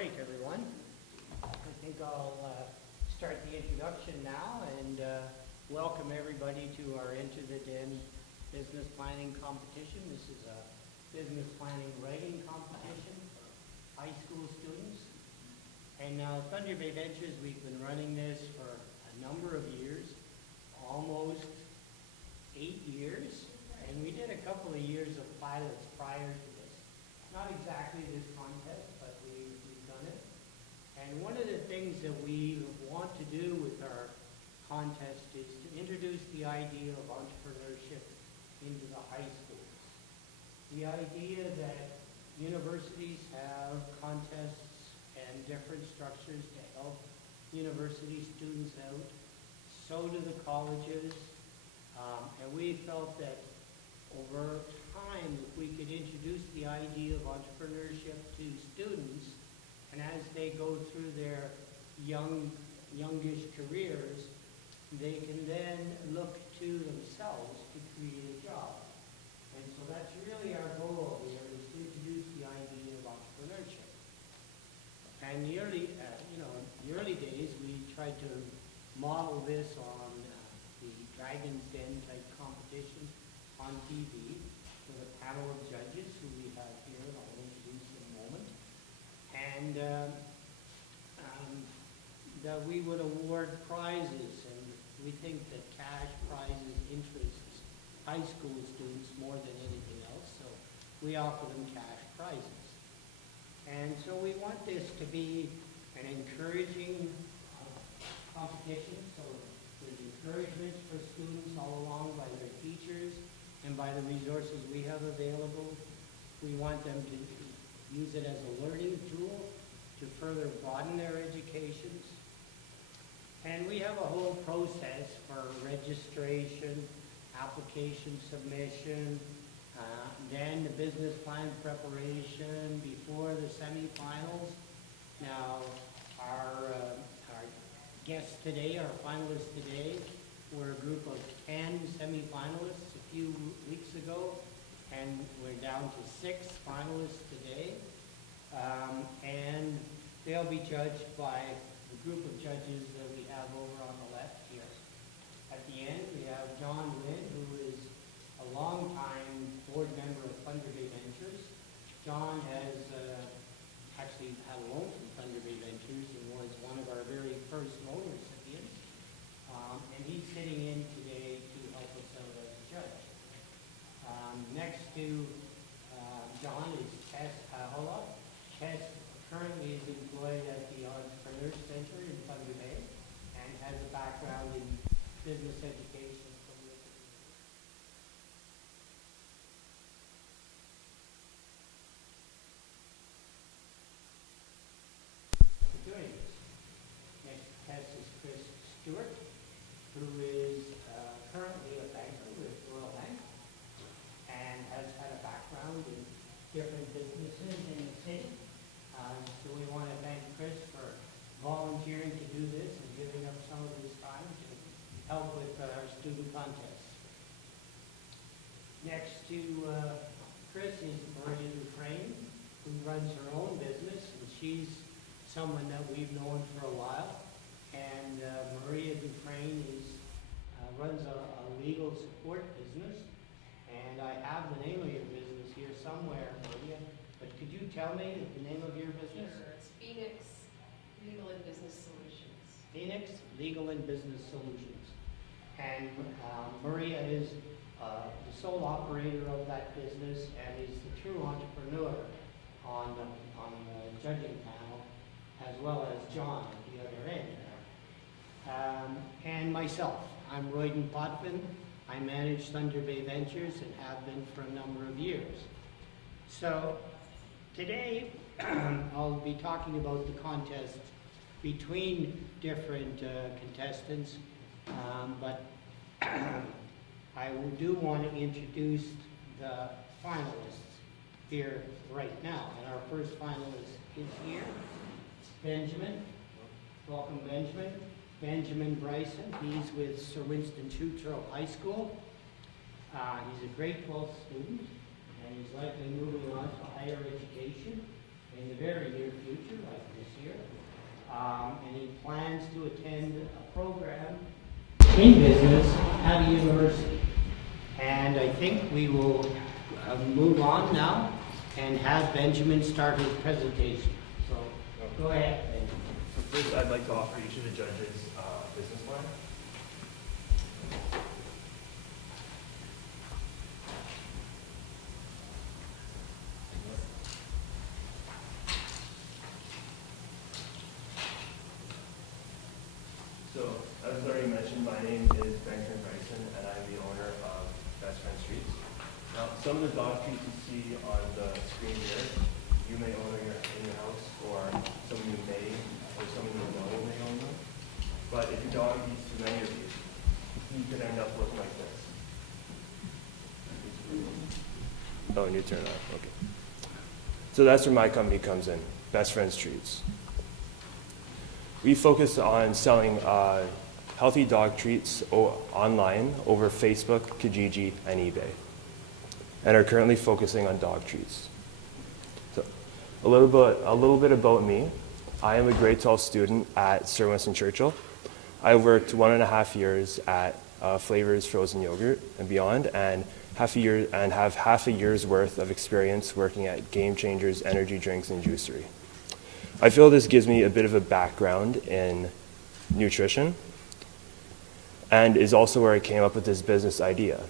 right, everyone. I think I'll start the introduction now and welcome everybody to our Into the Den business planning competition. This is a business planning writing competition for high school students. And now Thunder Bay Ventures, we've been running this for a number of years, almost 8 years. And we did a couple of years of pilots prior to this. Not exactly this contest, but we've done it. And one of the things that we want to do with our contest is to introduce the idea of entrepreneurship into the high schools. The idea that universities have contests and different structures to help university students out. So do the colleges. And we felt that over time, if we could introduce the idea of entrepreneurship to students, and as they go through their youngish careers, they can then look to themselves to create a job. And so that's really our goal here, is to introduce the idea of entrepreneurship. And the early days, we tried to model this on the Dragon's Den type competition on TV with a panel of judges who we have here, and I'll introduce in a moment. And that we would award prizes, and we think that cash prizes interests high school students more than anything else, so we offer them cash prizes. And so we want this to be an encouraging competition, so there's encouragement for students all along by their teachers and by the resources we have available. We want them to use it as a learning tool to further broaden their educations. And we have a whole process for registration, application submission, then the business plan preparation before the semifinals. Now, our guests today, our finalists today, were a group of 10 semifinalists a few weeks ago, and we're down to 6 finalists today. And they'll be judged by the group of judges that we have over on the left here. At the end, we have John Wynn, who is a longtime board member of Thunder Bay Ventures. John has actually had a loan from Thunder Bay Ventures and was one of our very first loan recipients. And he's sitting in today to help us out as a judge. Next to John is Tess Pahola. Tess currently is employed at the Entrepreneur Center in Thunder Bay and has a background in business education from the doing this. Next to Tess is Chris Stewart, who is currently a banker with Royal Bank and has had a background in different businesses in the city. So we want to thank Chris for volunteering to do this and giving up some of his time to help with our student contests. Next to Chris is Maria Dufresne, who runs her own business, and she's someone that we've known for a while. And Maria Dufresne runs a legal support business, and I have the name of your business here somewhere, Maria. But could you tell me the name of your business? Sure. It's Phoenix Legal and Business Solutions. Phoenix Legal and Business Solutions. And Maria is the sole operator of that business and is the true entrepreneur on the judging panel, as well as John at the other end. And myself, I'm Royden Potvin. I manage Thunder Bay Ventures and have been for a number of years. So today, I'll be talking about the contest between different contestants, but I do want to introduce the finalists here right now. And our first finalist is here, Benjamin. Welcome, Benjamin. Benjamin Bryson. He's with Sir Winston Churchill High School. He's a grade 12 student, and he's likely moving on to higher education in the very near future, like this year. And he plans to attend a program in business at a university. And I think we will move on now and have Benjamin start his presentation. So go ahead, Benjamin. First, I'd like to offer each of the judges a business plan. So, as already mentioned, my name is Benjamin Bryson, and I'm the owner of Best Friend Streets. Now, some of the dog treats you see on the screen here, you may own in your house, or someone you may, or someone you know may own them. But if your dog eats too many of these, you could end up looking like this. Oh, and you turn it off, okay. So that's where my company comes in, Best Friends Treats. We focus on selling healthy dog treats online over Facebook, Kijiji, and eBay, and are currently focusing on dog treats. So, a little bit about me. I am a grade 12 student at Sir Winston Churchill. I worked 1.5 years at Flavors Frozen Yogurt and Beyond, and have half a year's worth of experience working at Game Changers Energy Drinks and Juicery. I feel this gives me a bit of a background in nutrition, and is also where I came up with this business idea.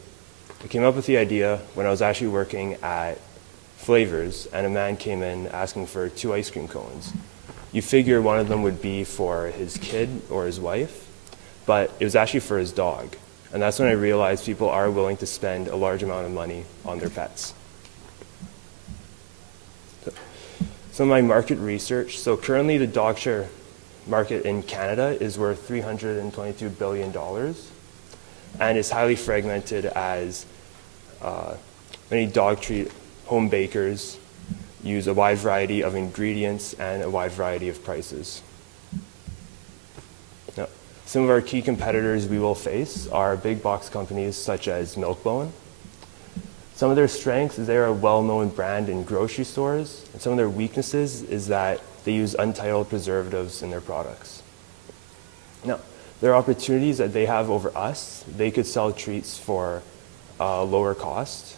I came up with the idea when I was actually working at Flavors, and a man came in asking for 2 ice cream cones. You figure one of them would be for his kid or his wife, but it was actually for his dog. And that's when I realized people are willing to spend a large amount of money on their pets. So my market research, so currently the dog share market in Canada is worth $322 billion, and is highly fragmented as many dog treat home bakers use a wide variety of ingredients and a wide variety of prices. Now, some of our key competitors we will face are big box companies such as Milk-Bone. Some of their strengths is they are a well-known brand in grocery stores, and some of their weaknesses is that they use untitled preservatives in their products. Now, there are opportunities that they have over us. They could sell treats for lower cost,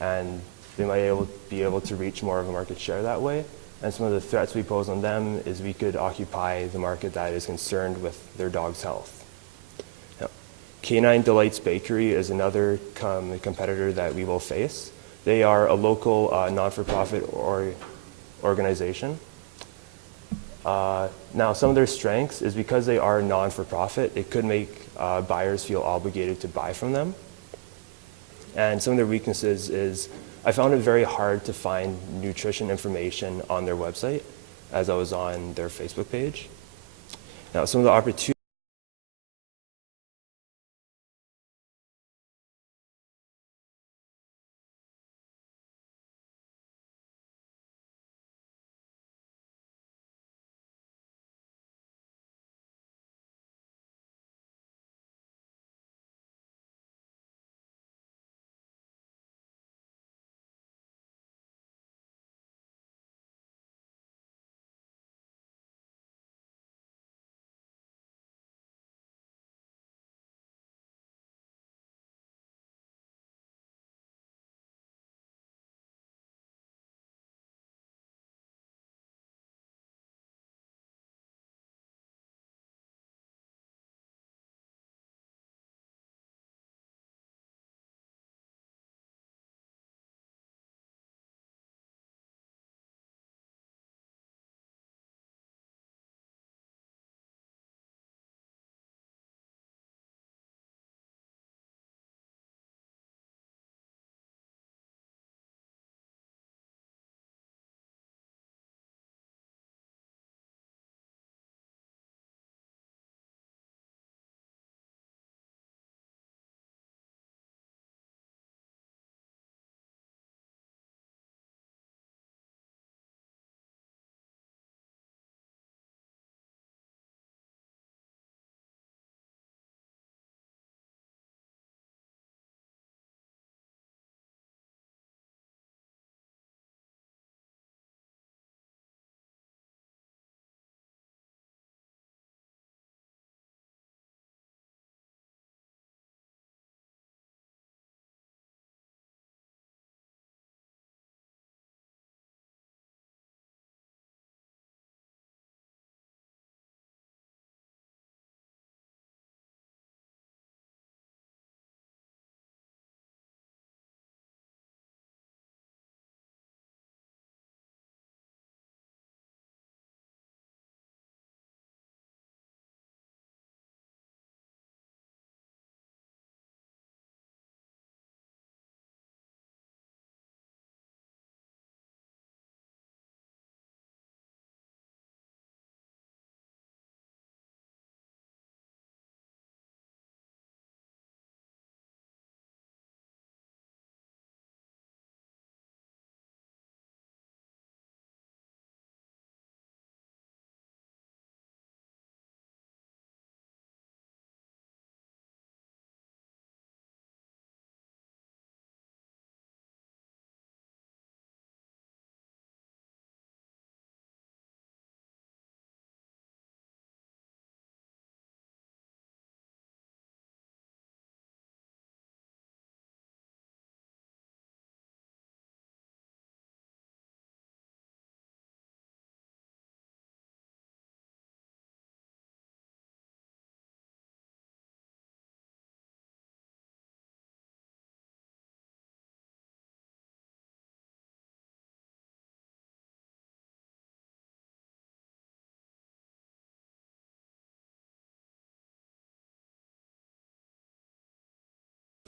and they might be able to reach more of a market share that way. And some of the threats we pose on them is we could occupy the market that is concerned with their dog's health. Canine Delights Bakery is another competitor that we will face. They are a local non-for-profit organization. Now, some of their strengths is because they are non-for-profit, it could make buyers feel obligated to buy from them. And some of their weaknesses is I found it very hard to find nutrition information on their website as I was on their Facebook page. Now, some of the opportunities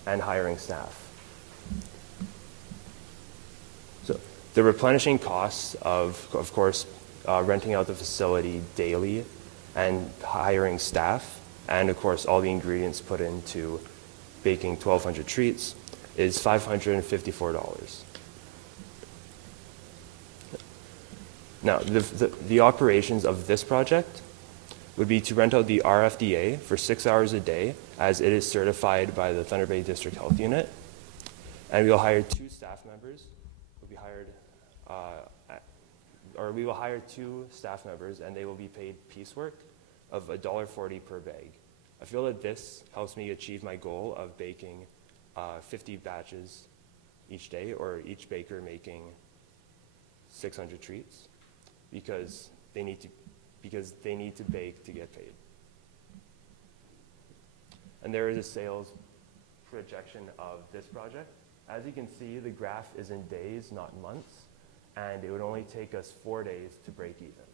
and hiring staff. So the replenishing costs of course, renting out the facility daily and hiring staff, and of course all the ingredients put into baking 1,200 treats is $554. Now, the operations of this project would be to rent out the RFDA for 6 hours a day, as it is certified by the Thunder Bay District Health Unit. And we will hire 2 staff members. We will hire 2 staff members, and they will be paid piecework of $1.40 per bag. I feel that this helps me achieve my goal of baking 50 batches each day, or each baker making 600 treats, because they need to bake to get paid. And there is a sales projection of this project. As you can see, the graph is in days, not months, and it would only take us 4 days to break even.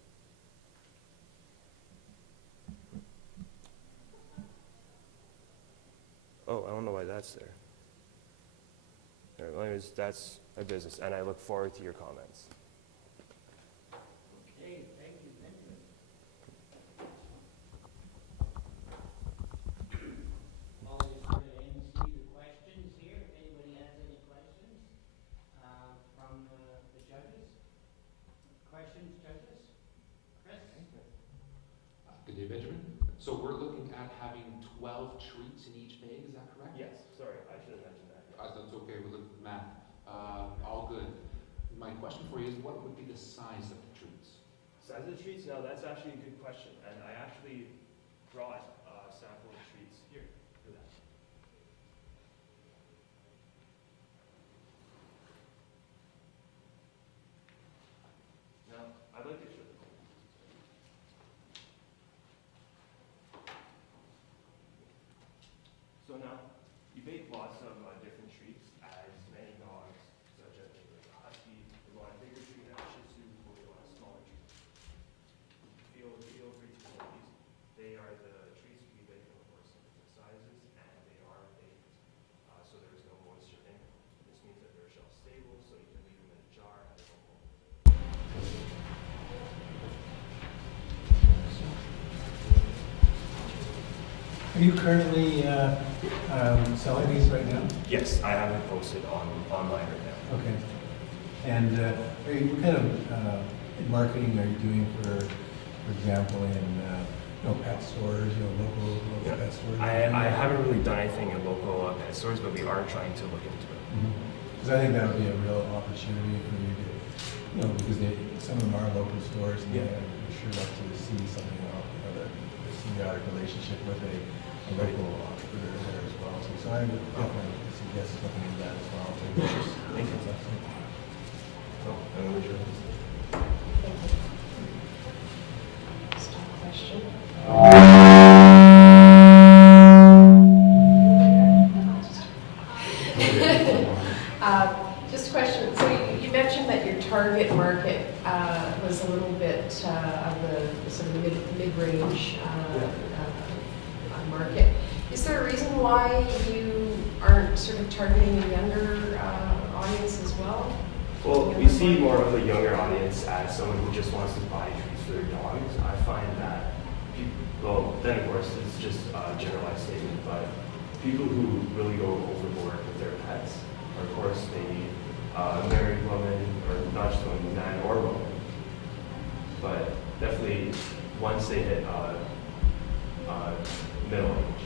Oh, I don't know why that's there. All right, well, anyways, that's my business, and I look forward to your comments. Okay, thank you, Benjamin. Always going to MC the questions here, if anybody has any questions from the judges. Questions, judges? Chris? Good day, Benjamin. So we're looking at having 12 treats in each bag, is that correct? Yes, sorry, I should have mentioned that. That's okay with the math. All good. My question for you is, what would be the size of the treats? Size of the treats? Now, that's actually a good question, and I actually brought a sample of treats here for that. Now, I'd like to show them. So now, you bake lots of different treats, as many dogs, such as maybe like a husky, would want a bigger treat, and a Shih Tzu would want a smaller treat. Feel free to pull these. They are the treats we bake, of course, in different sizes, and they are baked so there is no moisture in them. This means that they're shelf stable, so you can leave them in a jar and they won't mold. Are you currently selling these right now? Yes, I have it posted online right now. Okay. And what kind of marketing are you doing for example, in pet stores, local pet stores? I haven't really done anything in local pet stores, but we are trying to look into it. Because I think that would be a real opportunity for you to, because some of them are local stores, and I'd sure love to see something a symbiotic relationship with a local entrepreneur there as well. So I would definitely suggest looking into that as well. Thank you. Oh, and would you? Stop question. Just a question. So you mentioned that your target market was a little bit of the sort of mid-range market. Is there a reason why you aren't sort of targeting a younger audience as well? Well, we see more of a younger audience as someone who just wants to buy treats for their dogs. I find that then of course it's just a generalized statement, but people who really go overboard with their pets are of course maybe a married woman, or not just woman, man or woman. But definitely once they hit middle age.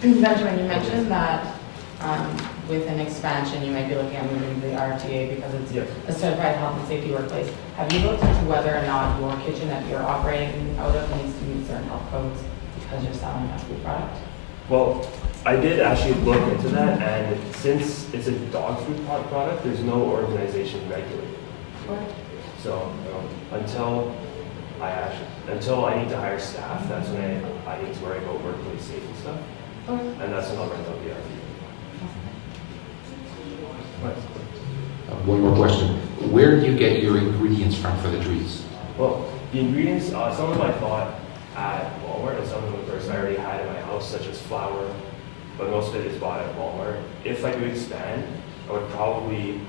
Benjamin, you mentioned that with an expansion, you might be looking at moving to the RTA because it's a certified health and safety workplace. Have you looked into whether or not your kitchen that you're operating out of needs to meet certain health codes because you're selling a food product? Well, I did actually look into that, and since it's a dog food product, there's no organization regulated. Correct. So until I need to hire staff, that's when I need to worry about workplace safety stuff. Okay. And that's when I'll rent out the RV. One more question. Where do you get your ingredients from for the treats? Well, the ingredients, some of them I bought at Walmart, and some of them, of course, I already had in my house, such as flour, but most of it is bought at Walmart. If I do expand, I would probably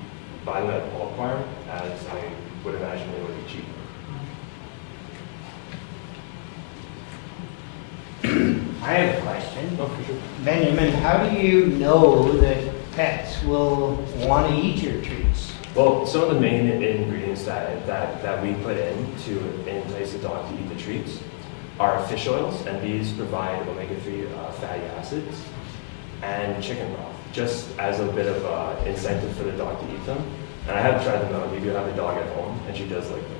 buy them at bulk farm, as I would imagine they would be cheaper. I have a question. Oh, for sure. Benjamin, how do you know that pets will want to eat your treats? Well, some of the main ingredients that we put in to entice a dog to eat the treats are fish oils, and these provide omega-3 fatty acids, and chicken broth, just as a bit of incentive for the dog to eat them. And I have tried them out. We do have a dog at home, and she does like them.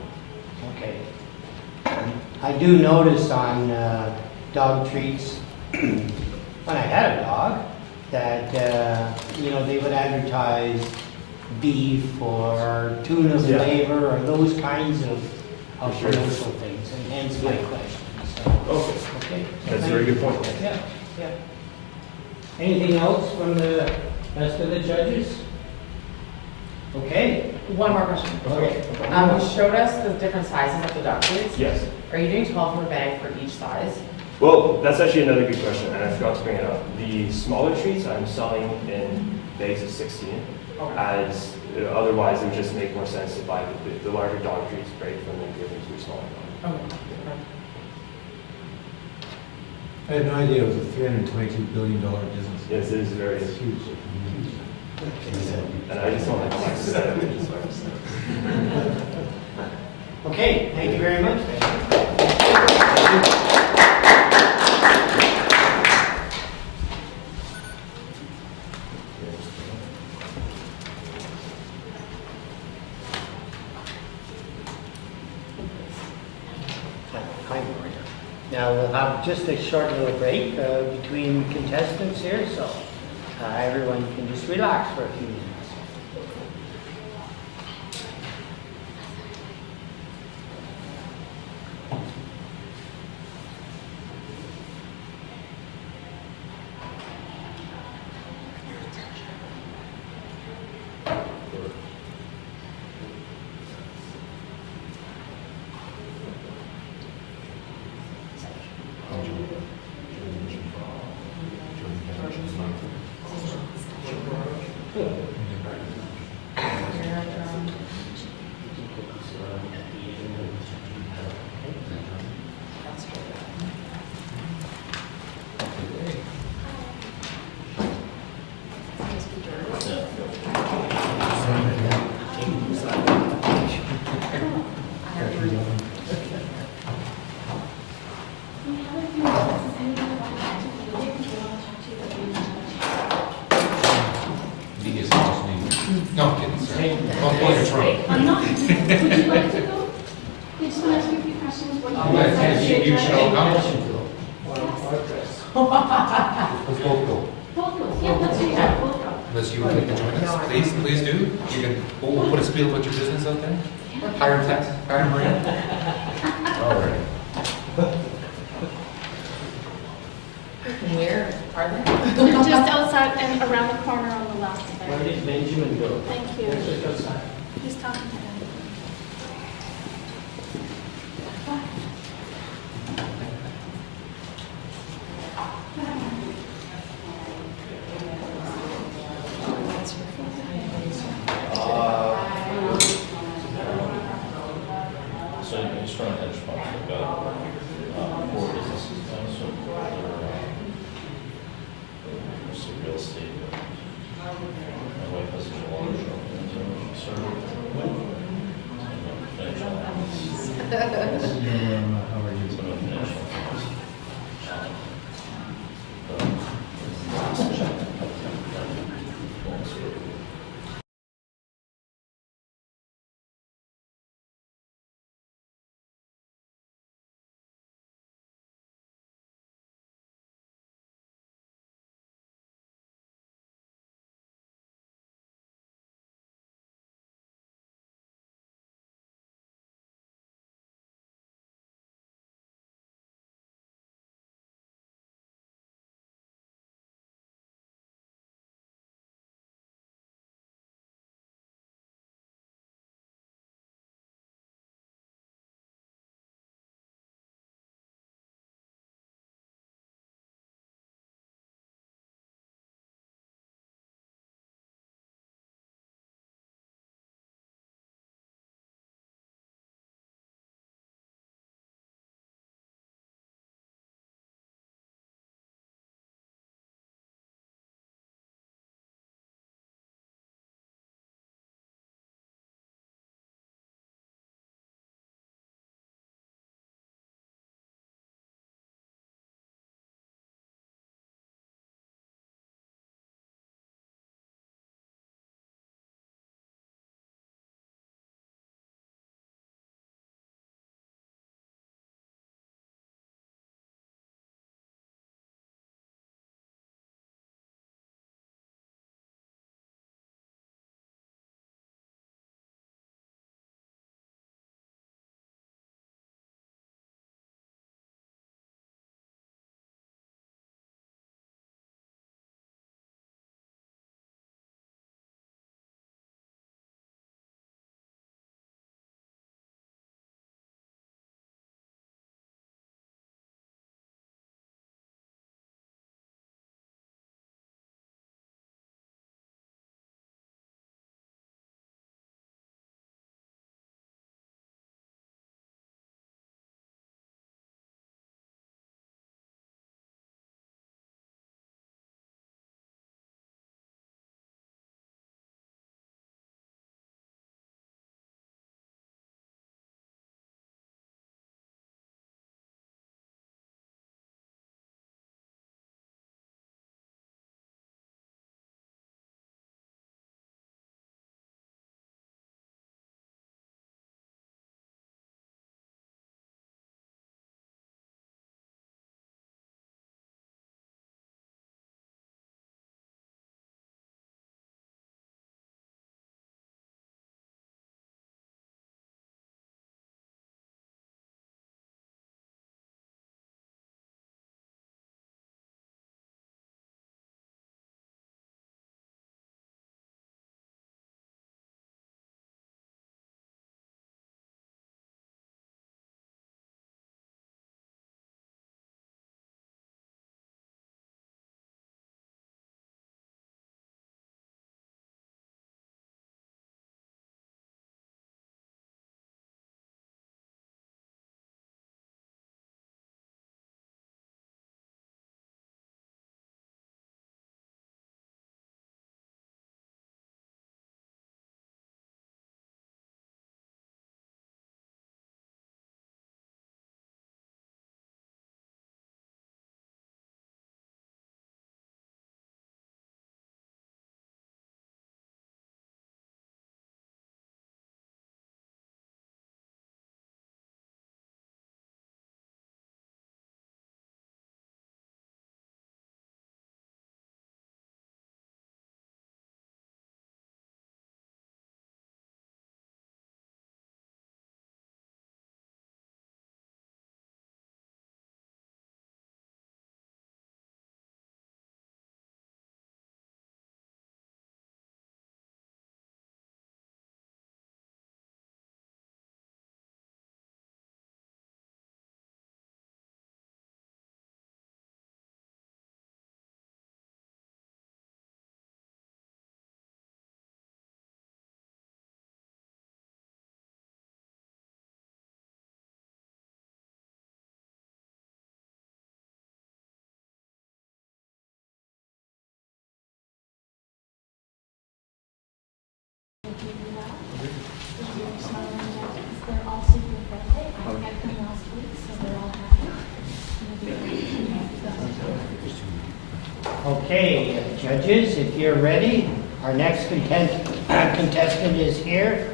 Okay. I do notice on dog treats, when I had a dog, that, they would advertise beef or tuna Yeah. flavor or those kinds of Sure. commercial things, and hence my question. So, Okay, okay. that's a very good point. Yeah, yeah. Anything else from the rest of the judges? Okay. One more question. Okay. You showed us the different sizes of the dog treats. Yes. Are you doing 12 per bag for each size? Well, that's actually another good question, and I forgot to bring it up. The smaller treats I'm selling in bags of 16, as otherwise it would just make more sense to buy the larger dog treats, break them and give them to a smaller dog. Okay. I had no idea it was a $322 billion business. Yes, it is very It's huge. And I just want to flex that. Okay, thank you very much. Now, we'll have just a short little break between contestants here, so everyone can just relax for a few minutes. No, I'm kidding, sorry. Oh, you're wrong. I'm not, would you like to go? I just want to ask you a few questions. You shall come. Let's both go. Both go, yeah, that's right, both go. Unless you would like to join us, please do. You can, we'll put a spiel about your business out there. Hire Tex, hire Maria. All right. Where are they? Just outside and around the corner on the left Where there. did Benjamin go? Thank you. Let's just outside. He's talking to them. So you're just trying to hedge funds, I've got, four businesses now, so there's some real estate. My wife has a laundry shop, and so she sort of, financial, How are you? some of the financial. Okay, judges, if you're ready, our next contestant is here.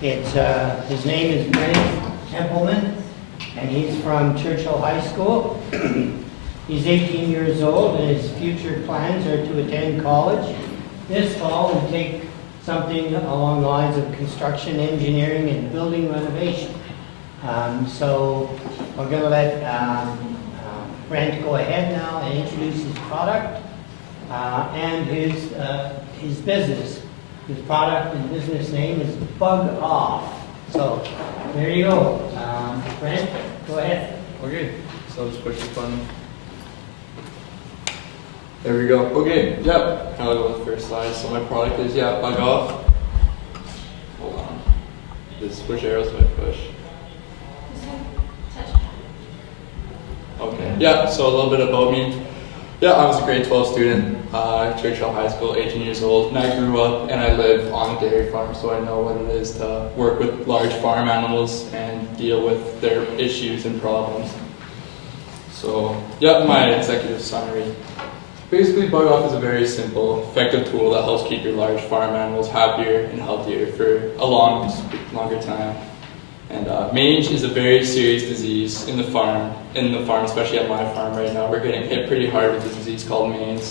His name is Brent Templeman, and he's from Churchill High School. He's 18 years old, and his future plans are to attend college this fall and take something along the lines of construction engineering and building renovation. So we're going to let Brent go ahead now and introduce his product and his business. His product and business name is Bug Off. So there you go. Brent, go ahead. Okay, so I'll just push the button. There we go. Okay, yep. I'll go with the first slide. So my product is, Bug Off. Hold on. Just push arrows if I push. Okay, so a little bit about me. I was a grade 12 student, Churchill High School, 18 years old, and I grew up and I live on a dairy farm, so I know what it is to work with large farm animals and deal with their issues and problems. So, my executive summary. Basically, Bug Off is a very simple, effective tool that helps keep your large farm animals happier and healthier for a longer time. And mange is a very serious disease in the farm, especially at my farm right now. We're getting hit pretty hard with this disease called mange.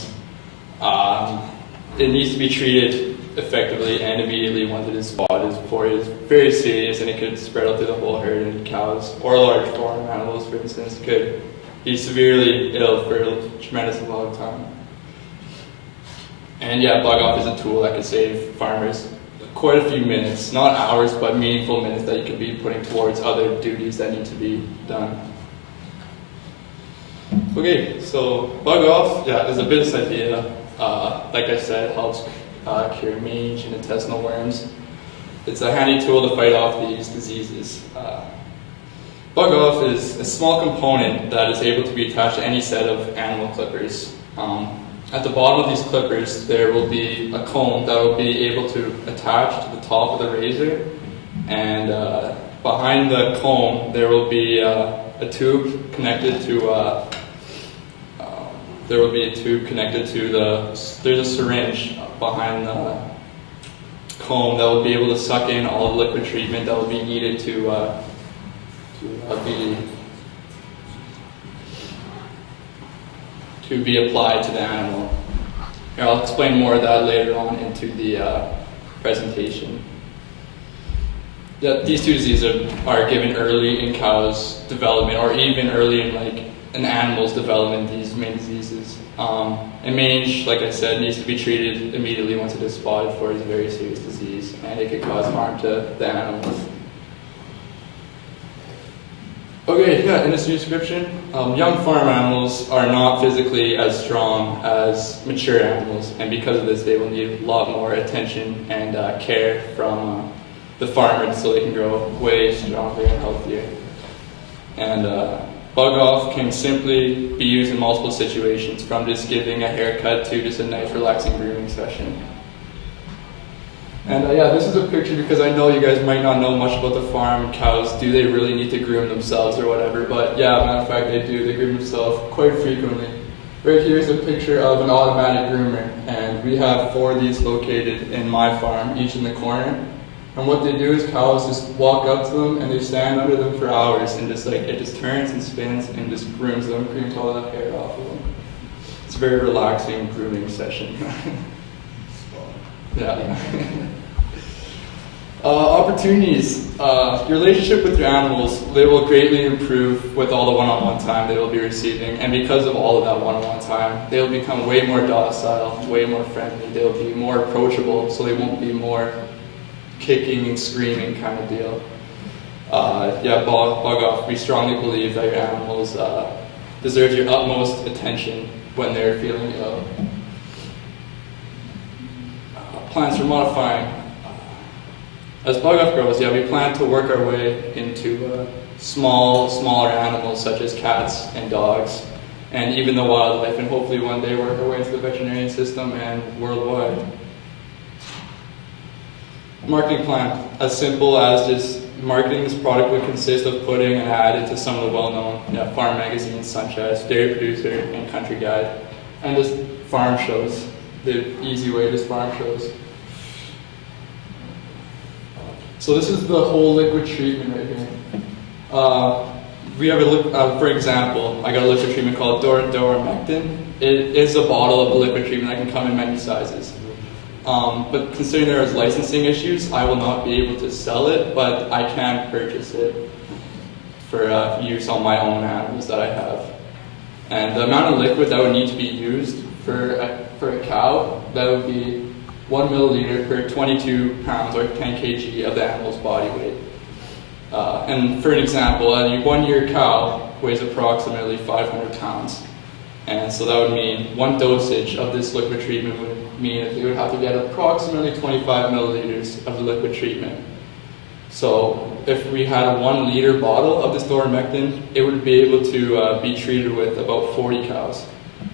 It needs to be treated effectively and immediately once it is spotted, for it is very serious and it could spread out through the whole herd, and cows or large farm animals, for instance, could be severely ill for a tremendous long time. And Bug Off is a tool that could save farmers quite a few minutes, not hours, but meaningful minutes that you could be putting towards other duties that need to be done. Okay, so Bug Off, is a business idea. Like I said, it helps cure mange and intestinal worms. It's a handy tool to fight off these diseases. Bug Off is a small component that is able to be attached to any set of animal clippers. At the bottom of these clippers, there will be a comb that will be able to attach to the top of the razor, and behind the comb there will be a tube connected to. There's a syringe behind the comb that will be able to suck in all the liquid treatment that will be needed to be applied to the animal. Here, I'll explain more of that later on into the presentation. These two diseases are given early in cows' development, or even early in an animal's development, these main diseases. And mange, like I said, needs to be treated immediately once it is spotted, for it is a very serious disease, and it could cause harm to the animals. Okay, in this description, young farm animals are not physically as strong as mature animals, and because of this, they will need a lot more attention and care from the farmer so they can grow way stronger and healthier. And Bug Off can simply be used in multiple situations, from just giving a haircut to just a nice relaxing grooming session. And this is a picture because I know you guys might not know much about the farm. Cows, do they really need to groom themselves or whatever? But matter of fact, they do. They groom themselves quite frequently. Right here is a picture of an automatic groomer, and we have 4 of these located in my farm, each in the corner. And what they do is cows just walk up to them and they stand under them for hours, and it just turns and spins and just grooms them, creams all the hair off of them. It's a very relaxing grooming session. Opportunities. Your relationship with your animals, they will greatly improve with all the one-on-one time they will be receiving, and because of all of that one-on-one time, they will become way more docile, way more friendly, they'll be more approachable, so they won't be more kicking and screaming kind of deal. Bug Off, we strongly believe that your animals deserve your utmost attention when they're feeling ill. Plans for modifying. As Bug Off grows, we plan to work our way into smaller animals such as cats and dogs, and even the wildlife, and hopefully one day work our way into the veterinarian system and worldwide. Marketing plan, as simple as just marketing this product would consist of putting an ad into some of the well-known farm magazines such as Dairy Producer and Country Guide. and just farm shows. The easy way, just farm shows. So this is the whole liquid treatment right here. We have for example, I got a liquid treatment called doramectin. It is a bottle of a liquid treatment that can come in many sizes. But considering there is licensing issues, I will not be able to sell it, but I can purchase it for use on my own animals that I have. And the amount of liquid that would need to be used for a cow, that would be 1 milliliter per 22 pounds or 10 kg of the animal's body weight. And for an example, a 1-year cow weighs approximately 500 pounds. And so that would mean one dosage of this liquid treatment would mean that they would have to get approximately 25 milliliters of the liquid treatment. So if we had a 1 liter bottle of this doramectin, it would be able to be treated with about 40 cows,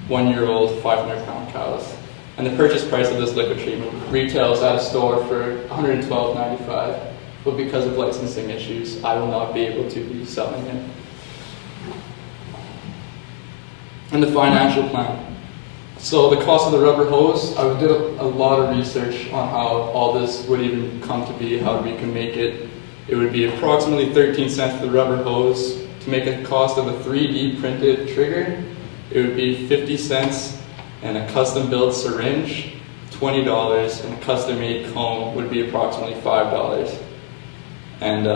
1-year-old 500-pound cows. And the purchase price of this liquid treatment retails at a store for $112.95, but because of licensing issues, I will not be able to be selling it. And the financial plan. So the cost of the rubber hose, I did a lot of research on how all this would even come to be, how we can make it. It would be approximately 13 cents for the rubber hose. To make a cost of a 3D printed trigger, it would be 50 cents, and a custom built syringe, $20, and a custom made comb would be approximately $5. And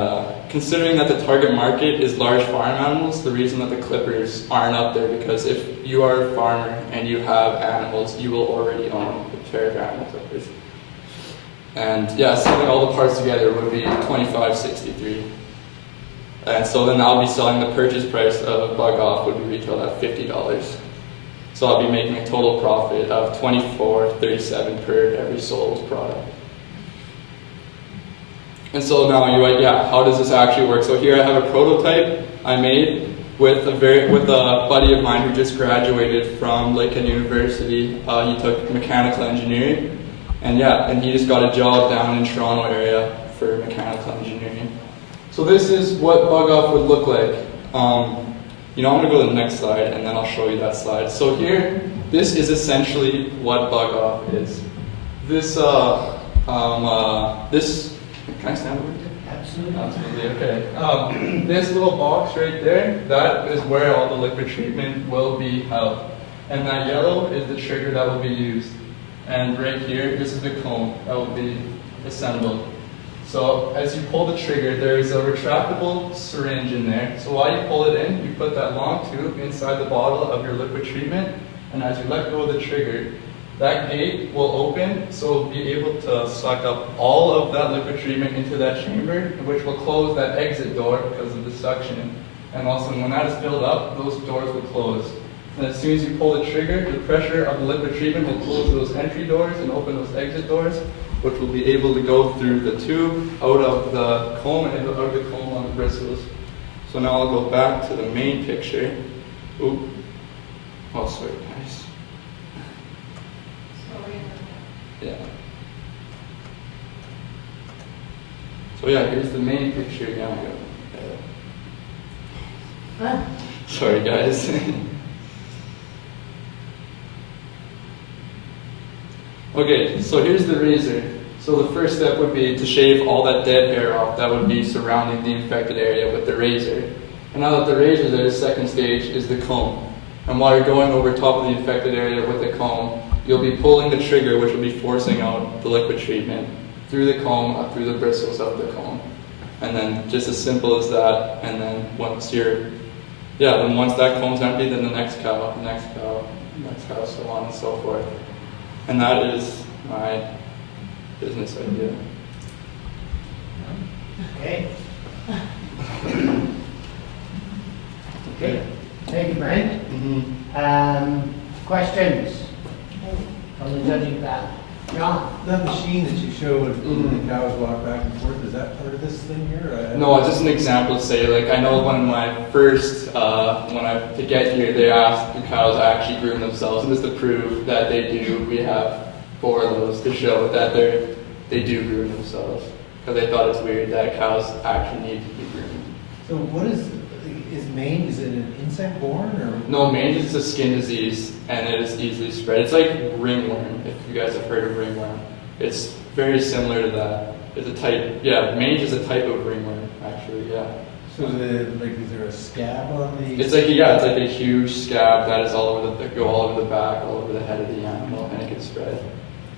considering that the target market is large farm animals, the reason that the clippers aren't up there, because if you are a farmer and you have animals, you will already own a pair of animal clippers. And yeah, selling all the parts together would be $25.63. And so then I'll be selling the purchase price of Bug Off would be retailed at $50. So I'll be making a total profit of $24.37 per every sold product. And so now you're like, yeah, how does this actually work? So here I have a prototype I made with a buddy of mine who just graduated from Lakehead University. He took mechanical engineering, and he just got a job down in Toronto area for mechanical engineering. So this is what Bug Off would look like. I'm going to go to the next slide, and then I'll show you that slide. So here, this is essentially what Bug Off is. This, can I stand over here? Absolutely. Absolutely, okay. This little box right there, that is where all the liquid treatment will be held. And that yellow is the trigger that will be used. And right here, this is the comb that will be assembled. So as you pull the trigger, there is a retractable syringe in there. So while you pull it in, you put that long tube inside the bottle of your liquid treatment, and as you let go of the trigger, that gate will open, so it'll be able to suck up all of that liquid treatment into that chamber, which will close that exit door because of the suction. And also when that is filled up, those doors will close. And as soon as you pull the trigger, the pressure of the liquid treatment will close those entry doors and open those exit doors, which will be able to go through the tube, out of the comb, and out of the comb on the bristles. So now I'll go back to the main picture. Oop. Oh, sorry, guys. Yeah. So here's the main picture again. Sorry, guys. Okay, so here's the razor. So the first step would be to shave all that dead hair off that would be surrounding the infected area with the razor. And now that the razor is there, the second stage is the comb. And while you're going over top of the infected area with the comb, you'll be pulling the trigger, which will be forcing out the liquid treatment through the comb, up through the bristles of the comb. And then just as simple as that, and then once that comb's empty, then the next cow, so on and so forth. And that is my business idea. Okay. Okay, thank you, Brian. Questions from the judging panel? John? That machine that you showed, the cows walk back and forth, is that part of this thing here? No, it's just an example to say, like, I know one of my first, to get here, they asked the cows actually groom themselves, and just to prove that they do, we have 4 of those to show that they do groom themselves. Because they thought it's weird that cows actually need to be groomed. So what is, Is mange, is it an insect borne or? No, mange is a skin disease, and it is easily spread. It's like ringworm, if you guys have heard of ringworm. It's very similar to that. It's a type, yeah, mange is a type of ringworm, actually, yeah. So is there a scab on the? It's like, yeah, it's like a huge scab that is all over that go all over the back, all over the head of the animal, and it can spread.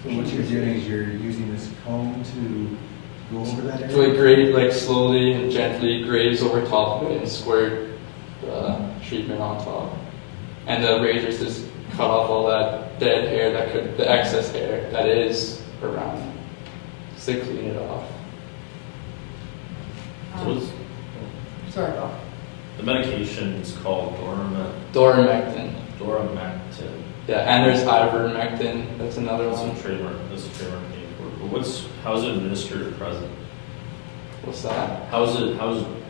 So what you're doing is you're using this comb to go over that area? So like grade, like slowly and gently graze over top of it and squirt treatment on top. And the razors just cut off all that dead hair the excess hair that is around. Just to clean it off. So what's, Sorry, Bob. the medication is called Doramectin. Doramectin. Yeah, and there's ivermectin. That's another That's one. a trademark name for it. But how is it administered at present? What's that? How is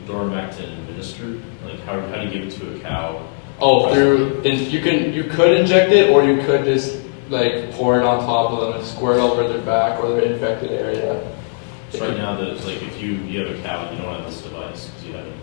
Doramectin administered? Like how do you give it to a cow? Oh, you could inject it, or you could just like pour it on top of them and squirt over their back or their infected area. So right now, like if you have a cow and you don't have this device because you haven't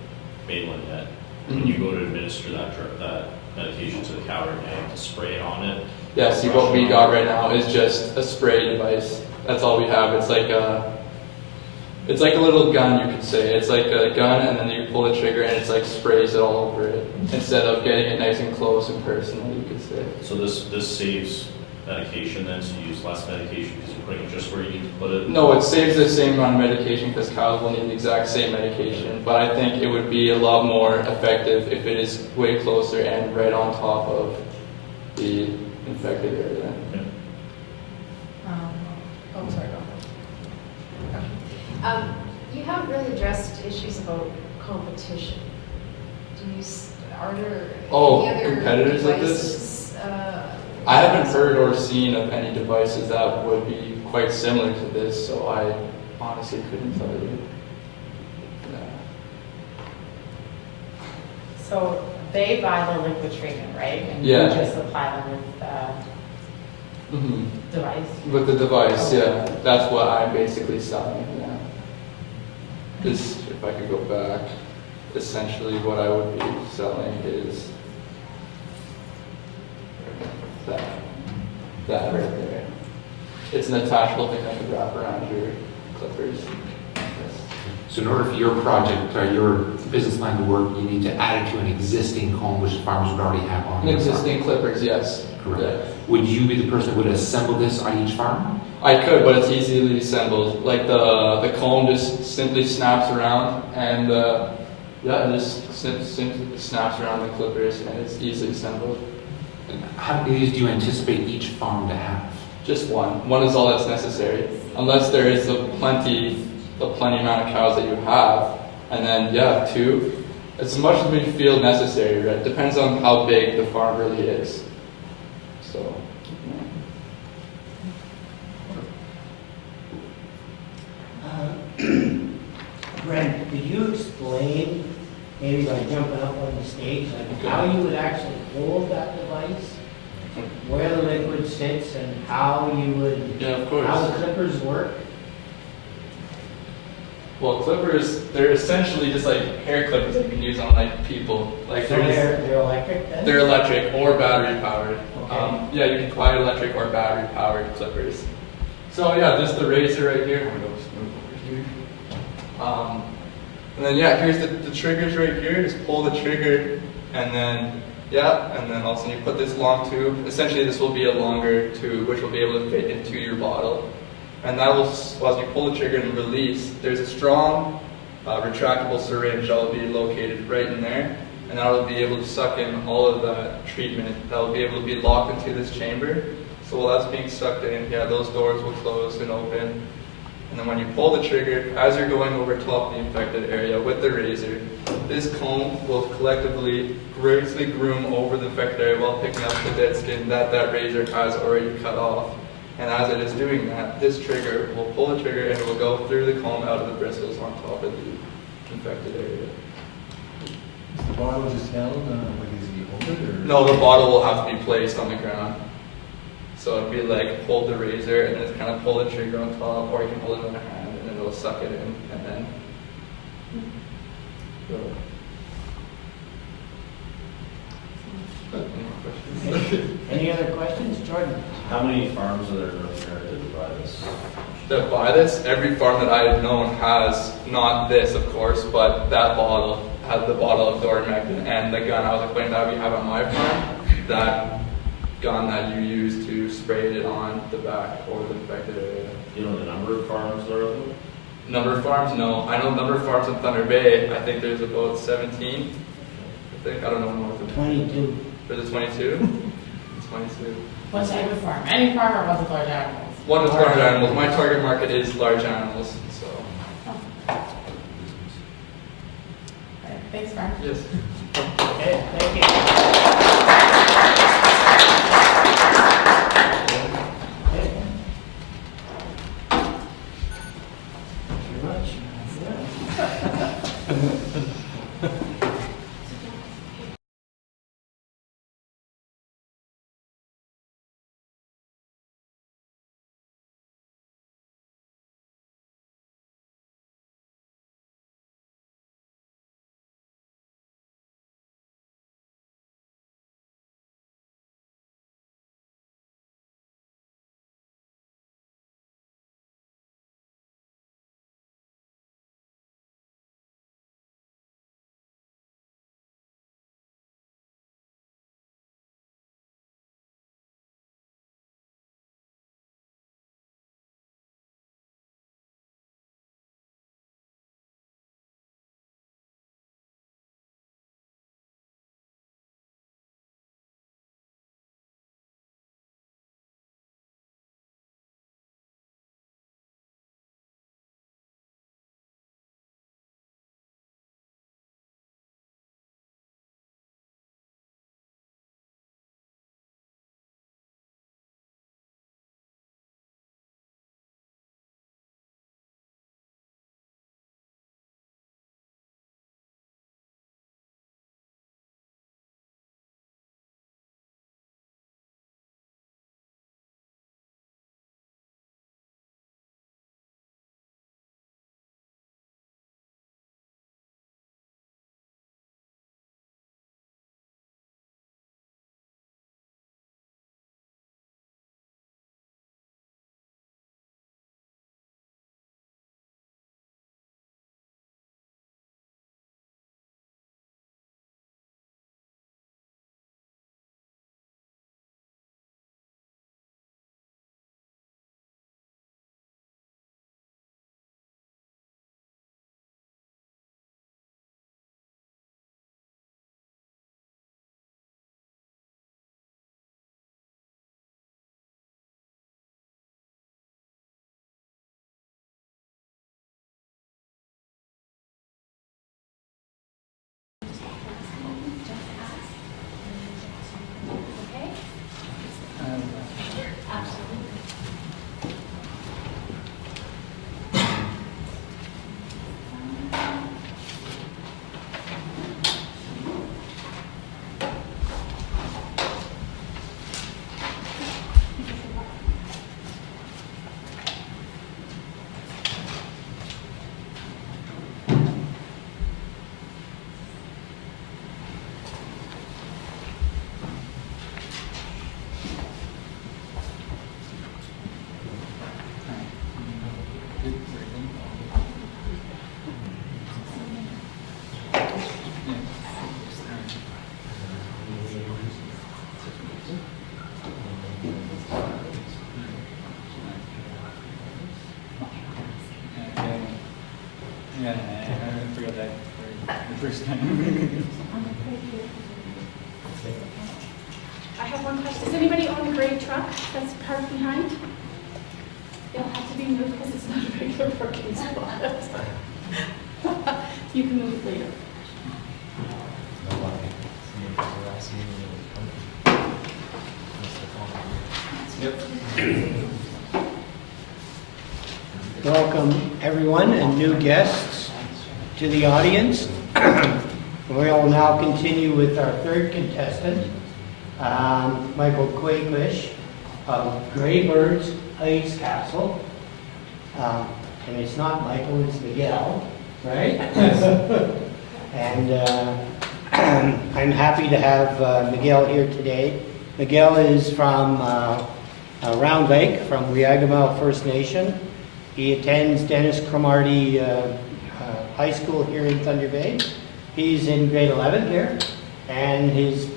made one yet, when you go to administer that medication to the cow, or you have to spray it on it. Yeah, see what we got right now is just a spray device. That's all we have. It's like a little gun, you could say. It's like a gun, and then you pull the trigger, and it's like sprays it all over it instead of getting it nice and close and personal, you could say. So this saves medication then, so you use less medication because you're putting it just where you need to put it? No, it saves the same amount of medication because cows will need the exact same medication, but I think it would be a lot more effective if it is way closer and right on top of the infected area. Yeah. Oh, sorry, go. You haven't really addressed issues about competition. Are there any other competitors like this? devices, I haven't heard or seen of any devices that would be quite similar to this, so I honestly couldn't tell you. Yeah. So they buy the liquid treatment, right? And Yeah. you just apply them with Mm-hmm. the device? With the device, yeah. That's what I'm basically selling, yeah. This, if I could go back, essentially what I would be selling is that right there. It's an attachable thing that can wrap around your clippers. So in order for your project, your business line to work, you need to add it to an existing comb which farmers would already have on An their existing clippers, yes. Correct. Yeah. Would you be the person who would assemble this on each farm? I could, but it's easily assembled. Like the comb just simply snaps around, and yeah, it just simply snaps around the clippers, and it's easily assembled. And how many of these do you anticipate each farm to have? Just one. One is all that's necessary, unless there is a plenty amount of cows that you have, and then yeah, two. As much as we feel necessary, right? Depends on how big the farm really is. So. Brent, could you explain, maybe by jumping up on the stage, like how you would actually hold that device? Where the liquid sits and how you would, Yeah, of course. how the clippers work? Well, clippers, they're essentially just like hair clippers that you can use on like people. Like So they're electric then? they're electric or battery powered. Okay. Yeah, you can buy electric or battery powered clippers. So yeah, just the razor right here. I'm gonna go smooth over here. And then yeah, here's the triggers right here. Just pull the trigger, and then yeah, and then also you put this long tube. Essentially, this will be a longer tube, which will be able to fit into your bottle. And that will, as you pull the trigger and release, there's a strong retractable syringe that will be located right in there, and that will be able to suck in all of that treatment. That will be able to be locked into this chamber. So while that's being sucked in, yeah, those doors will close and open. And then when you pull the trigger, as you're going over top of the infected area with the razor, this comb will collectively gracefully groom over the infected area while picking up the dead skin that that razor has already cut off. And as it is doing that, this trigger will pull the trigger and it will go through the comb out of the bristles on top of the infected area. Is the bottle just held, like is he hold it or? No, the bottle will have to be placed on the ground. So it'd be like hold the razor and then kind of pull the trigger on top, or you can hold it in a hand and then it'll suck it in and then. How many farms are there in North America that buy this? That buy this, every farm that I've known has, not this of course, but that bottle, has the bottle of Dormectin and the gun I was explaining that we have on my farm, that gun that you use to spray it on the back or the infected area. You know the number of farms there are? Number of farms? No. I know number of farms in Thunder Bay. I think there's about 17. I don't know north of 22. There's a 22? 22. What's type of farm? Any farm or was it large animals? One is large animals. My target market is large animals, so. Okay, thanks, Farm. Yes. Okay, thank you. Very much. Yeah, I forgot that for the first time. I have one question. Does anybody own a gray truck that's parked behind? It'll have to be moved because it's not a regular parking spot. You can move it later. Welcome, everyone, and new guests to the audience. We'll now continue with our third contestant, Michael Quakish of Greybirds Ice Castle. And it's not Michael, it's Miguel, right? And I'm happy to have Miguel here today. Miguel is from Round Lake from Weagamal First Nation. He attends Dennis Cromarty High School here in Thunder Bay. He's in grade 11 here, and he's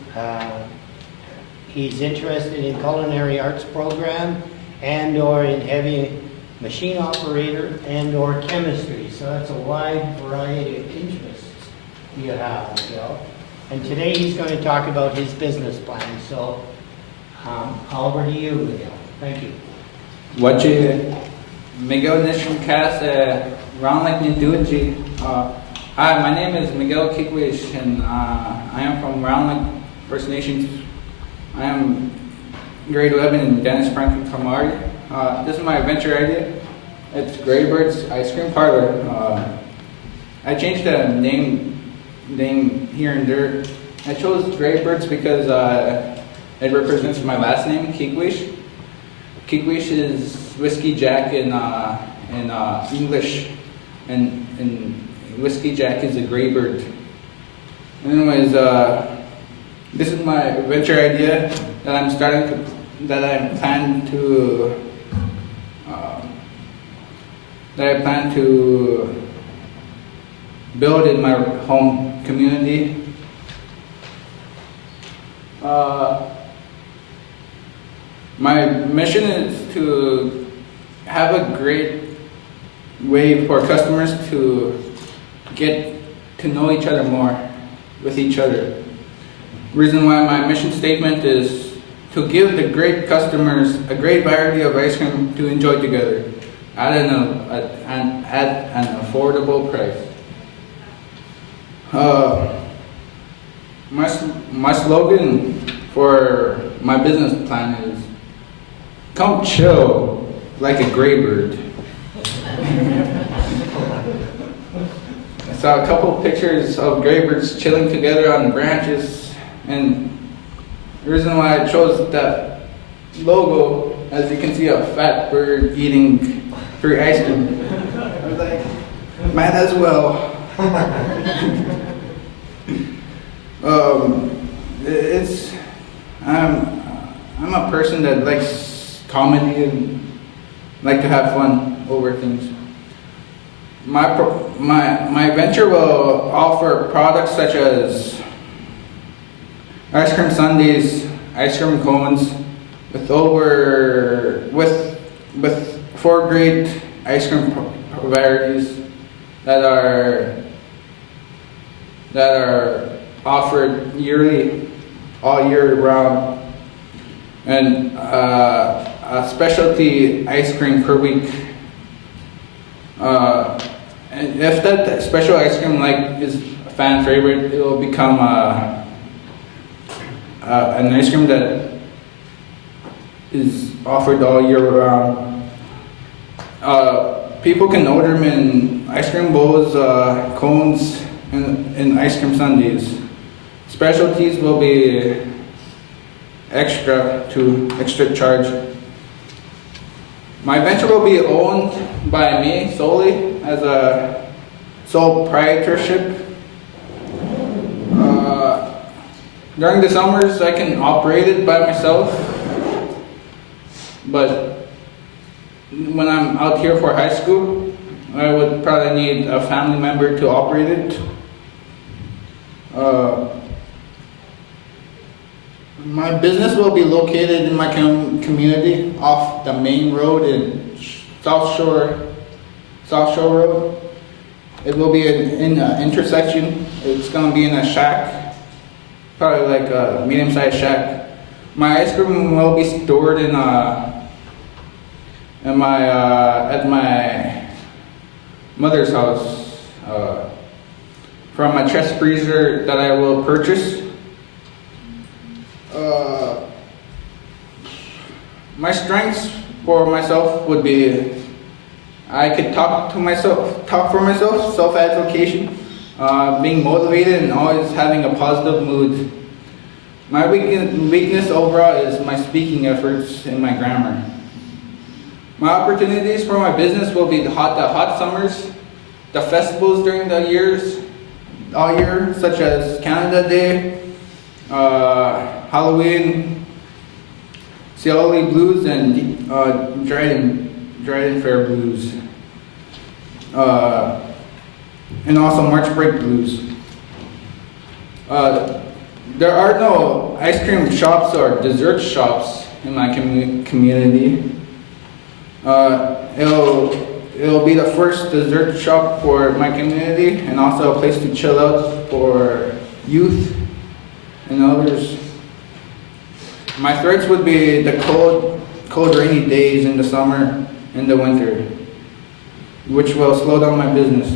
interested in culinary arts program and/or in heavy machine operator and/or chemistry. So that's a wide variety of interests you have, Miguel. And today he's going to talk about his business plan. So over to you, Miguel. Thank you. Wachi Miguel Nisham Cas Round Lake Niduji. Hi, my name is Miguel Kikwish, and I am from Round Lake First Nations. I am grade 11 in Dennis Franklin Cromarty. This is my venture idea. It's Greybird's Ice Cream Parlor. I changed the name here and there. I chose Greybird's because it represents my last name, Kikwish. Kikwish is Whiskey Jack in English, and Whiskey Jack is a Greybird. Anyways, this is my venture idea that I'm planning to build in my home community. My mission is to have a great way for customers to get to know each other more with each other. Reason why my mission statement is to give the great customers a great variety of ice cream to enjoy together at an affordable price. My slogan for my business plan is "Come chill like a Greybird." I saw a couple pictures of Greybirds chilling together on branches, and the reason why I chose that logo, as you can see, a fat bird eating free ice cream. I was like, might as well. I'm a person that likes comedy and like to have fun over things. My venture will offer products such as ice cream sundaes, ice cream cones, with 4 great ice cream varieties that are offered yearly, all year round, and a specialty ice cream per week. And if that special ice cream is a fan favorite, it will become an ice cream that is offered all year round. People can order them in ice cream bowls, cones, and ice cream sundaes. Specialties will be extra charge. My venture will be owned by me solely as a sole proprietorship. During the summers, I can operate it by myself, but when I'm out here for high school, I would probably need a family member to operate it. My business will be located in my community off the main road in South Shore Road. It will be in an intersection. It's going to be in a shack, probably like a medium-sized shack. My ice cream will be stored at my mother's house from a chest freezer that I will purchase. My strengths for myself would be I could talk for myself, self-advocation, being motivated and always having a positive mood. My weakness overall is my speaking efforts and my grammar. My opportunities for my business will be the hot summers, the festivals during the all year, such as Canada Day, Halloween, Cioli blues and Dryden Fair blues. And also March Break blues. There are no ice cream shops or dessert shops in my community. It'll be the first dessert shop for my community and also a place to chill out for youth and others. My threats would be the cold rainy days in the summer and the winter, which will slow down my business.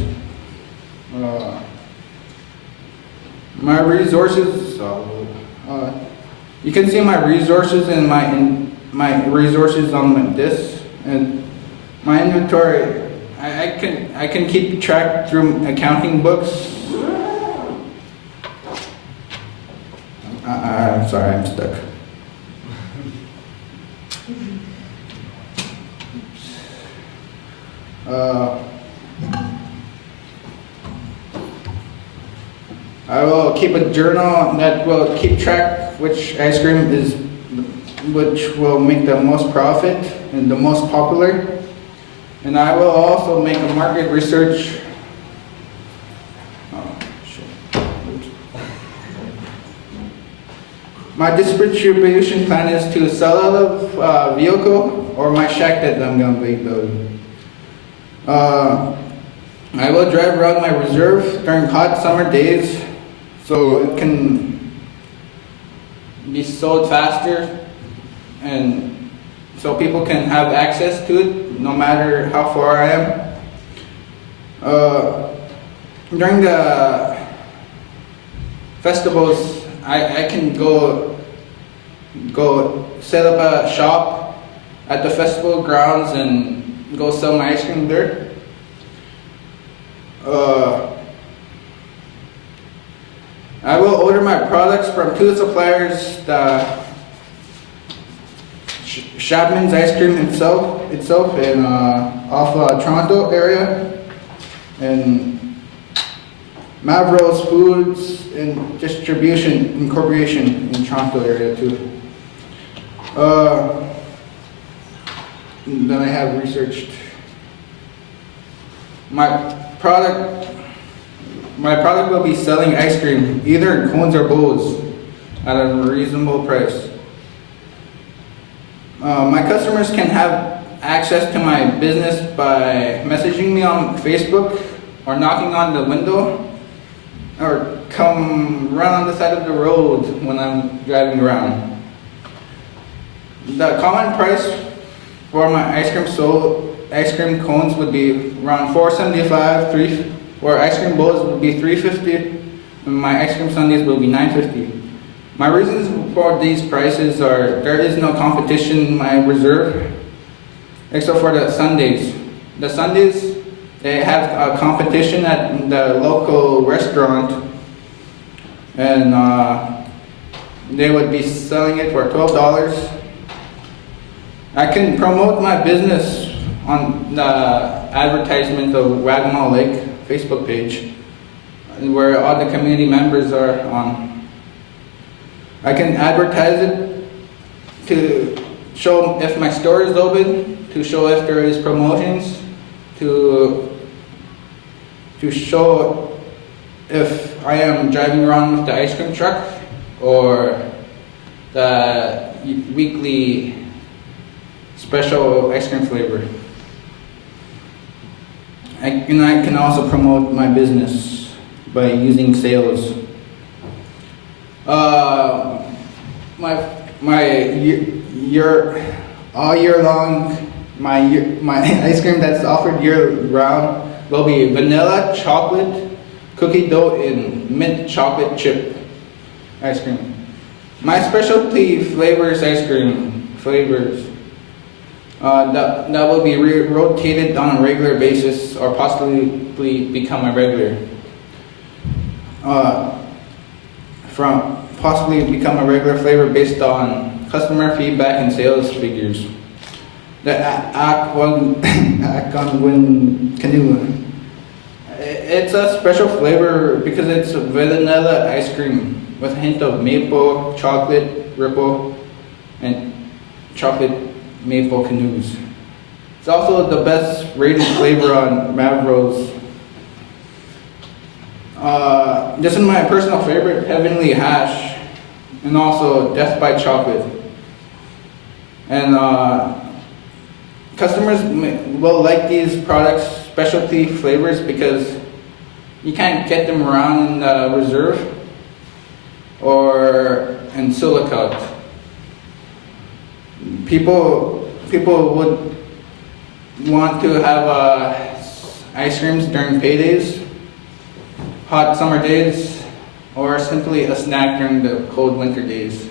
My resources, you can see my resources and my resources on this, and my inventory. I can keep track through accounting books. I'm sorry, I'm stuck. I will keep a journal that will keep track which ice cream which will make the most profit and the most popular. And I will also make a market research. My distribution plan is to sell out of vehicle or my shack that I'm going to be building. I will drive around my reserve during hot summer days so it can be sold faster and so people can have access to it no matter how far I am. During the festivals, I can go set up a shop at the festival grounds and go sell my ice cream there. I will order my products from two suppliers, the Chapman's Ice Cream itself in off Toronto area, and Mavros Foods and Distribution Incorporation in Toronto area too. Then I have researched my product will be selling ice cream, either in cones or bowls, at a reasonable price. My customers can have access to my business by messaging me on Facebook or knocking on the window or come run on the side of the road when I'm driving around. The common price for my ice cream cones would be around $4.75, or ice cream bowls would be $3.50, and my ice cream sundaes will be $9.50. My reasons for these prices are there is no competition in my reserve, except for the sundaes. The sundaes, they have a competition at the local restaurant, and they would be selling it for $12. I can promote my business on the advertisement of Wagamama Lake Facebook page, where all the community members are on. I can advertise it to show if my store is open, to show if there is promotions, to show if I am driving around with the ice cream truck or the weekly special ice cream flavor. And I can also promote my business by using sales. All year long, my ice cream that's offered year round will be vanilla, chocolate, cookie dough, and mint chocolate chip ice cream. My specialty flavors ice cream flavors that will be rotated on a regular basis or possibly become a regular. Possibly become a regular flavor based on customer feedback and sales figures. The Akwan Canoe. It's a special flavor because it's vanilla ice cream with a hint of maple, chocolate, ripple, and chocolate maple canoes. It's also the best rated flavor on Mavros. This is my personal favorite, Heavenly Hash, and also Death by Chocolate. And customers will like these products, specialty flavors, because you can't get them around in the Reserve or in Silicate. People would want to have ice creams during paydays, hot summer days, or simply a snack during the cold winter days.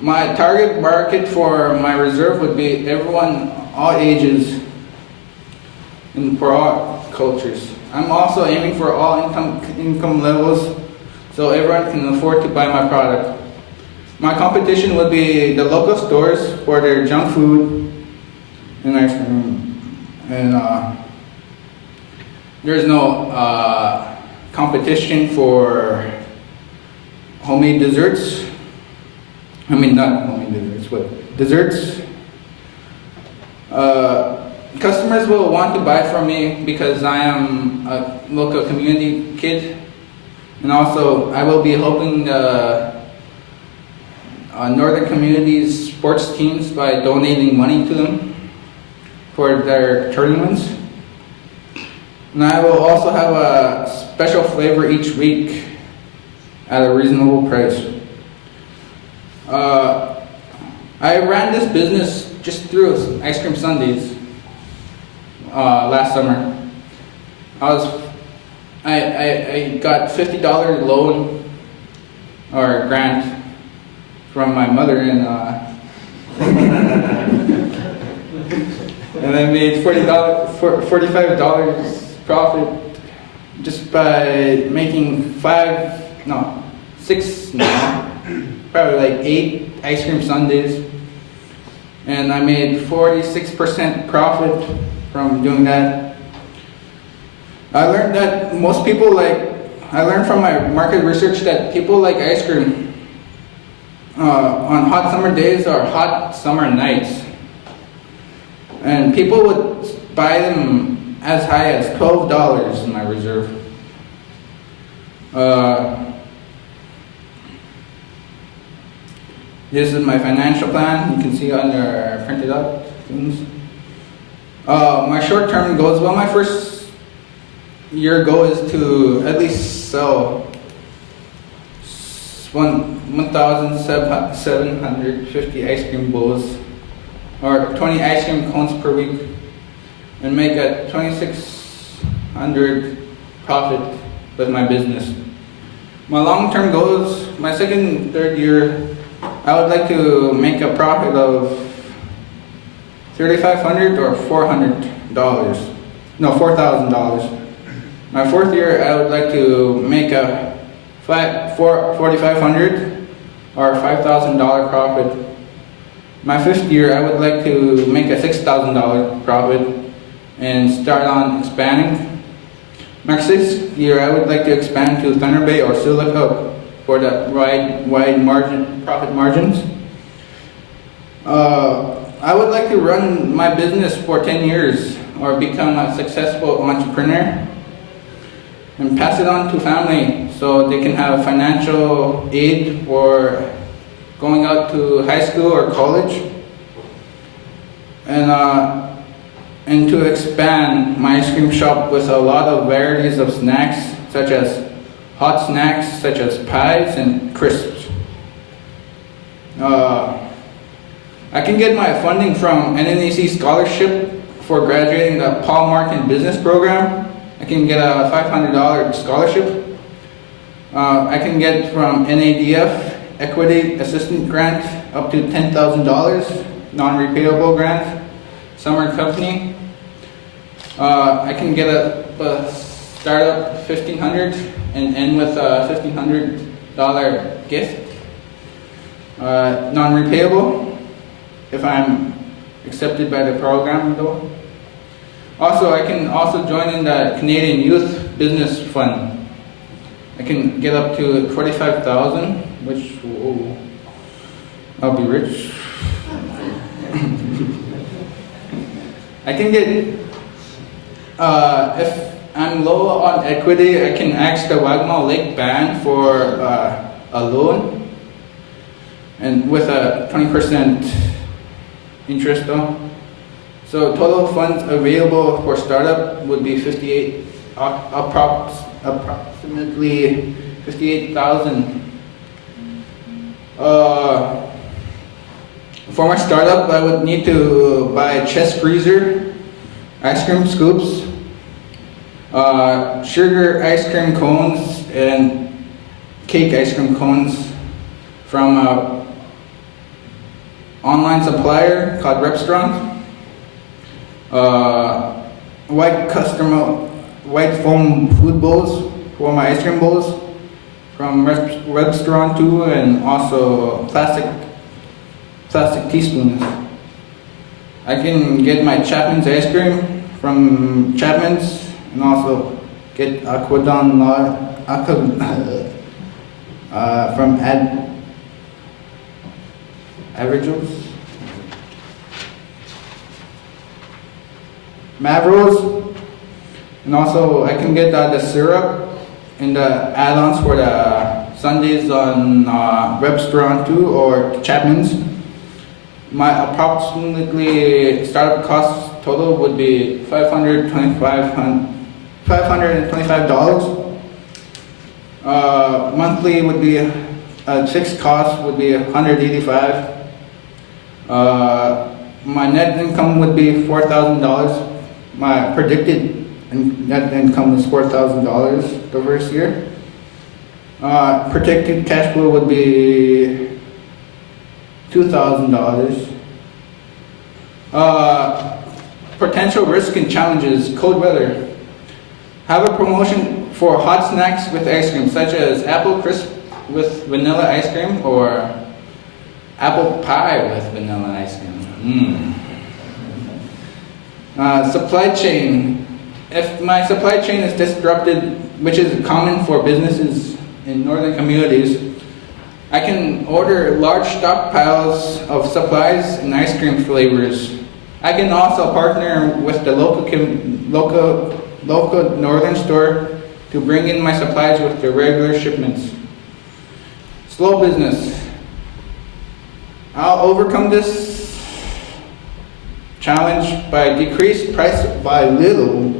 My target market for my Reserve would be everyone, all ages, and for all cultures. I'm also aiming for all income levels, so everyone can afford to buy my product. My competition would be the local stores for their junk food and ice cream. And there's no competition for homemade desserts. I mean, not homemade desserts, but desserts. Customers will want to buy from me because I am a local community kid, and also I will be helping the northern communities sports teams by donating money to them for their tournaments. And I will also have a special flavor each week at a reasonable price. I ran this business just through Ice Cream Sundays last summer. I got $50 loan or grant from my mother, and I made $45 profit just by making probably like 8 ice cream sundaes, and I made 46% profit from doing that. I learned from my market research that people like ice cream on hot summer days or hot summer nights. And people would buy them as high as $12 in my Reserve. This is my financial plan. You can see under printed out things. My short-term goals, well, my first year goal is to at least sell 1,750 ice cream bowls or 20 ice cream cones per week and make a $2,600 profit with my business. My long-term goals, my second, third year, I would like to make a profit of $3,500 or $4,000. My fourth year, I would like to make a $4,500 or $5,000 profit. My fifth year, I would like to make a $6,000 profit and start on expanding. My sixth year, I would like to expand to Thunder Bay or Silicate for the wide profit margins. I would like to run my business for 10 years or become a successful entrepreneur and pass it on to family so they can have financial aid for going out to high school or college, and to expand my ice cream shop with a lot of varieties of snacks, such as hot snacks such as pies and crisps. I can get my funding from NNEC scholarship for graduating the Paul Martin Business Program. I can get a $500 scholarship. I can get from NADF Equity Assistant Grant up to $10,000, non-repayable grant, summer company. I can get a startup $1,500 and end with a $1,500 gift, non-repayable if I'm accepted by the program though. Also, I can also join in the Canadian Youth Business Fund. I can get up to $45,000, which I'll be rich. I can get, if I'm low on equity, I can ask the Wagamama Lake Band for a loan, and with a 20% interest though. So total funds available for startup would be approximately 58,000. For my startup, I would need to buy a chest freezer, ice cream scoops, sugar ice cream cones, and cake ice cream cones from an online supplier called Restaurant. White foam food bowls for my ice cream bowls from Restaurant too, and also plastic teaspoons. I can get my Chapman's ice cream from Chapman's, and also get Aquadon from Averages. Mavros, and also I can get the syrup and the add-ons for the sundaes on Restaurant 2 or Chapman's. My approximately startup cost total would be $525. Monthly would be fixed cost would be $185. My net income would be $4,000. My predicted net income is $4,000 the first year. Predicted cash flow would be $2,000. Potential risk and challenges: cold weather. Have a promotion for hot snacks with ice cream, such as apple crisp with vanilla ice cream or apple pie with vanilla ice cream. Supply chain. If my supply chain is disrupted, which is common for businesses in northern communities, I can order large stockpiles of supplies and ice cream flavors. I can also partner with the local northern store to bring in my supplies with the regular shipments. Slow business. I'll overcome this challenge by decrease price by little,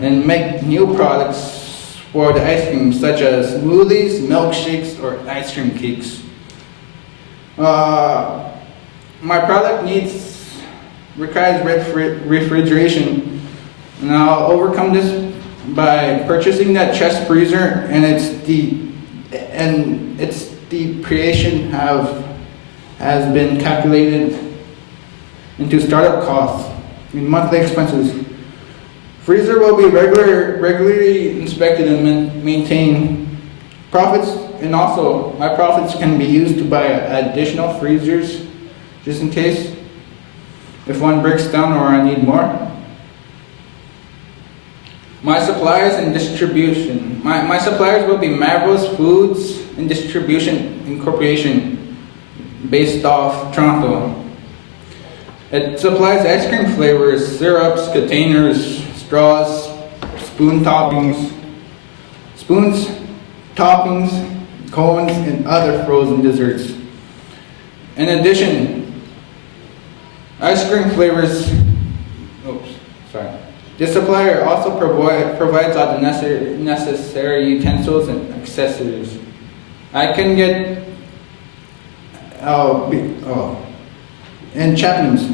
and make new products for the ice cream, such as smoothies, milkshakes, or ice cream cakes. My product requires refrigeration, and I'll overcome this by purchasing that chest freezer, and its depreciation has been calculated into startup costs and monthly expenses. Freezer will be regularly inspected and maintained. Profits, and also my profits can be used to buy additional freezers, just in case if one breaks down or I need more. My suppliers and distribution. My suppliers will be Mavros Foods and Distribution Incorporation, based off Toronto. It supplies ice cream flavors, syrups, containers, straws, spoons, toppings, cones, and other frozen desserts. In addition, ice cream flavors. This supplier also provides all the necessary utensils and accessories. I can get and Chapman's,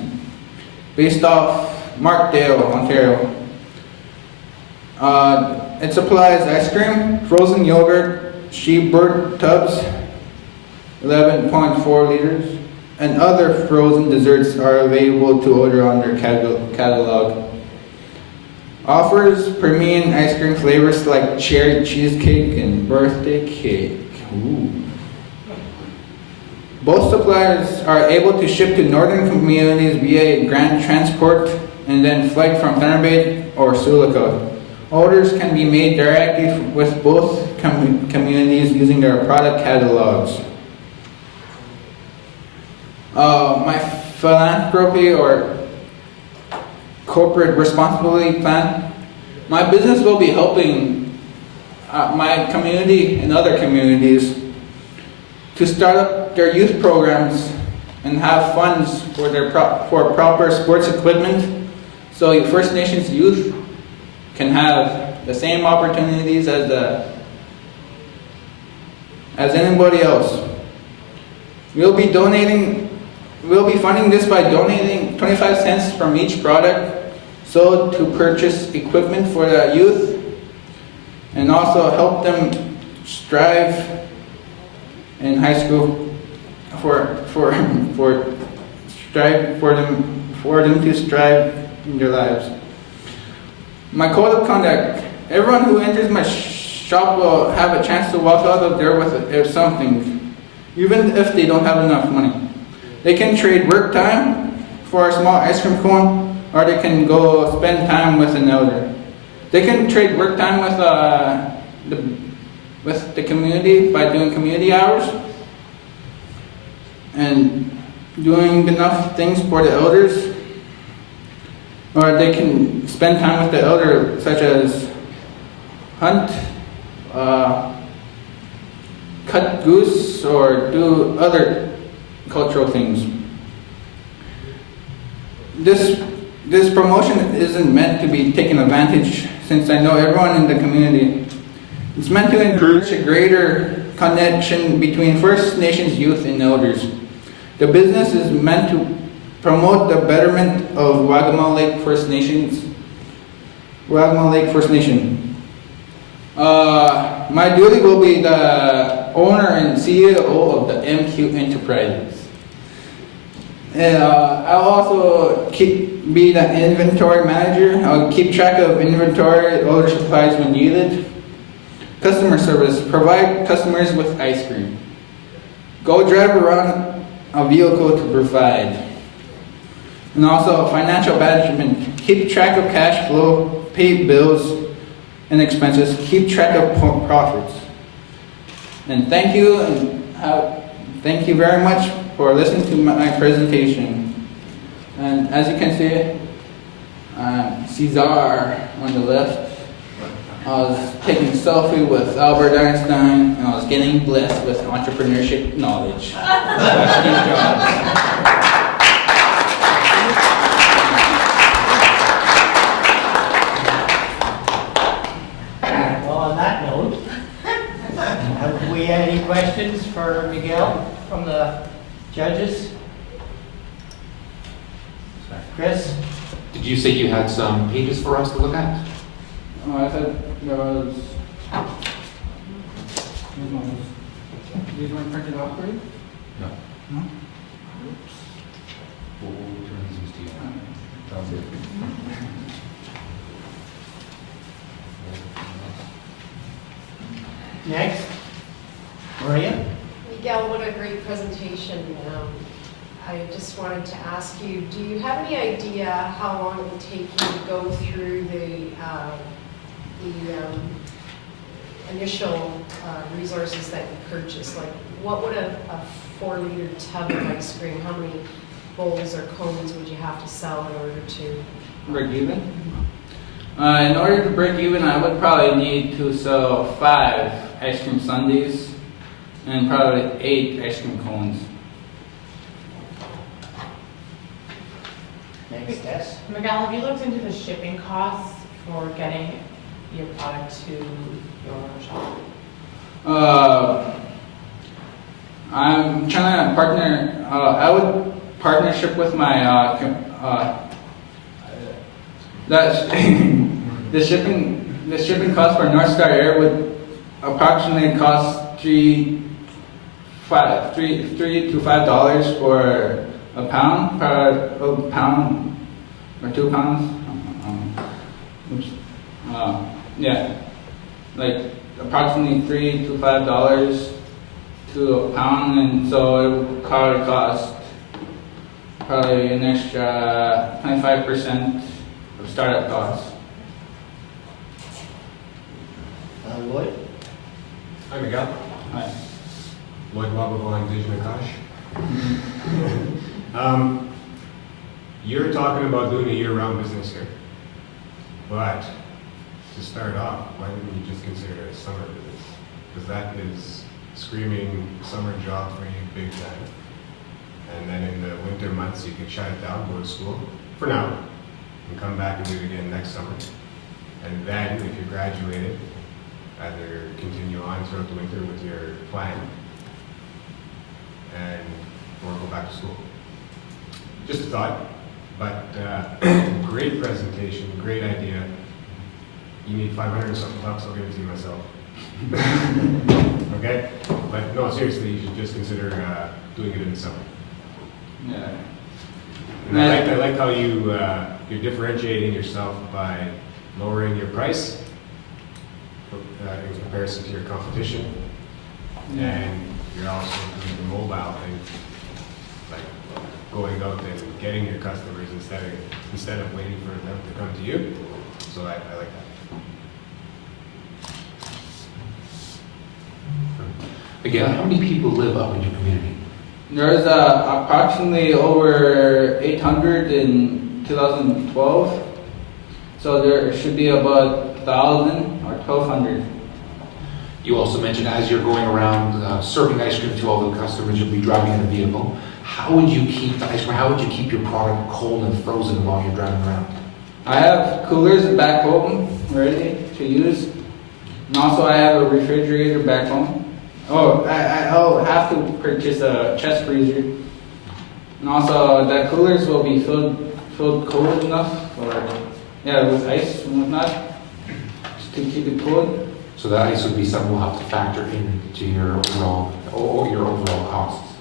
based off Markdale, Ontario. It supplies ice cream, frozen yogurt, sheepbird tubs, 11.4 liters, and other frozen desserts are available to order on their catalog. Offers premium ice cream flavors like cherry cheesecake and birthday cake. Ooh. Both suppliers are able to ship to northern communities via Grand Transport and then flight from Thunder Bay or Sulico. Orders can be made directly with both communities using their product catalogs. my philanthropy or corporate responsibility plan. My business will be helping my community and other communities to start up their youth programs and have funds for their for proper sports equipment, so First Nations youth can have the same opportunities as anybody else. We'll be funding this by donating 25 cents from each product sold to purchase equipment for the youth, and also help them strive in high school for them to strive in their lives. My code of conduct: everyone who enters my shop will have a chance to walk out of there with something, even if they don't have enough money. They can trade work time for a small ice cream cone, or they can go spend time with an elder. They can trade work time with the community by doing community hours and doing enough things for the elders, or they can spend time with the elder, such as hunt, cut goose, or do other cultural things. This promotion isn't meant to be taken advantage, since I know everyone in the community. It's meant to encourage a greater connection between First Nations youth and elders. The business is meant to promote the betterment of Wagimal Lake First Nation. My duty will be the owner and CEO of the MQ Enterprises. I'll also be the inventory manager. I'll keep track of inventory, order supplies when needed. Customer service: provide customers with ice cream. Go drive around a vehicle to provide. And also financial management: keep track of cash flow, pay bills and expenses, keep track of profits. And thank you very much for listening to my presentation. And as you can see, Cesar on the left. I was taking a selfie with Albert Einstein, and I was getting blessed with entrepreneurship knowledge. Steve Jobs. Well, on that note, have we any questions for Miguel from the judges? Chris? Did you say you had some pages for us to look at? I said there was. These weren't printed off for you? No. No? We'll turn these to you. Sounds good. Next, Maria? Miguel, what a great presentation. I just wanted to ask you, do you have any idea how long it will take you to go through the initial resources that you purchase? Like, what would a 4-liter tub of ice cream, how many bowls or cones would you have to sell in order to break even? In order to break even, I would probably need to sell 5 ice cream sundaes and probably 8 ice cream cones. Next, Tess? Miguel, have you looked into the shipping costs for getting your product to your shop? I'm trying to partner. I would partnership with my. That's the shipping cost for North Star Air would approximately cost $3 to $5 for a pound, or 2 pounds. Yeah, like approximately $3 to $5 to a pound, and so it would probably cost an extra 25% of startup costs. Lloyd? Hi, Miguel. Hi. Lloyd Wabavong, Digital Cash. You're talking about doing a year-round business here, but to start off, why didn't you just consider it a summer business? Because that is screaming summer job for you big time. And then in the winter months, you could shut it down, go to school for now, and come back and do it again next summer. And then, if you graduated, either continue on throughout the winter with your plan, and or go back to school. Just a thought, but great presentation, great idea. You need 500 and something bucks, I'll give it to you myself. Okay? But no, seriously, you should just consider doing it in the summer. Yeah. And I like how you're differentiating yourself by lowering your price in comparison to your competition, and you're also doing the mobile thing, like going out and getting your customers instead of waiting for them to come to you. So I like that. Again, how many people live up in your community? There's approximately over 800 in 2012. So there should be about 1,000 or 1,200. You also mentioned as you're going around serving ice cream to all the customers, you'll be driving in a vehicle. How would you keep the ice cream? How would you keep your product cold and frozen while you're driving around? I have coolers back home ready to use. And also I have a refrigerator back home. Oh, I'll have to purchase a chest freezer. And also the coolers will be filled cold enough, or with ice and whatnot, just to keep it cold. So that ice would be something we'll have to factor into your overall costs.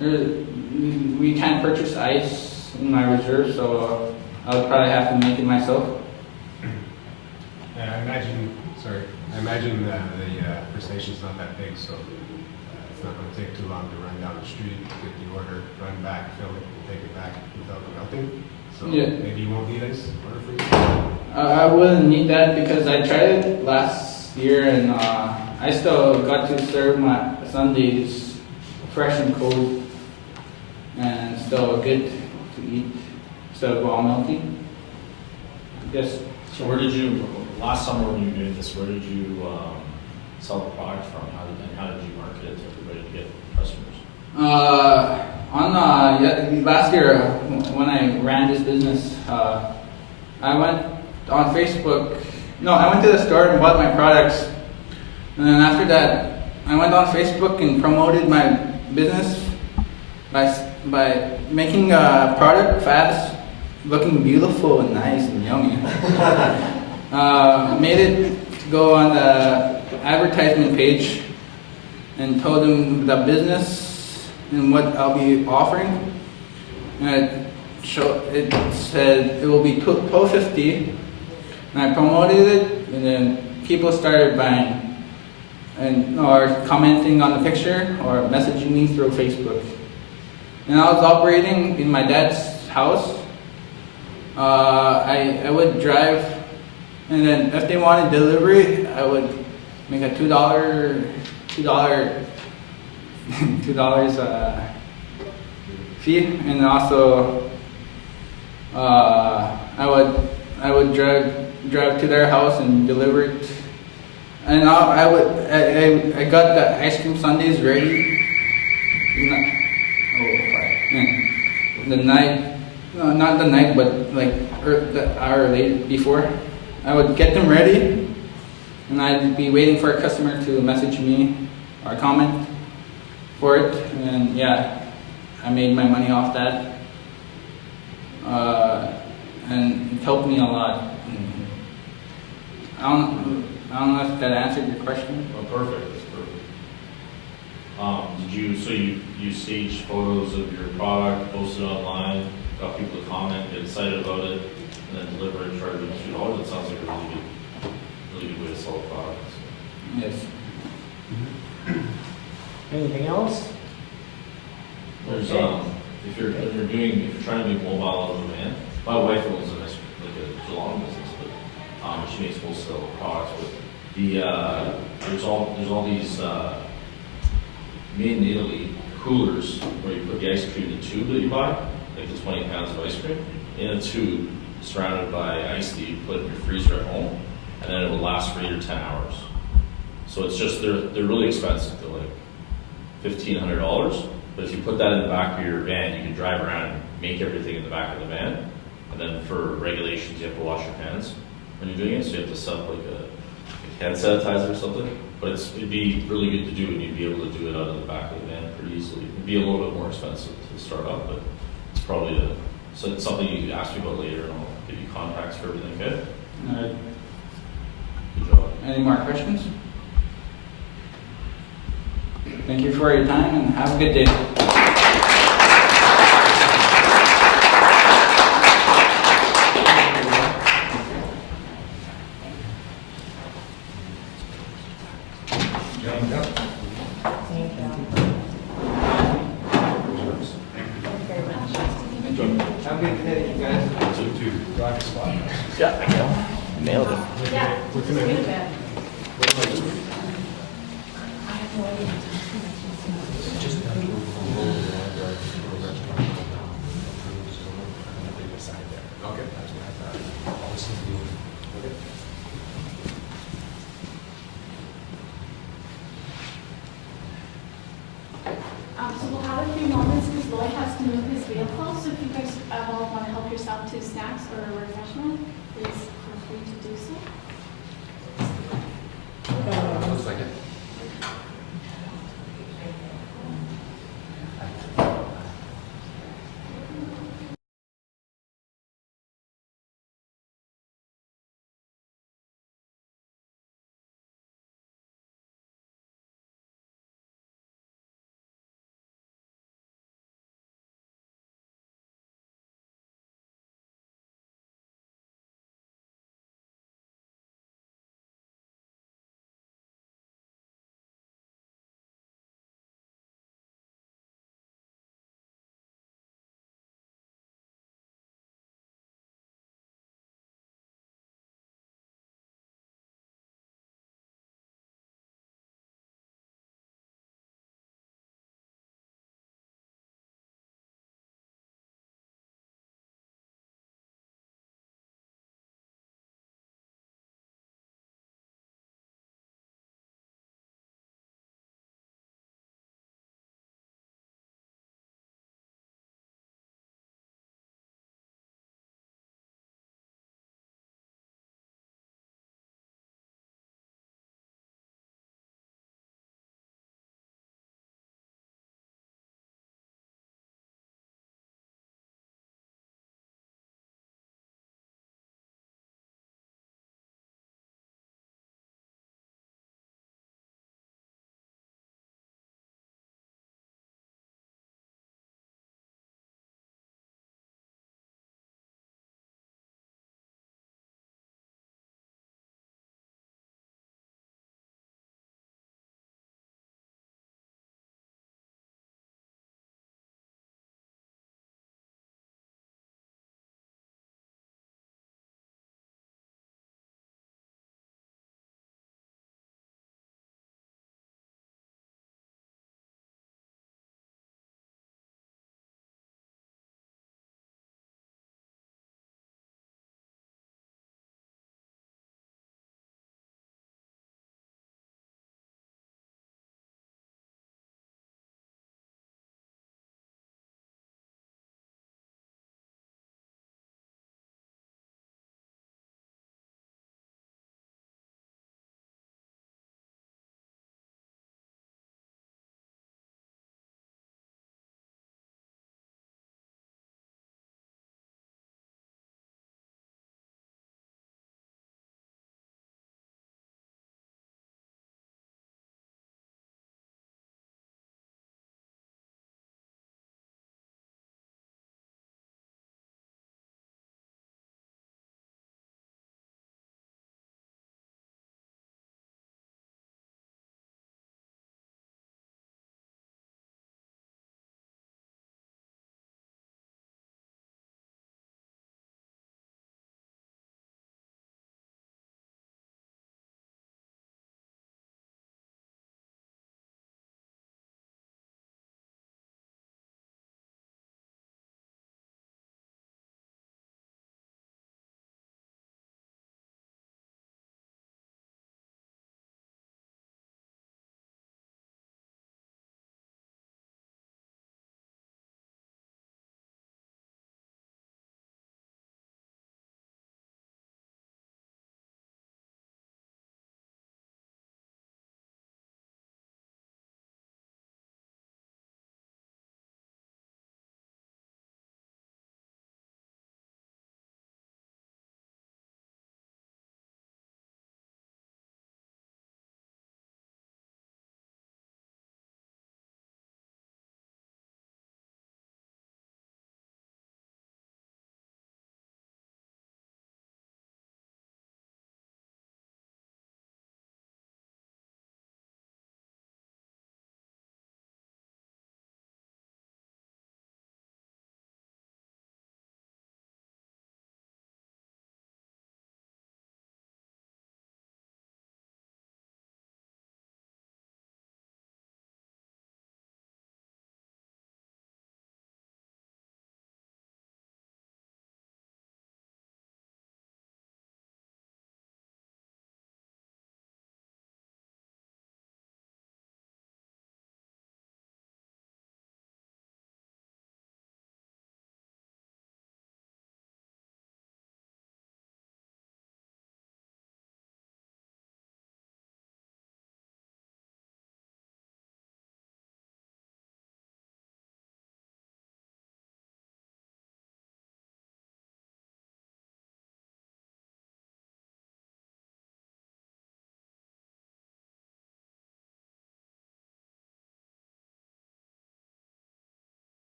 We can't purchase ice in my reserve, so I would probably have to make it myself. Yeah, I imagine the first station's not that big, so it's not going to take too long to run down the street, get the order, run back, fill it, and take it back without melting. So maybe you won't need ice order for you. I wouldn't need that because I tried it last year and I still got to serve my sundaes fresh and cold and still good to eat instead of all melty. Yes. So last summer when you were doing this, where did you sell the product from? How did you market it to everybody to get customers? Last year when I ran this business, I went on Facebook. No, I went to the store and bought my products. And then after that, I went on Facebook and promoted my business by making a product fast, looking beautiful and nice and yummy. Made it go on the advertisement page and told them the business and what I'll be offering. And it said it will be $12.50, and I promoted it, and then people started buying or commenting on the picture or messaging me through Facebook. And I was operating in my dad's house. I would drive, and then if they wanted delivery, I would make a $2 fee, and also I would drive to their house and deliver it. And I got the ice cream sundaes ready. The night, no, not the night, but like the hour late before. I would get them ready, and I'd be waiting for a customer to message me or comment for it, and I made my money off that, and it helped me a lot. I don't know if that answered your question. Oh, perfect. That's perfect. You staged photos of your product, posted online, got people to comment, get excited about it, and then deliver and charge them $2? That sounds like a really good way to sell a product. So. Yes. Anything else? There's Okay. if you're trying to do mobile on demand, my wife owns a salon business, but she makes wholesale products. But there's all these made in Italy coolers where you put the ice cream in the tube that you buy, like the 20 pounds of ice cream, in a tube surrounded by ice that you put in your freezer at home, and then it will last for 8 or 10 hours. So it's just, they're really expensive. They're like $1,500, but if you put that in the back of your van, you can drive around and make everything in the back of the van. And then for regulations, you have to wash your hands when you're doing it, so you have to set up like a hand sanitizer or something. But it'd be really good to do, and you'd be able to do it out of the back of the van pretty easily. It'd be a little bit more expensive to start up, but it's probably so it's something you can ask me about later, and I'll give you contacts for everything, okay? Good job. Any more questions? Thank you for your time and have a good day. Have a good day, you guys. To drive a spot. Yeah, I know. Nailed it. Yeah, What just can I wait a do? bit. What do I do? I have no idea. Okay. So we'll have a few moments because Lloyd has to move his vehicle. So if you guys all want to help yourself to snacks or refreshment, please feel free to do so. Looks like it.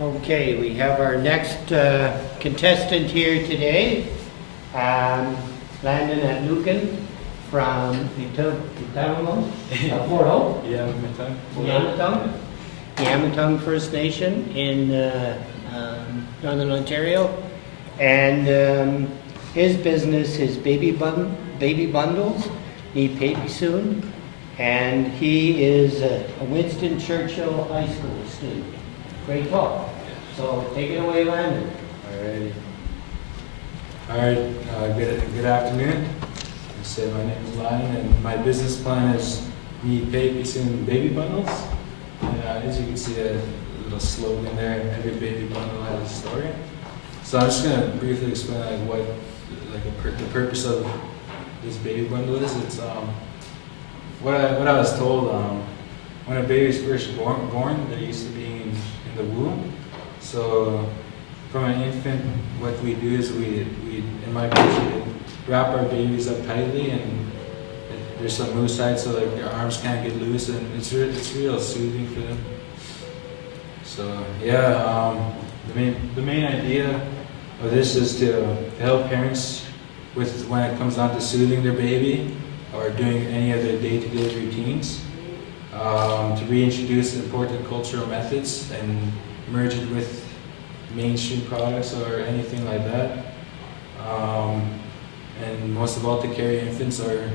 Okay, we have our next contestant here today, Landon at Lucan from Fort Hope. Yamatong First Nation in Northern Ontario. And his business is baby bundles, need baby soon. And he is a Winston Churchill High School student, grade 12. So take it away, Landon. All right, good afternoon. I said my name is Landon, and my business plan is need baby soon baby bundles. And as you can see, a little slogan there, every baby bundle has a story. So I'm just gonna briefly explain the purpose of this baby bundle is. It's what I was told when a baby is first born, they're used to being in the womb. So from an infant, what we do is we in my culture, we wrap our babies up tightly, and there's some loose sides so like their arms can't get loose, and it's real soothing for them. So yeah, the main idea of this is to help parents with when it comes down to soothing their baby or doing any of their day-to-day routines, to reintroduce important cultural methods and merge it with mainstream products or anything like that. And most of all, to carry infants or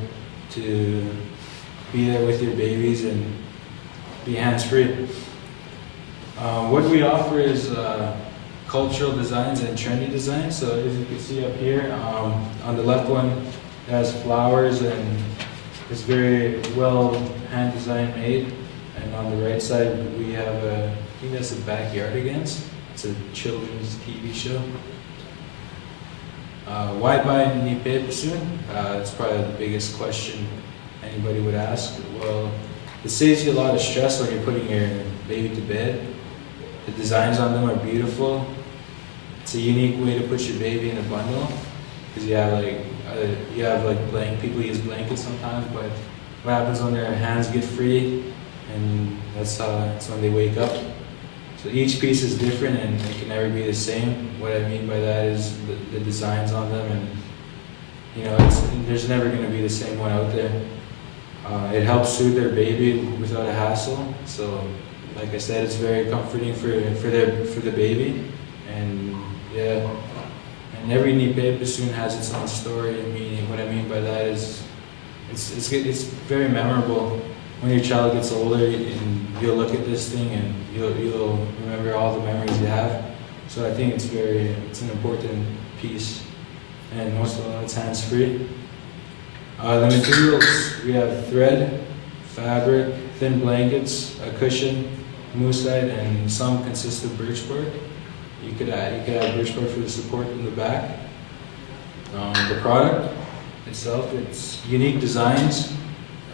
to be there with your babies and be hands-free. What we offer is cultural designs and trendy designs. So as you can see up here, on the left one, it has flowers and it's very well hand designed made. And on the right side, we have I think that's the Backyardigans. It's a children's TV show. Why buy new paper soon? It's probably the biggest question anybody would ask. Well, it saves you a lot of stress when you're putting your baby to bed. The designs on them are beautiful. It's a unique way to put your baby in a bundle because you have like people use blankets sometimes, but what happens when their hands get free, and that's when they wake up. So each piece is different and it can never be the same. What I mean by that is the designs on them, and there's never going to be the same one out there. It helps soothe their baby without a hassle. So, like I said, it's very comforting for the baby, and yeah. And every knee baby soon has its own story. Meaning, what I mean by that is, it's very memorable. When your child gets older, and you'll look at this thing and you'll remember all the memories you have. So I think it's an important piece, and most of all, it's hands-free. The materials, we have thread, fabric, thin blankets, a cushion, moosehide, and some consist of birch bark. You could add birch bark for the support in the back. The product itself, it's unique designs,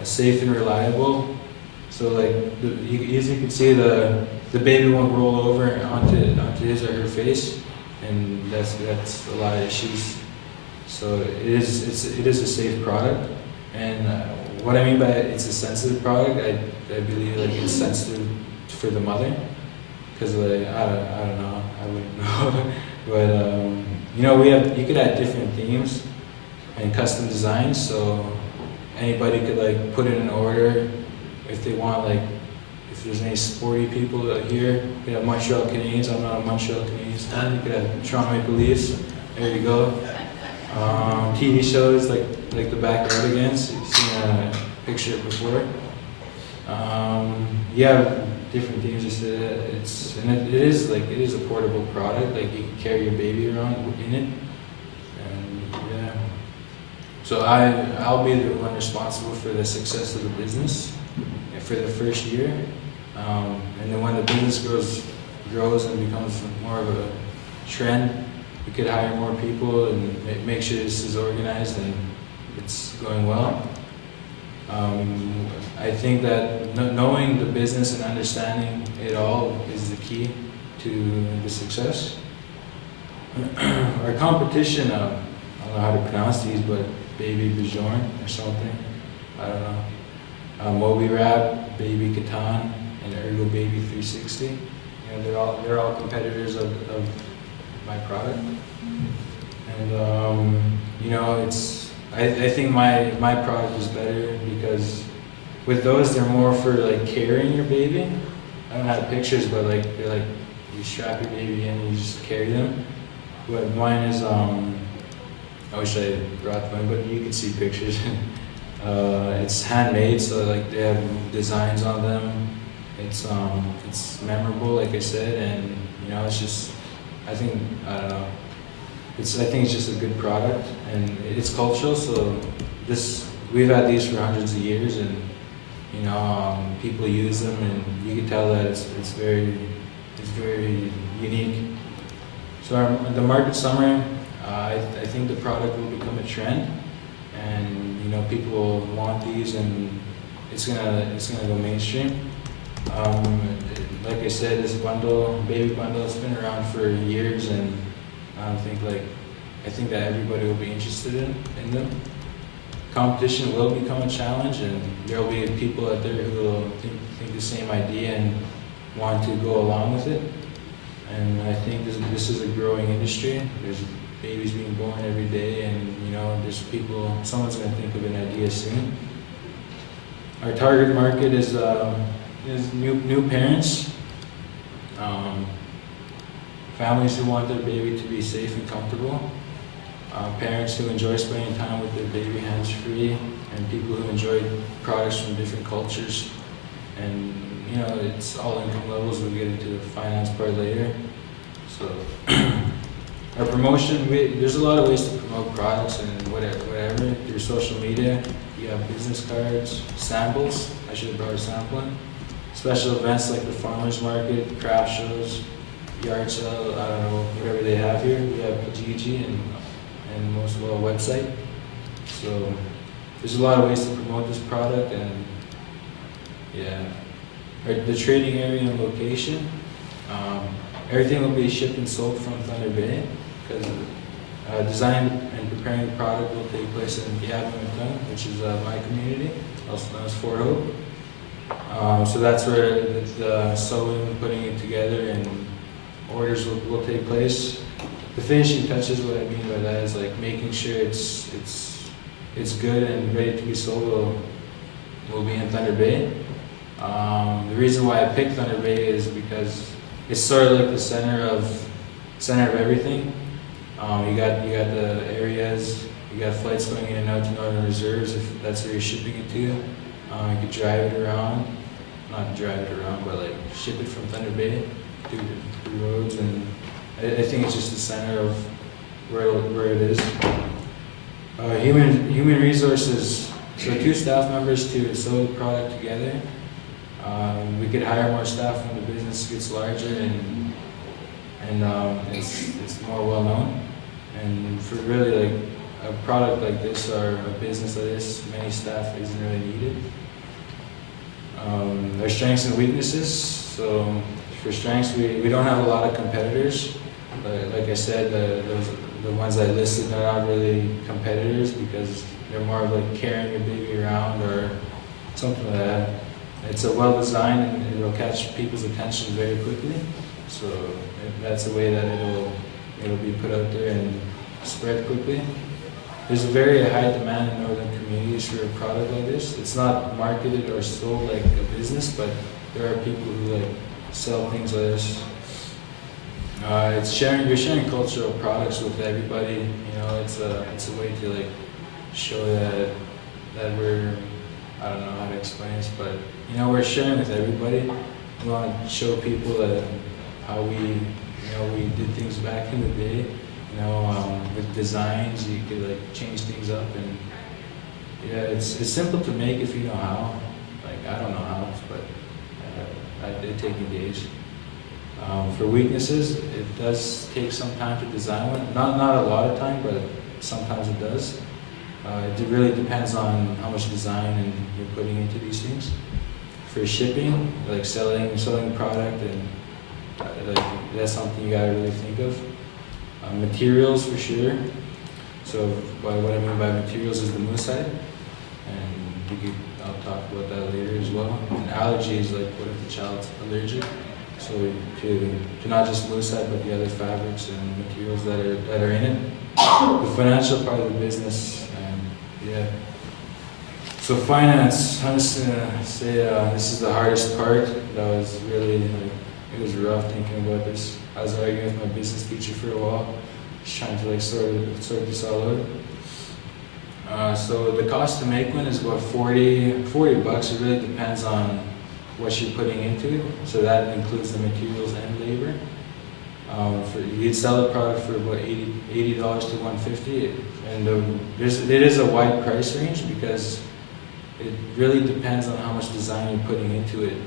safe and reliable. So like as you can see, the baby won't roll over onto his or her face, and that's a lot of issues. So it is a safe product, and what I mean by it's a sensitive product, I believe like it's sensitive for the mother, because like I don't know, I wouldn't know, but you could add different themes and custom designs, so anybody could like put in an order if they want, like if there's any sporty people here. You could have Montreal Canadiens. I'm not a Montreal Canadiens fan. You could have Toronto Maple Leafs. There you go. TV shows like the Backyardigans. You've seen a picture before. different things. Just it is a portable product. Like you can carry your baby around in it, and yeah. So I'll be the one responsible for the success of the business for the first year, and then when the business grows and becomes more of a trend, we could hire more people and make sure this is organized and it's going well. I think that knowing the business and understanding it all is the key to the success. Our competition, I don't know how to pronounce these, but Baby Bjorn or something, I don't know. Moby Rap, Baby Catan, and Ergo Baby 360. You know, they're all competitors of my product. And you know, I think my product is better because with those they're more for like carrying your baby. I don't have pictures, but like they're like you strap your baby in and you just carry them. But mine is I wish I brought mine, but you can see pictures. It's handmade, so like they have designs on them. It's memorable, like I said, and you know, it's just I don't know. I think it's just a good product, and it's cultural. So we've had these for hundreds of years, and you know, people use them, and you can tell that it's very unique. So the market summary, I think the product will become a trend, and you know, people will want these, and it's gonna go mainstream. Like I said, this baby bundle, has been around for years, and I think that everybody will be interested in them. Competition will become a challenge, and there will be people out there who will think the same idea and want to go along with it. And I think this is a growing industry. There's babies being born every day, and you know, someone's going to think of an idea soon. Our target market is new parents, families who want their baby to be safe and comfortable, parents who enjoy spending time with their baby hands-free, and people who enjoy products from different cultures. And you know, it's all income levels. We'll get into the finance part later. So our promotion, there's a lot of ways to promote products and whatever through social media. You have business cards, samples. I should have brought a sample in. Special events like the farmers market, craft shows, yard sale. I don't know, whatever they have here. We have Kijiji and most of our website. So there's a lot of ways to promote this product, and yeah. The trading area and location, everything will be shipped and sold from Thunder Bay, because design and preparing the product will take place in Yabon, which is my community, also known as Fort Hope. So that's where the sewing, putting it together, and orders will take place. The finishing touches, what I mean by that is like making sure it's good and ready to be sold will be in Thunder Bay. The reason why I picked Thunder Bay is because it's sort of like the center of everything. You got the areas, you got flights going in and out to Northern Reserves if that's where you're shipping it to. You could drive it around, not drive it around, but like ship it from Thunder Bay through roads, and I think it's just the center of where it is. Human resources. So 2 staff members to sew the product together. We could hire more staff when the business gets larger and it's more well known. And for really like a product like this or a business like this, many staff isn't really needed. Our strengths and weaknesses. So for strengths, we don't have a lot of competitors. Like I said, the ones I listed are not really competitors because they're more of like carrying your baby around or something like that. It's a well designed and it'll catch people's attention very quickly. So that's a way that it'll be put out there and spread quickly. There's a very high demand in northern communities for a product like this. It's not marketed or sold like a business, but there are people who like sell things like this. You're sharing cultural products with everybody. You know, it's a way to like show that we're, I don't know how to explain this, but you know, we're sharing with everybody. We want to show people that how we did things back in the day. With designs, you could like change things up, and yeah, it's simple to make if you know how. Like I don't know how, but it takes me days. For weaknesses, it does take some time to design one. Not a lot of time, but sometimes it does. It really depends on how much design and you're putting into these things. For shipping, like selling product, and like that's something you gotta really think of. Materials for sure. So what I mean by materials is the moose hide, and I'll talk about that later as well. And allergies, like what if the child's allergic? So to not just moose hide, but the other fabrics and materials that are in it. The financial part of the business, yeah. So finance, I'm just gonna say this is the hardest part. That was really it was rough thinking about this. I was arguing with my business teacher for a while, just trying to sort this all out. So the cost to make one is about $40. It really depends on what you're putting into it. So that includes the materials and labor. You'd sell the product for about $80 to $150, and it is a wide price range because it really depends on how much design you're putting into it.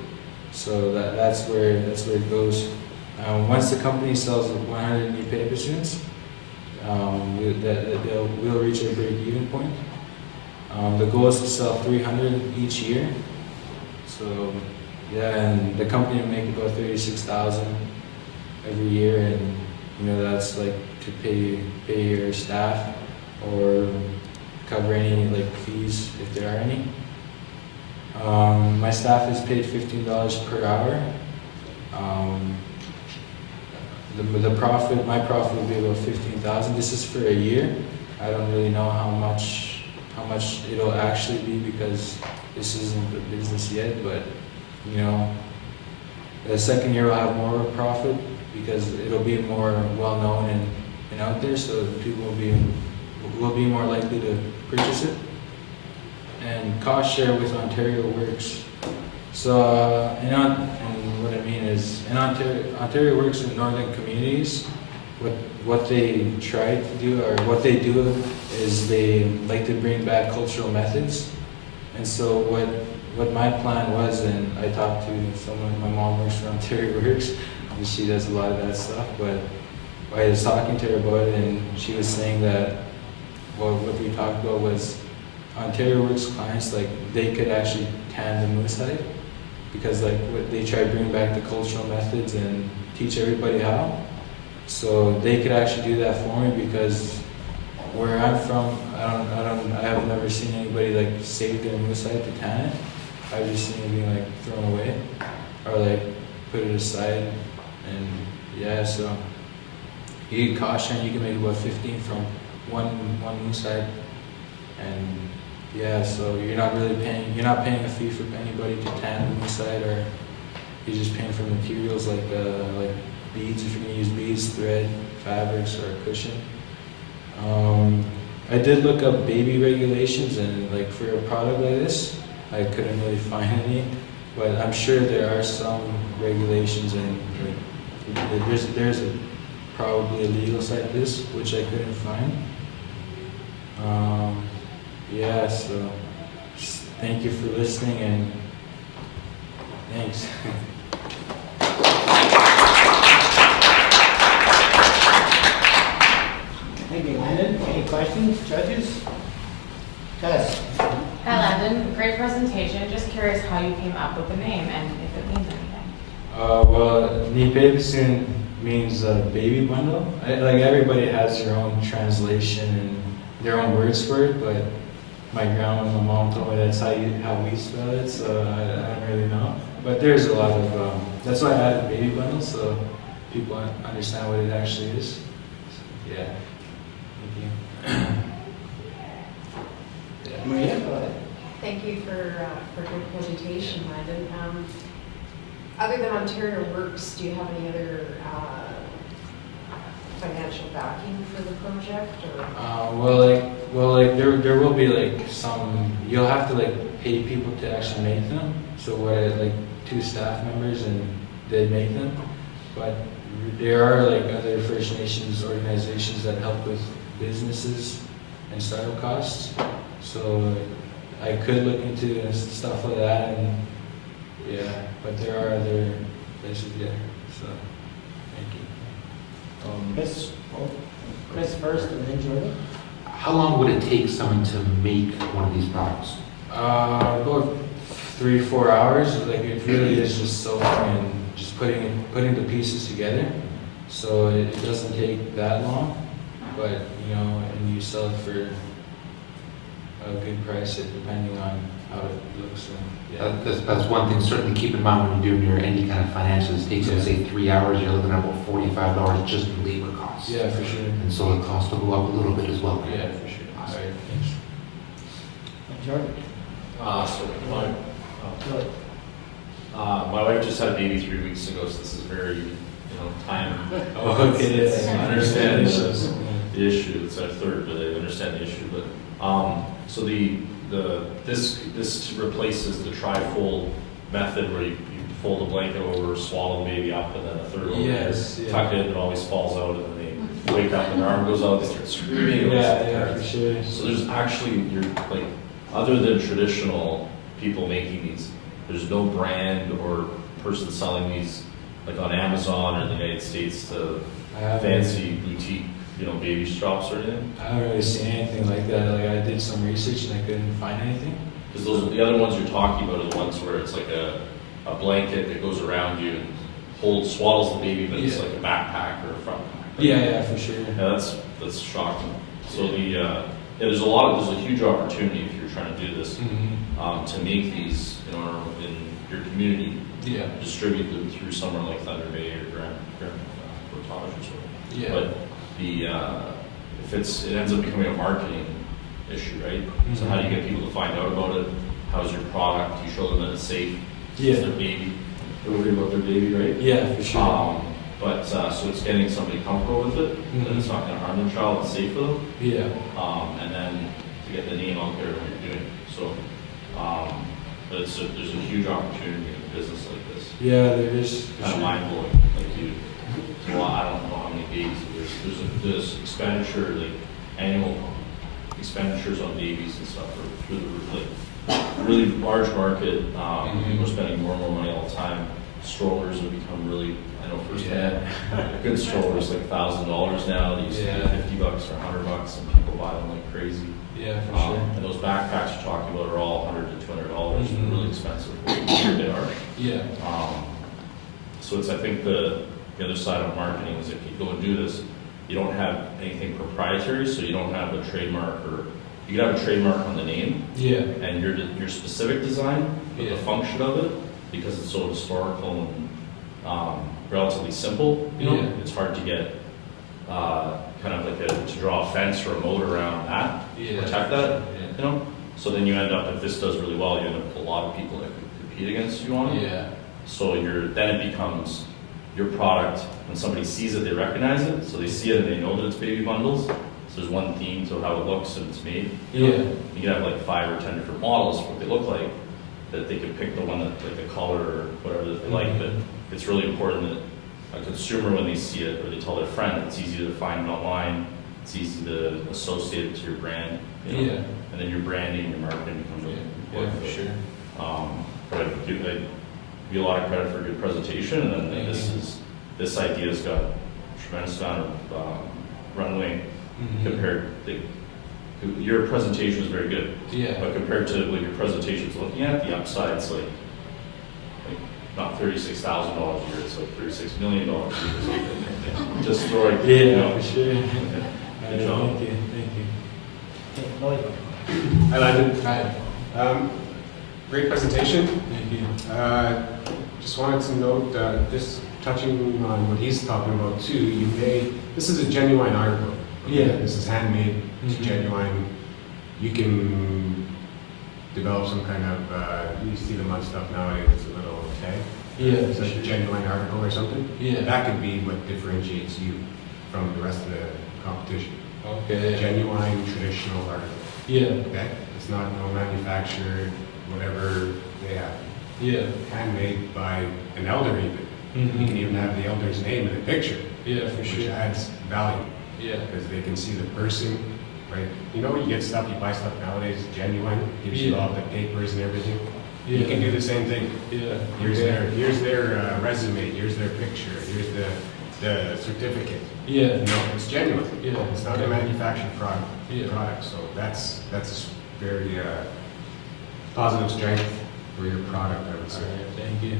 So that's where it goes. Once the company sells 100 new paper students, we'll reach a break-even point. The goal is to sell 300 each year. So yeah, and the company will make about $36,000 every year, and that's like to pay your staff or cover any like fees if there are any. My staff is paid $15 per hour. My profit will be about $15,000. This is for a year. I don't really know how much it'll actually be because this isn't the business yet. But the second year will have more profit because it'll be more well known and out there, so people will be more likely to purchase it. And cost share with Ontario Works. So, and what I mean is, in Ontario Works in northern communities, what they try to do, or what they do, is they like to bring back cultural methods. And so what my plan was, and I talked to someone, my mom works for Ontario Works, and she does a lot of that stuff, but I was talking to her about it, and she was saying that, well, what we talked about was Ontario Works clients, like, they could actually tan the moose hide, because they try to bring back the cultural methods and teach everybody how. So they could actually do that for me, because where I'm from, I have never seen anybody like save their moose hide to tan it. I've just seen it being like thrown away or like put it aside, and yeah. So you get cost sharing, you can make about 15 from one moose hide, and yeah. So you're not paying a fee for anybody to tan the moose hide, or you're just paying for materials like beads, if you're gonna use beads, thread, fabrics, or a cushion. I did look up baby regulations, and like for a product like this, I couldn't really find any, but I'm sure there are some regulations, and like, there's probably a legal site of this, which I couldn't find. Yeah, so just thank you for listening, and thanks. Thank you, Landon. Any questions, judges? Tess? Hi, Landon. Great presentation. Just curious how you came up with the name and if it means anything. Well, Nipepisun means baby bundle. Like everybody has their own translation and their own words for it, but my grandma and my mom told me that's how we spell it, so I don't really know. But there's a lot of, that's why I added baby bundle, so people understand what it actually is. So, yeah. Maria, go ahead. Thank you for a good presentation, Landon. Other than Ontario Works, do you have any other financial backing for the project, or? There will be like some, you'll have to like pay people to actually make them. So like 2 staff members and they make them. But there are like other First Nations organizations that help with businesses and startup costs. So I could look into stuff like that, and yeah, but there are other places, yeah. So thank you. Chris first and then Jordan. How long would it take someone to make one of these products? About 3-4 hours. Like it really is just sewing and just putting the pieces together. So it doesn't take that long, but you know, and you sell it for a good price, depending on how it looks. And, yeah. That's one thing, certainly keep in mind when you're doing any kind of financials, it takes, let's say, 3 hours, you're looking at about $45 just in labor costs. Yeah, for sure. And so the cost will go up a little bit as well. Yeah, for sure. Awesome. All right, thanks. Jordan. My wife just had a baby 3 weeks ago, so this is very, time. Oh, okay. I understand the issue. It's our third, but I understand the issue. But so this replaces the tri-fold method where you fold a blanket over, swallow the baby up, and then a third over, tuck it, it always falls out, and then they wake up and their arm goes out, they start screaming. Yeah, for sure. So there's actually, other than traditional people making these, there's no brand or person selling these like on Amazon or in the United States to fancy boutique, baby shops or anything. I haven't really seen anything like that. Like I did some research and I couldn't find anything. Because the other ones you're talking about are the ones where it's like a blanket that goes around you and swaddles the baby, but it's like a backpack or a front pack. Right? Yeah, for sure. Yeah, that's shocking. So there's a huge opportunity if you're trying to do this, to make these in your community, distribute them through somewhere like Thunder Bay or Grand Portage or something. Yeah. But it ends up becoming a marketing issue, right? So how do you get people to find out about it? How's your product? You show them that it's safe. It's their baby. They're worried about their baby, right? Yeah, for sure. So it's getting somebody comfortable with it, that it's not going to harm the child, it's safe for them. Yeah. And then to get the name out there of what you're doing. So, but there's a huge opportunity in a business like this. Yeah, there is. Kind of mind blowing. Well, I don't know how many babies there's expenditure, like annual expenditures on babies and stuff are through the roof. Like really large market. People are spending more and more money all the time. Strollers have become really, I know firsthand, a good stroller is like $1,000 now. They used to be $50 or $100, and people buy them like crazy. Yeah, for sure. And those backpacks you're talking about are all $100 to $200, really expensive. They are. Yeah. So I think the other side of marketing is if you go and do this, you don't have anything proprietary, so you don't have a trademark, or you can have a trademark on the name. Yeah. And your specific design, but the function of it, because it's so historical and relatively simple, it's hard to get kind of like to draw a fence or a moat around that, protect that, So then you end up, if this does really well, you end up with a lot of people that could compete against you on it. Yeah. So then it becomes your product. When somebody sees it, they recognize it. So they see it and they know that it's baby bundles. So there's one theme to how it looks and it's made. You can have like 5 or 10 different models, what they look like, that they could pick the one that, like the color or whatever that they like. But it's really important that a consumer, when they see it or they tell their friend, it's easy to find it online. It's easy to associate it to your brand. And then your branding and your marketing becomes really important. Yeah, for sure. But I give you a lot of credit for a good presentation, and then this idea's got a tremendous amount of runway compared to your presentation is very good. Yeah. But compared to what your presentation's looking at, the upside's like not $36,000 a year, it's like $36 million a year or something. Just throwing, for sure. Good job. Thank you. Okay, Lloyd. Hi, Landon. Hi. Great presentation. Thank you. Just wanted to note, just touching on what he's talking about too, this is a genuine article. Okay? Yeah. This is handmade, it's genuine. You can develop some kind of, you see the mud stuff nowadays, it's a little tag. Yeah. It's like a genuine article or something. Yeah. That could be what differentiates you. from the rest of the competition. Okay. Genuine, traditional article. Yeah. Okay? It's not no manufactured, whatever they have. Yeah. Handmade by an elder even. Mhm. You can even have the elder's name in the picture. Yeah, for Which sure. adds value, Yeah. because they can see the person, right? You know, you get stuff, you buy stuff nowadays, genuine, gives you Yeah. all the papers and everything. Yeah. You can do the same thing. Yeah. Here's Okay. their resume, here's their picture, here's the certificate. Yeah. You know, it's genuine. Yeah. It's not a Okay. manufactured product. Yeah. So that's very positive strength for your product, I would All say. right. Thank you.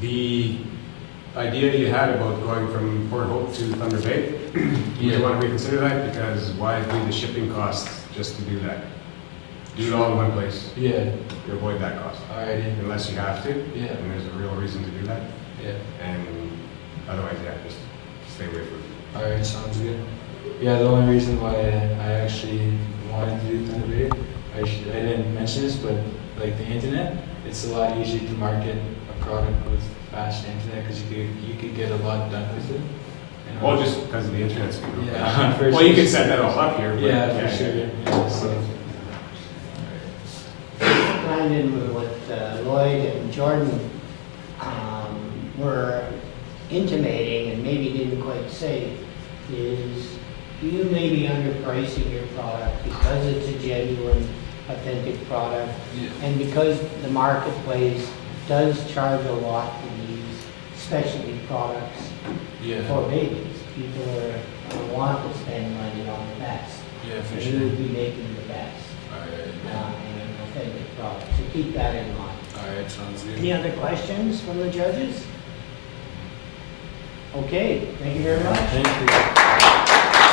The idea you had about going from Port Hope to Thunder Bay, you want to reconsider that, because why pay the shipping costs just to do that? Do it all in one place. Yeah. You avoid that cost. Alrighty. Unless you have to, Yeah. and there's a real reason to do that. Yeah. And otherwise, yeah, just stay away from it. Alright, sounds good. Yeah, the only reason why I actually wanted to do Thunder Bay, I didn't mention this, but like the internet, it's a lot easier to market a product with fast internet because you could get a lot done with it. You know? Well, just because of the internet speed. Yeah. for Well, you sure. can set that all up here. But Yeah, for sure. Yeah, so. Landon, with what Lloyd and Jordan were intimating and maybe didn't quite say is you may be underpricing your product because it's a genuine, authentic product, Yeah. and because the marketplace does charge a lot for these specialty products Yeah. for babies. People want to spend money on the best. Yeah, for And sure. you would be making the best Alright. in an authentic product. So keep that in mind. Alright, sounds good. Any other questions from the judges? Okay, thank you very much. Thank you.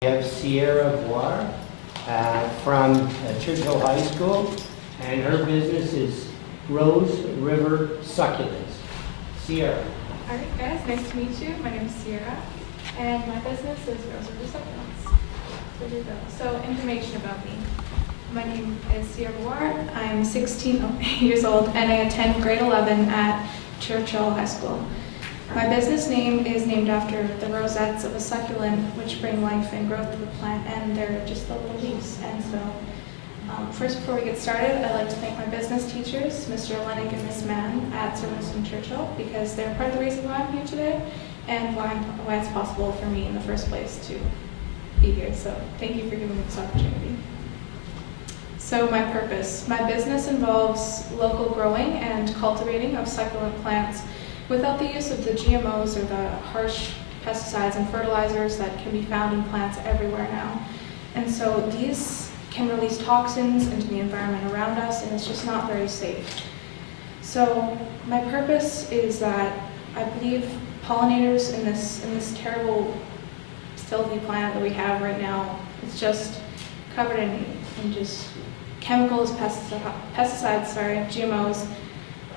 We have Sierra Boire from Churchill High School, and her business is Rose River Succulents. Sierra. All right, guys, nice to meet you. My name is Sierra, and my business is Rose River Succulents. So there you go. So information about me. My name is Sierra Boire. I'm 16 years old, and I attend grade 11 at Churchill High School. My business name is named after the rosettes of a succulent, which bring life and growth to the plant, and they're just the little leaves. And so, first, before we get started, I'd like to thank my business teachers, Mr. Lennick and Miss Mann at Somerson Churchill, because they're part of the reason why I'm here today, and why it's possible for me in the first place to be here. So, thank you for giving me this opportunity. So, my purpose. My business involves local growing and cultivating of succulent plants without the use of the GMOs or the harsh pesticides and fertilizers that can be found in plants everywhere now. And so these can release toxins into the environment around us, and it's just not very safe. So my purpose is that I believe pollinators in this terrible, filthy planet that we have right now, it's just covered in just chemicals, pesticides, GMOs,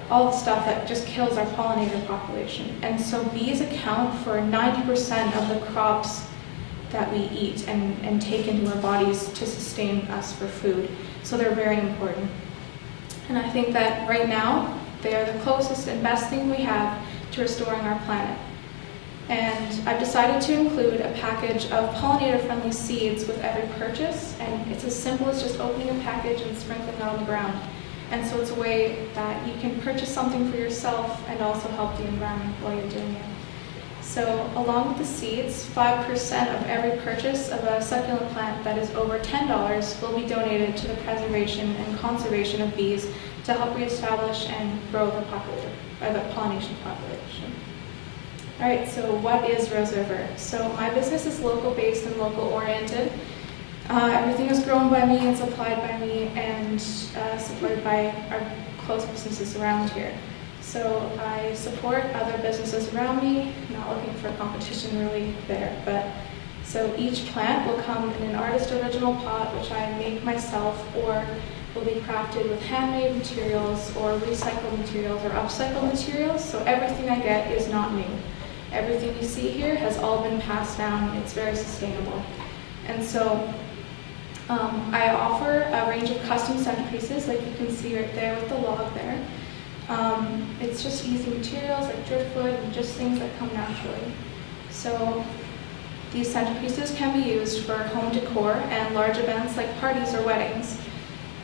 all the stuff that just kills our pollinator population. And so bees account for 90% of the crops that we eat and take into our bodies to sustain us for food. So they're very important. And I think that right now, they are the closest and best thing we have to restoring our planet. And I've decided to include a package of pollinator-friendly seeds with every purchase, and it's as simple as just opening a package and sprinkling it on the ground. And so it's a way that you can purchase something for yourself and also help the environment while you're doing it. So along with the seeds, 5% of every purchase of a succulent plant that is over $10 will be donated to the preservation and conservation of bees to help reestablish and grow the pollination population. All right, so what is Rose River? So my business is local-based and local-oriented. Everything is grown by me and supplied by me and supported by our close businesses around here. So I support other businesses around me, not looking for competition really there. But so each plant will come in an artist original pot, which I make myself, or will be crafted with handmade materials or recycled materials or upcycled materials. So everything I get is not new. Everything you see here has all been passed down. It's very sustainable. And so I offer a range of custom centerpieces, like you can see right there with the log there. It's just easy materials like driftwood and just things that come naturally. So these centerpieces can be used for home decor and large events like parties or weddings.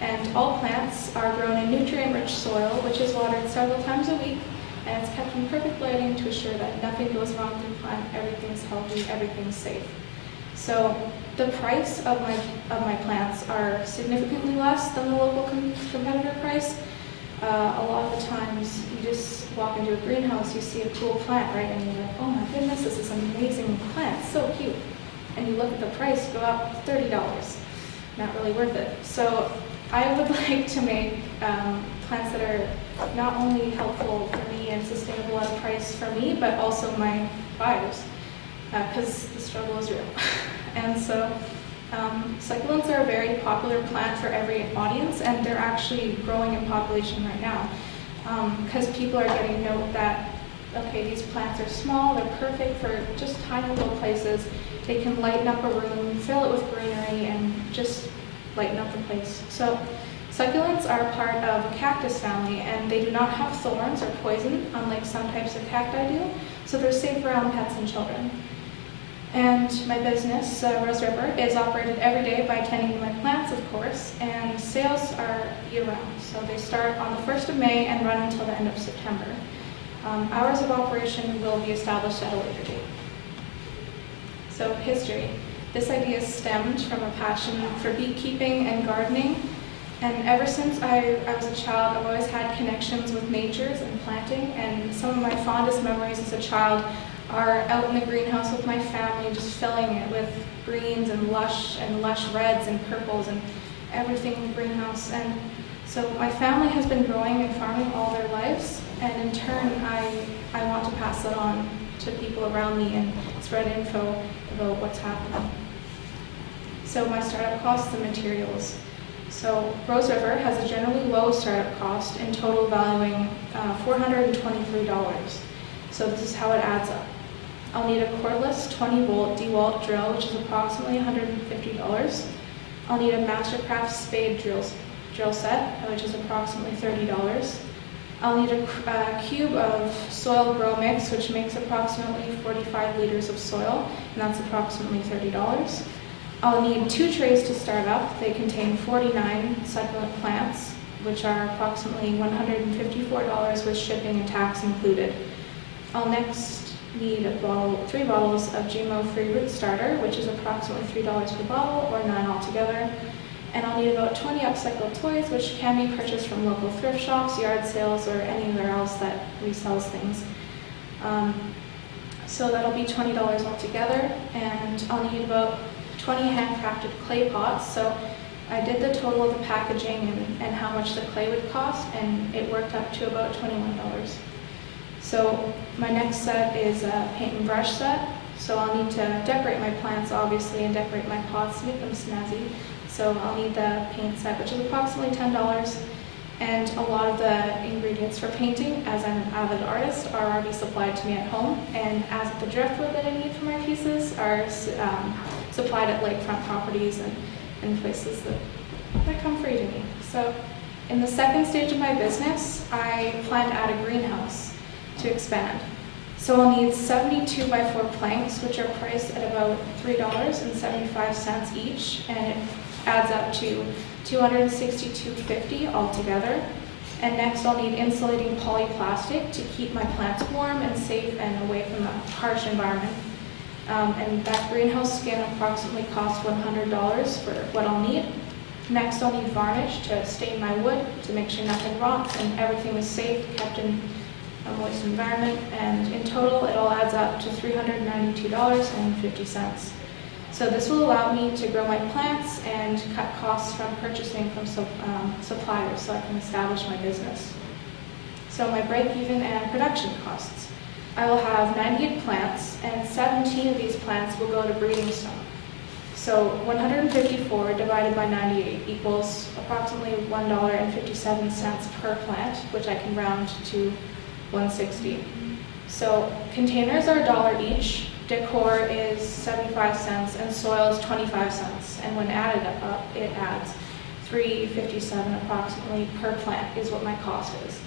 And all plants are grown in nutrient-rich soil, which is watered several times a week, and it's kept in perfect lighting to assure that nothing goes wrong with the plant, everything's healthy, everything's safe. So the price of my plants are significantly less than the local competitor price. A lot of the times you just walk into a greenhouse, you see a cool plant, right, and you're like, oh my goodness, this is an amazing plant, so cute. And you look at the price, go up $30. Not really worth it. So I would like to make plants that are not only helpful for me and sustainable at a price for me, but also my buyers, because the struggle is real. And so succulents are a very popular plant for every audience, and they're actually growing in population right now, because people are getting note that, okay, these plants are small, they're perfect for just tiny little places. They can lighten up a room, fill it with greenery, and just lighten up the place. So succulents are part of a cactus family, and they do not have thorns or poison, unlike some types of cacti do, so they're safe around pets and children. And my business, Rose River, is operated every day by tending to my plants, of course, and sales are year-round. So they start on the 1st of May and run until the end of September. Hours of operation will be established at a later date. So history. This idea stemmed from a passion for beekeeping and gardening. And ever since I was a child, I've always had connections with nature and planting. And some of my fondest memories as a child are out in the greenhouse with my family, just filling it with greens and lush reds and purples and everything in the greenhouse. And so my family has been growing and farming all their lives, and in turn I want to pass it on to people around me and spread info about what's happening. So my startup costs and materials. So Rose River has a generally low startup cost, in total valuing $423. So this is how it adds up. I'll need a cordless 20-volt DeWalt drill, which is approximately $150. I'll need a Mastercraft spade drill set, which is approximately $30. I'll need a cube of soil grow mix, which makes approximately 45 liters of soil, and that's approximately $30. I'll need 2 trays to start up. They contain 49 succulent plants, which are approximately $154 with shipping and tax included. I'll next need 3 bottles of GMO free root starter, which is approximately $3 per bottle, or 9 altogether. And I'll need about 20 upcycled toys, which can be purchased from local thrift shops, yard sales, or anywhere else that resells things. So that'll be $20 altogether, and I'll need about 20 handcrafted clay pots. So I did the total of the packaging and how much the clay would cost, and it worked up to about $21. So my next set is a paint and brush set. So I'll need to decorate my plants, obviously, and decorate my pots to make them snazzy. So I'll need the paint set, which is approximately $10. And a lot of the ingredients for painting, as I'm an avid artist, are already supplied to me at home. And as the driftwood that I need for my pieces are supplied at lakefront properties and places that come free to me. So in the second stage of my business, I plan to add a greenhouse to expand. So I'll need 72 by 4 planks, which are priced at about $3.75 each, and it adds up to $262.50 altogether. And next I'll need insulating polyplastic to keep my plants warm and safe and away from the harsh environment. And that greenhouse skin approximately costs $100 for what I'll need. Next I'll need varnish to stain my wood to make sure nothing rots and everything is safe, kept in a moist environment. And in total it all adds up to $392.50. So this will allow me to grow my plants and cut costs from purchasing from suppliers so I can establish my business. So my break-even and production costs. I will have 98 plants, and 17 of these plants will go to breeding stock. So 154 divided by 98 equals approximately $1.57 per plant, which I can round to 160. So containers are $1 each, decor is 75 cents, and soil is 25 cents. And when added up, it adds $3.57 approximately per plant is what my cost is.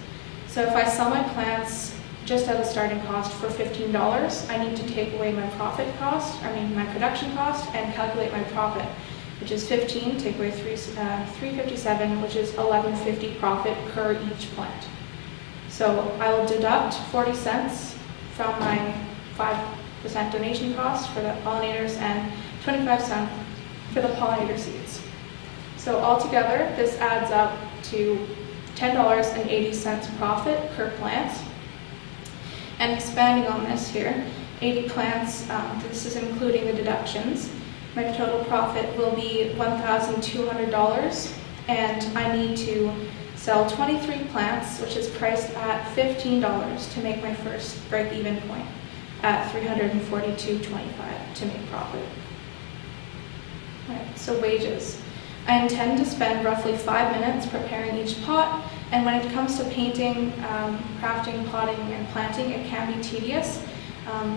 So if I sell my plants just as a starting cost for $15, I need to take away my my production cost, and calculate my profit, which is 15, take away 357, which is $11.50 profit per each plant. So I will deduct 40 cents from my 5% donation cost for the pollinators and 25 cents for the pollinator seeds. So altogether, this adds up to $10.80 profit per plant. And expanding on this here, 80 plants, this is including the deductions. My total profit will be $1,200, and I need to sell 23 plants, which is priced at $15 to make my first break-even point at $342.25 to make profit. All right, so wages. I intend to spend roughly 5 minutes preparing each pot, and when it comes to painting, crafting, potting, and planting, it can be tedious.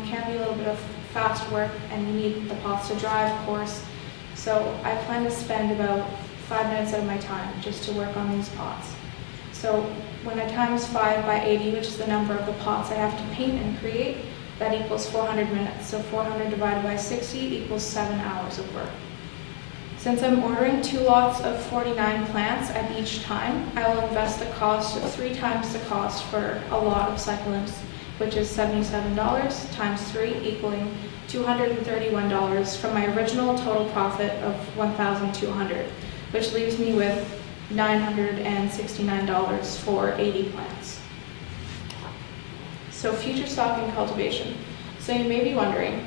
Can be a little bit of fast work, and you need the pots to dry, of course. So I plan to spend about 5 minutes of my time just to work on these pots. So when I times 5 by 80, which is the number of the pots I have to paint and create, that equals 400 minutes. So 400 divided by 60 equals 7 hours of work. Since I'm ordering 2 lots of 49 plants at each time, I will invest the cost of 3 times the cost for a lot of succulents, which is $77 times 3 equaling $231 from my original total profit of $1,200, which leaves me with $969 for 80 plants. So future stock and cultivation. So you may be wondering,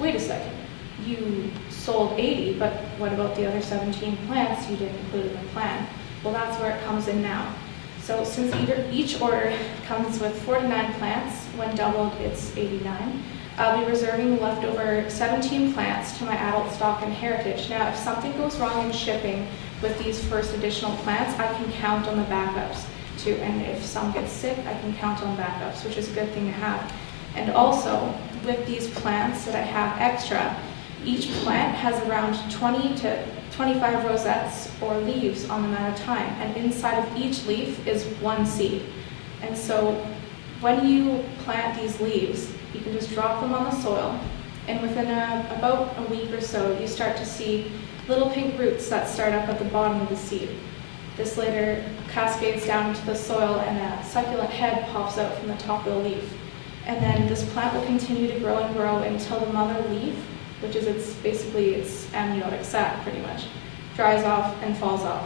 wait a second, you sold 80, but what about the other 17 plants you didn't include in the plan? Well, that's where it comes in now. So since each order comes with 49 plants, when doubled it's 89, I'll be reserving the leftover 17 plants to my adult stock and heritage. Now, if something goes wrong in shipping with these first additional plants, I can count on the backups too. And if some get sick, I can count on backups, which is a good thing to have. And also, with these plants that I have extra, each plant has around 20 to 25 rosettes or leaves on them at a time. And inside of each leaf is one seed. And so when you plant these leaves, you can just drop them on the soil, and within about a week or so, you start to see little pink roots that start up at the bottom of the seed. This later cascades down into the soil, and a succulent head pops out from the top of the leaf. And then this plant will continue to grow and grow until the mother leaf, which is basically its amniotic sac pretty much, dries off and falls off.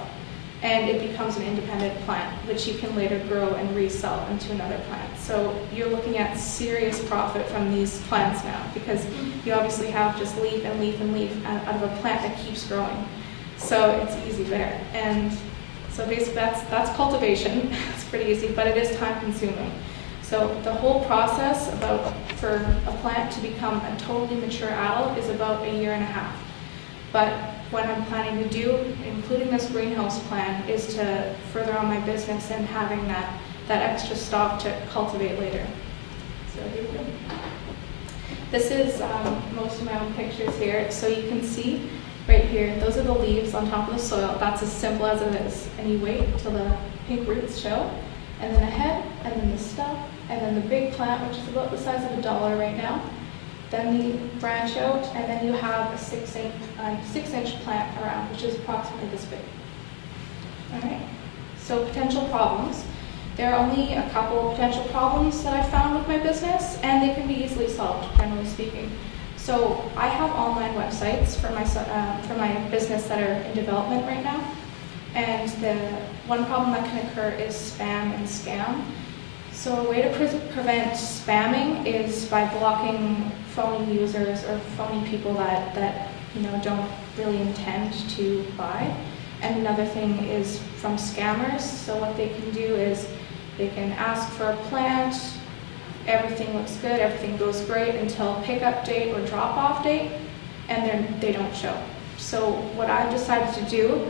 And it becomes an independent plant, which you can later grow and resell into another plant. So you're looking at serious profit from these plants now, because you obviously have just leaf and leaf and leaf out of a plant that keeps growing. So it's easy there. And so basically that's cultivation. It's pretty easy, but it is time consuming. So the whole process for a plant to become a totally mature adult is about 1.5 years. But what I'm planning to do, including this greenhouse plan, is to further on my business and having that extra stock to cultivate later. So here we go. This is most of my own pictures here. So you can see right here, those are the leaves on top of the soil. That's as simple as it is. And you wait until the pink roots show, and then a head, and then the stump, and then the big plant, which is about the size of $1 right now. Then the branch out, and then you have a 6-inch plant around, which is approximately this big. All right, so potential problems. There are only a couple of potential problems that I found with my business, and they can be easily solved, generally speaking. So I have online websites for my business that are in development right now, and the one problem that can occur is spam and scam. So a way to prevent spamming is by blocking phony users or phony people that don't really intend to buy. And another thing is from scammers. So what they can do is they can ask for a plant, everything looks good, everything goes great until pickup date or drop-off date, and then they don't show. So what I've decided to do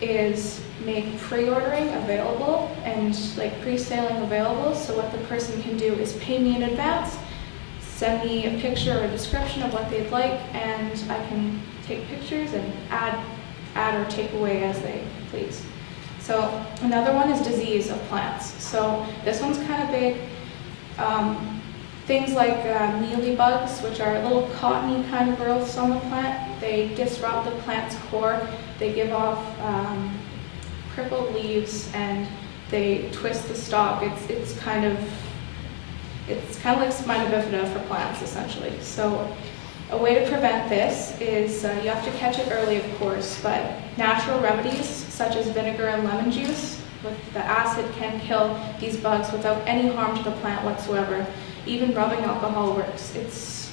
is make pre-ordering available and pre-saling available. So what the person can do is pay me in advance, send me a picture or a description of what they'd like, and I can take pictures and add or take away as they please. So another one is disease of plants. So this one's kind of big. Things like mealybugs, which are little cottony kind of growths on the plant, they disrupt the plant's core. They give off crippled leaves, and they twist the stalk. It's kind of like spina bifida for plants, essentially. So a way to prevent this is you have to catch it early, of course, but natural remedies such as vinegar and lemon juice with the acid can kill these bugs without any harm to the plant whatsoever. Even rubbing alcohol works. It's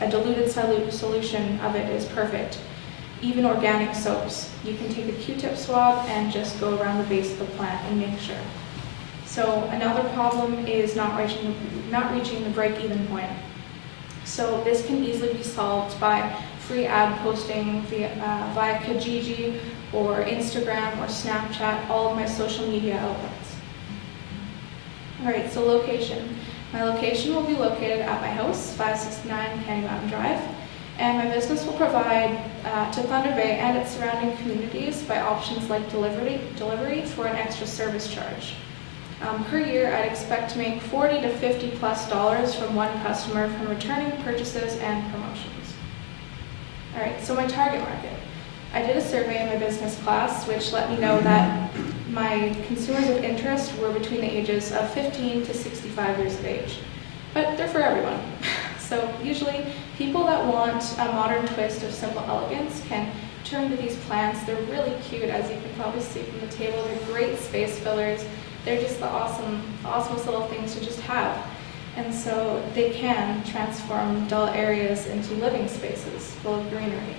a diluted solution of it is perfect. Even organic soaps. You can take a Q-tip swab and just go around the base of the plant and make sure. So another problem is not reaching the break-even point. So this can easily be solved by free ad posting via Kijiji or Instagram or Snapchat, all of my social media outlets. All right, so location. My location will be located at my house, 569 Candy Mountain Drive, and my business will provide to Thunder Bay and its surrounding communities by options like delivery for an extra service charge. Per year, I'd expect to make $40 to $50+ from one customer from returning purchases and promotions. All right, so my target market. I did a survey in my business class, which let me know that my consumers of interest were between the ages of 15 to 65 years of age. But they're for everyone. So usually, people that want a modern twist of simple elegance can turn to these plants. They're really cute, as you can probably see from the table. They're great space fillers. They're just the awesomest little things to just have. And so they can transform dull areas into living spaces full of greenery.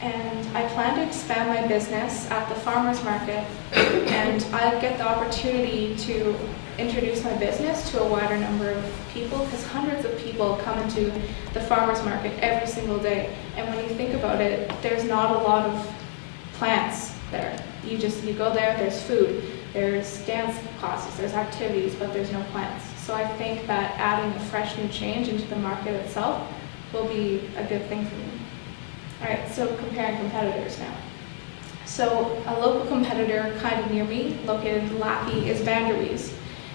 and I plan to expand my business at the farmers market, and I get the opportunity to introduce my business to a wider number of people, because hundreds of people come into the farmers market every single day. And when you think about it, there's not a lot of plants there. You go there, there's food, there's dance classes, there's activities, but there's no plants. So I think that adding a fresh new change into the market itself will be a good thing for me. All right, so comparing competitors now. So a local competitor kind of near me, located in Lappy, is Vanderwees.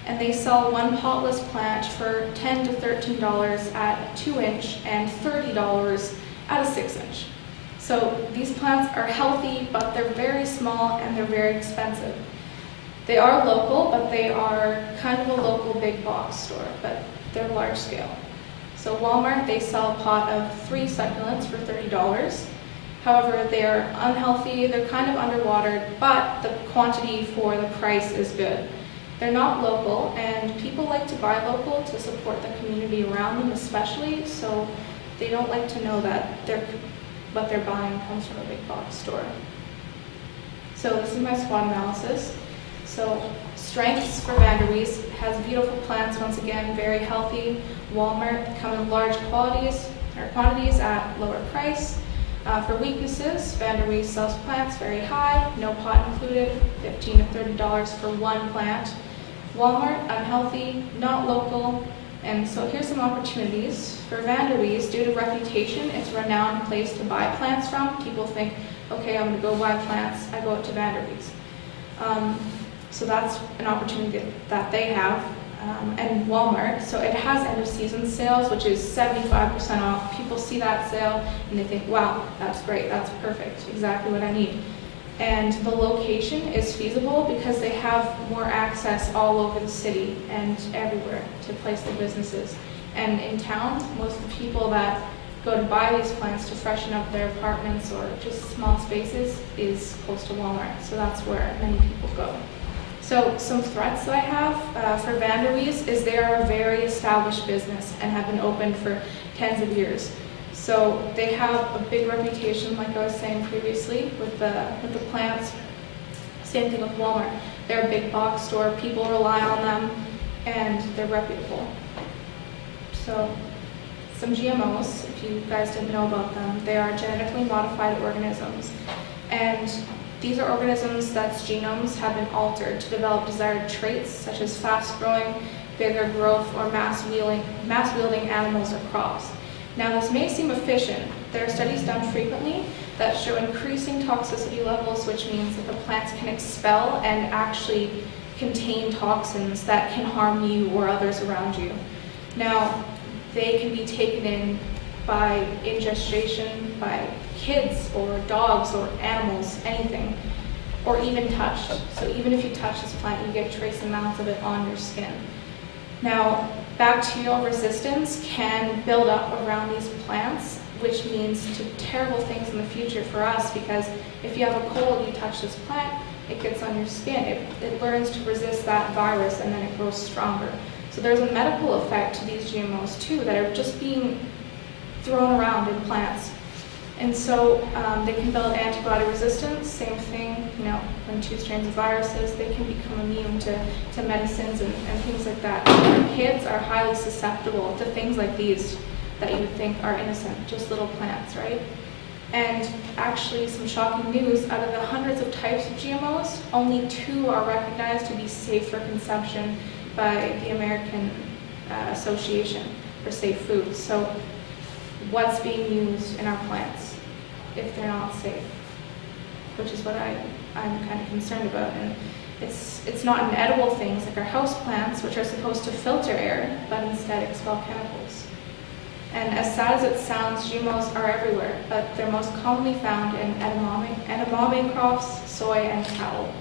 And they sell one potless plant for $10 to $13 at 2-inch and $30 at a 6-inch. So these plants are healthy, but they're very small and they're very expensive. They are local, but they are kind of a local big box store, but they're large scale. So Walmart, they sell a pot of 3 succulents for $30. However, they are unhealthy, they're kind of underwatered, but the quantity for the price is good. They're not local, and people like to buy local to support the community around them especially, so they don't like to know that what they're buying comes from a big box store. So this is my SWOT analysis. So strengths for Vanderwees: has beautiful plants, once again, very healthy. Walmart come in large quantities at lower price. For weaknesses, Vanderwees sells plants very high, no pot included, $15 to $30 for one plant. Walmart, unhealthy, not local. And so here's some opportunities. For Vanderwees, due to reputation, it's a renowned place to buy plants from. People think, okay, I'm gonna go buy plants, I go up to Vanderwees. So that's an opportunity that they have. And Walmart, so it has end of season sales, which is 75% off. People see that sale and they think, wow, that's great, that's perfect, exactly what I need. And the location is feasible because they have more access all over the city and everywhere to place their businesses. And in town, most of the people that go to buy these plants to freshen up their apartments or just small spaces is close to Walmart. So that's where many people go. So some threats that I have for Vanderwees is they are a very established business and have been open for tens of years. So they have a big reputation, like I was saying previously, with the plants. Same thing with Walmart. They're a big box store, people rely on them, and they're reputable. So some GMOs, if you guys didn't know about them, they are genetically modified organisms. And these are organisms that's genomes have been altered to develop desired traits such as fast-growing, bigger growth, or mass-wielding animals or crops. Now, this may seem efficient. There are studies done frequently that show increasing toxicity levels, which means that the plants can expel and actually contain toxins that can harm you or others around you. Now, they can be taken in by ingestion by kids or dogs or animals, anything, or even touched. So even if you touch this plant, you get trace amounts of it on your skin. Now, bacterial resistance can build up around these plants, which means to terrible things in the future for us, because if you have a cold, you touch this plant, it gets on your skin. It learns to resist that virus, and then it grows stronger. So there's a medical effect to these GMOs too that are just being thrown around in plants. And so they can build antibody resistance, same thing, when 2 strains of viruses, they can become immune to medicines and things like that. Kids are highly susceptible to things like these that you would think are innocent, just little plants, right? And actually, some shocking news, out of the hundreds of types of GMOs, only 2 are recognized to be safe for consumption by the American Association for Safe Foods. So what's being used in our plants if they're not safe, which is what I'm kind of concerned about. And it's not in edible things like our house plants, which are supposed to filter air, but instead expel chemicals. And as sad as it sounds, GMOs are everywhere, but they're most commonly found in edamame crops, soy, and cattle.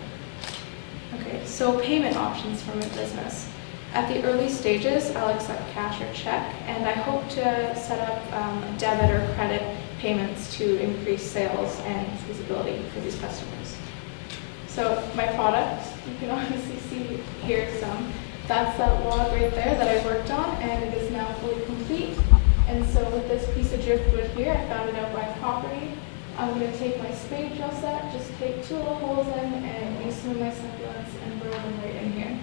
Okay, so payment options for my business. At the early stages, I'll accept cash or check, and I hope to set up debit or credit payments to increase sales and feasibility for these customers. So my product, you can obviously see here that's that log right there that I worked on, and it is now fully complete. And so with this piece of driftwood here, I found it out by property, I'm going to take my spade drill set, just take 2 little holes in, and use some of my succulents and grow them right in here.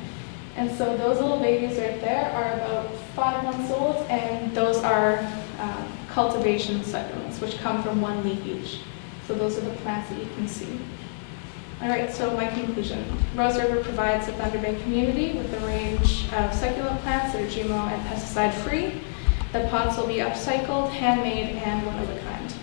And so those little babies right there are about 5 months old, and those are cultivation succulents, which come from 1 leaf each. So those are the plants that you can see. All right, so my conclusion. Rose River provides the Thunder Bay community with a range of succulent plants that are GMO and pesticide-free. The pots will be upcycled, handmade, and one of a kind.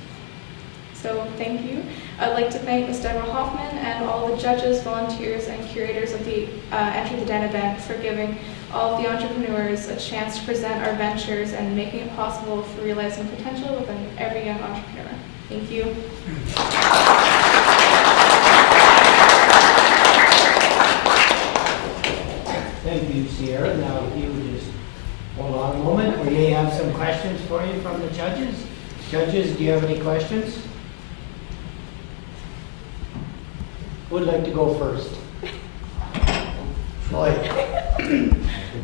So thank you. I'd like to thank Ms. Deborah Hoffman and all the judges, volunteers, and curators of the Enter the Den event for giving all of the entrepreneurs a chance to present our ventures and making it possible for realizing potential within every young entrepreneur. Thank you. Thank you, Sierra. Now, if you would just hold on a moment, we may have some questions for you from the judges. Judges, do you have any questions? Who would like to go first? Floyd. I think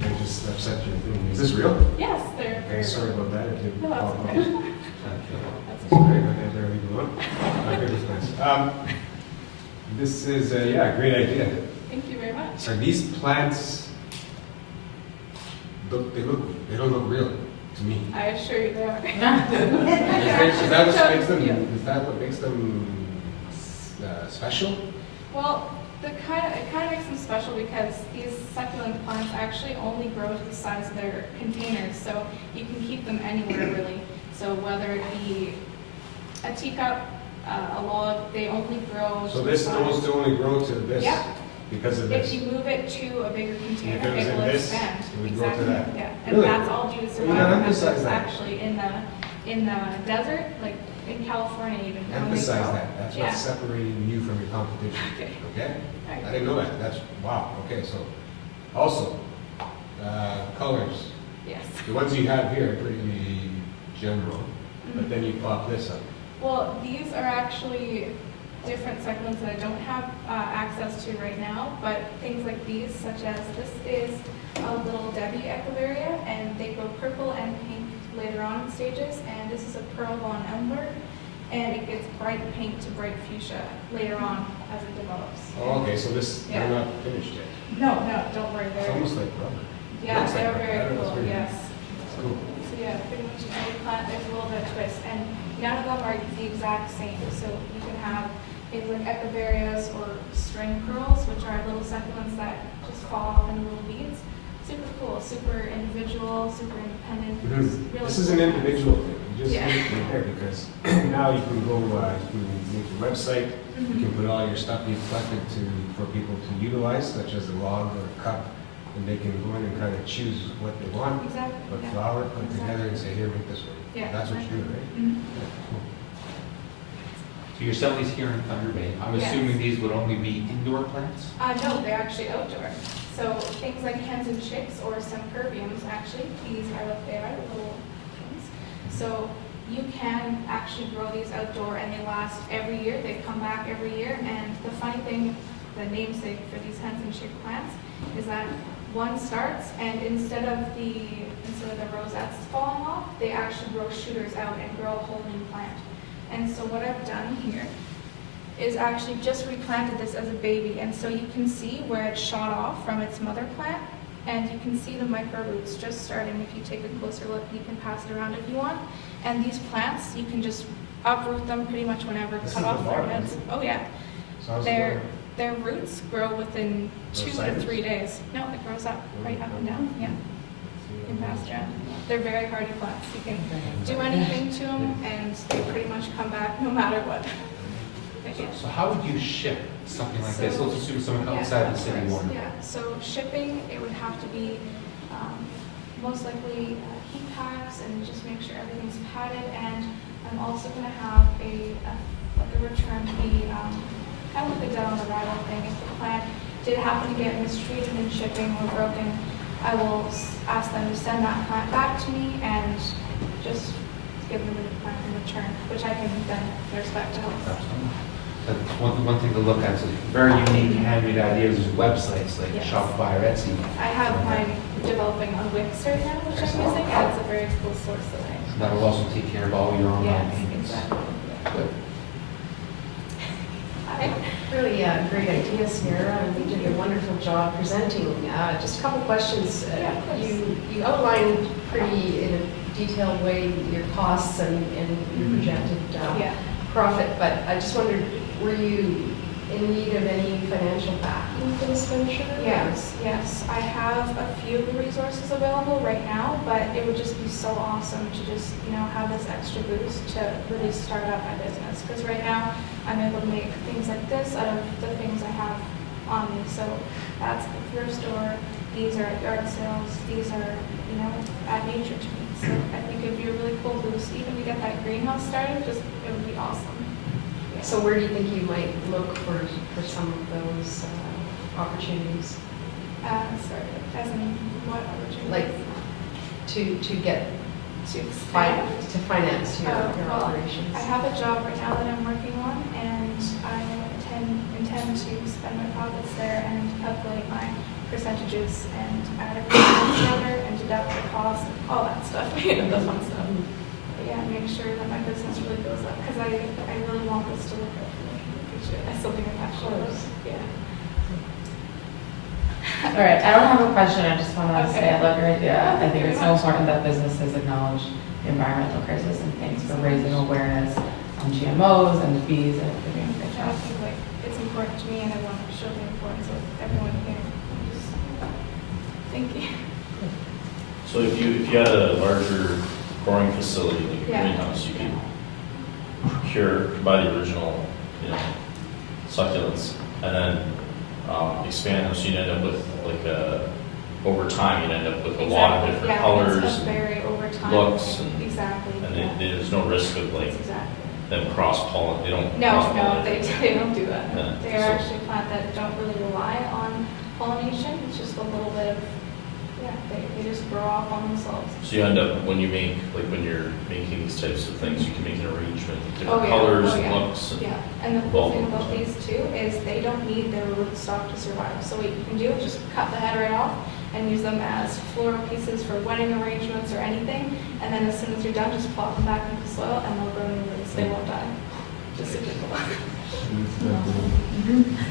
I just upset your thing. Is this real? Yes, they're Okay, sorry about that. It didn't No, that's pop okay. up. Sorry about that. There, leave it alone. Okay, that's nice. This is a great idea. Thank you very much. Are these plants? They don't look real to me. I assure you they are. Is that what makes them? Yeah. Is that what makes them special? Well, it kind of makes them special because these succulent plants actually only grow to the size of their containers, so you can keep them anywhere really. So whether it be a teacup, a log, they only grow. So to this the knows size. to only grow to this Yeah. because of If this. you move it to a bigger container, If it was it in will this, expand. it would grow to Exactly. that. Yeah, and Really? that's all due to You survival gotta emphasize methods. that. Actually, in the desert, like in California, even when they Emphasize grow. that. That's Yeah. what's separating you from your competition. Okay. Okay? Alright. I didn't know that. That's wow. Okay, so also colors. Yes. The ones you have here are pretty general, but Mhm. then you pop this up. Well, these are actually different succulents that I don't have access to right now, but things like these, such as this is a little Debbie echeveria, and they grow purple and pink later on in stages, and this is a Pearl von Elmberg, and it gets bright pink to bright fuchsia later on as it develops. Oh, okay, so this Yeah. they're not finished yet. No, don't worry, It's they're, almost like rubber. yeah, Looks like they're rubber. very That was cool, really- yes. It's cool. So yeah, pretty much in every plant, there's a little bit of twist, and none of them are the exact same. So you can have things like echeverias or string pearls, which are little succulents that just fall off in little beads. Super cool, super individual, super independent. It's really This is an cool. individual thing. You just Yeah. need to compare because now you can go, you can make your website, you Mhm. can put all your stuff you've collected for people to utilize, such as a log or a cup, and they can go in and kind of choose what they want, Exactly. what yeah. flower, put it together and say, here, make this one. Yeah, That's what exactly. you're doing, right? Mhm. Yeah, cool. So you're selling these here in Thunder Bay. I'm Yes. assuming these would only be indoor plants? No, they're actually outdoor. So things like hens and chicks or cymperbiums, actually, these are what they are, the little things. So you can actually grow these outdoor and they last every year. They come back every year. And the funny thing, the namesake for these hens and chick plants is that one starts and instead of the rosettes falling off, they actually grow shooters out and grow a whole new plant. And so what I've done here is actually just replanted this as a baby, and so you can see where it shot off from its mother plant, and you can see the micro roots just starting. If you take a closer look, you can pass it around if you want. And these plants, you can just uproot them pretty much whenever, This cut is off the their bark, heads. isn't it? Oh yeah, So how's it their going? their roots grow within No 2 to cypress? 3 days. No, it grows up right up and down. Yeah, you can pass it around. They're very hardy plants. You can do anything to them, and they pretty much come back no matter what. But yeah. So how would you ship something like this? So- Let's assume someone Yeah, outside the city of course, wanted. Yeah, so shipping, it would have to be most likely heat packs and just make sure everything's padded. And I'm also going to have like a return fee, kind of like a dead on arrival thing. If the plant did happen to get mistreated in shipping or broken, I will ask them to send that plant back to me and just give them the plant in return, which I can then respect to help. Absolutely. That's one thing to look at. So very unique handmade ideas. There's websites like Yes. Shopify or Etsy. I have mine developing on Wix right now, which I'm using, and it's a very cool source that I. That'll also take care of all your online Yes, payments. exactly. Good. Really great idea, Sierra, and you did a wonderful job presenting. Just a couple questions. Yeah, of course. You outlined pretty in a detailed way your costs and your projected Yeah. profit, but I just wondered, were you in need of any financial backing for this venture? Yes. I have a few of the resources available right now, but it would just be so awesome to just, have this extra boost to really start up my business. Because right now, I'm able to make things like this out of the things I have on me. So that's the thrift store, these are at yard sales, these are, at nature to me. So I think it'd be a really cool boost, even to get that greenhouse started, it would be awesome. Yeah. So where do you think you might look for some of those opportunities? Sorry, as in what opportunities? Like to get to finance your well, operations? I have a job right now that I'm working on, and I intend to spend my profits there and calculate my percentages and add everything together and deduct the cost, all that stuff, the fun stuff. But yeah, make sure that my business really goes up, because I really want this to look good for me in the future. That's something I'm passionate about. Yeah. All right, I don't have a question, I just want to Okay. say I love your idea. I think it's so important that businesses acknowledge the environmental crisis, and thanks for raising awareness on GMOs and the bees, and for doing a great I job. think it's important to me, and I want to show the importance of everyone here. Thank you. So if you had a larger growing facility, like a Yeah. greenhouse, you could buy the original, succulents, and then expand them, so you'd end up with over time, you'd end up with a lot of different colors It's a and very over time. looks and Exactly. there's no risk of Exactly. them cross-pollen, they don't No, cross-pollinate. they don't do that. Yeah, They are so- actually a plant that don't really rely on pollination. It's just a little bit of, they just grow off on themselves. So you end up, when you're making these types of things, you can make an arrangement of different Oh, yeah. colors Oh, and yeah. looks. And Yeah, and the cool thing bulbs. about these too is they don't need their rootstock to survive. So what you can do is just cut the head right off and use them as floral pieces for wedding arrangements or anything. And then as soon as you're done, just plop them back into the soil and they'll grow new roots. They won't die. Just a typical.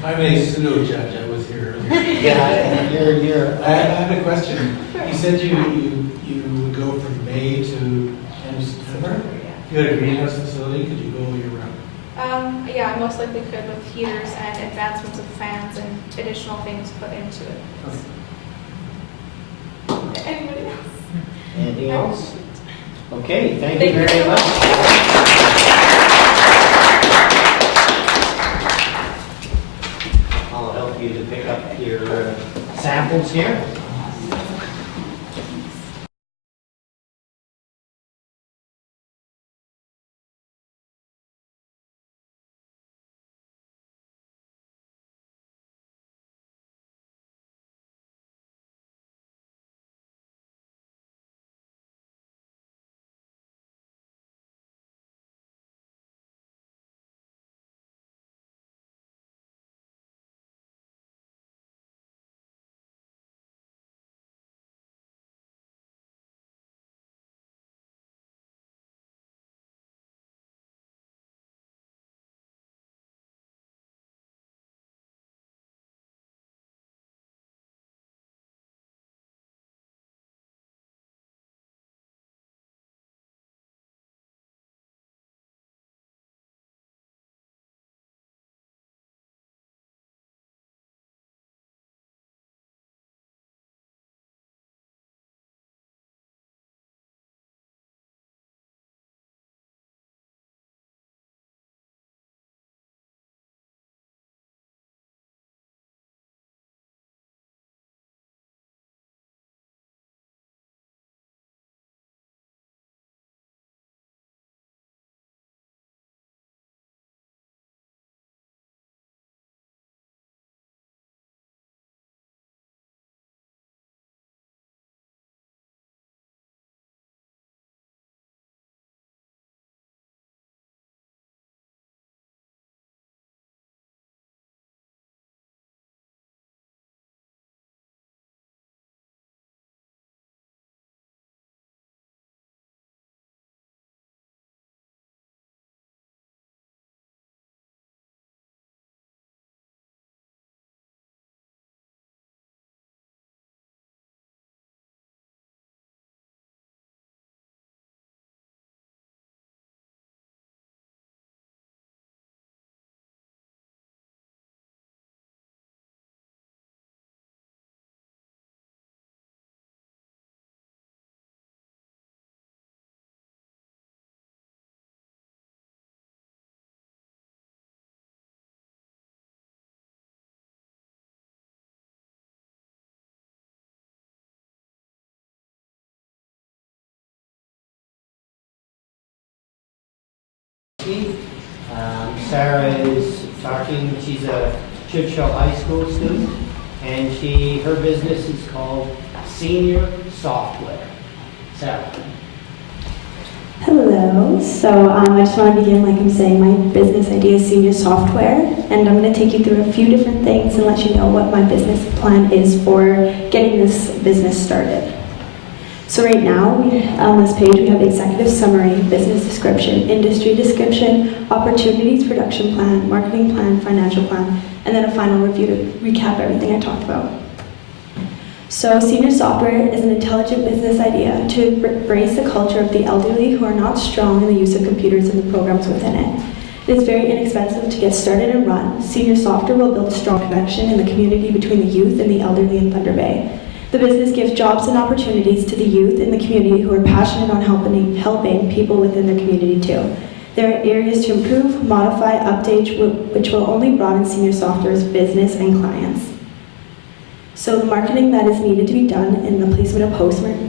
I'm a pseudo judge. I was here earlier. Yeah, you're. I have a question. You said you would go from May to end of September. If you had a greenhouse facility, could you go year round? Yeah, I most likely could with heaters and advancements of fans and additional things put into it. Anybody else? Anything else? Okay, thank Thank you you very so much. I'll help you to pick up your samples here. Chief. Sarah is talking, she's a Churchill High School student, and her business is called Senior Software. Sarah. Hello. So I just want to begin, like I'm saying, my business idea is Senior Software, and I'm going to take you through a few different things and let you know what my business plan is for getting this business started. So right now, on this page, we have executive summary, business description, industry description, opportunities, production plan, marketing plan, financial plan, and then a final review to recap everything I talked about. So Senior Software is an intelligent business idea to embrace the culture of the elderly who are not strong in the use of computers and the programs within it. It is very inexpensive to get started and run. Senior Software will build a strong connection in the community between the youth and the elderly in Thunder Bay. The business gives jobs and opportunities to the youth in the community who are passionate on helping people within their community too. There are areas to improve, modify, update, which will only broaden Senior Software's business and clients. So the marketing that is needed to be done in the placement of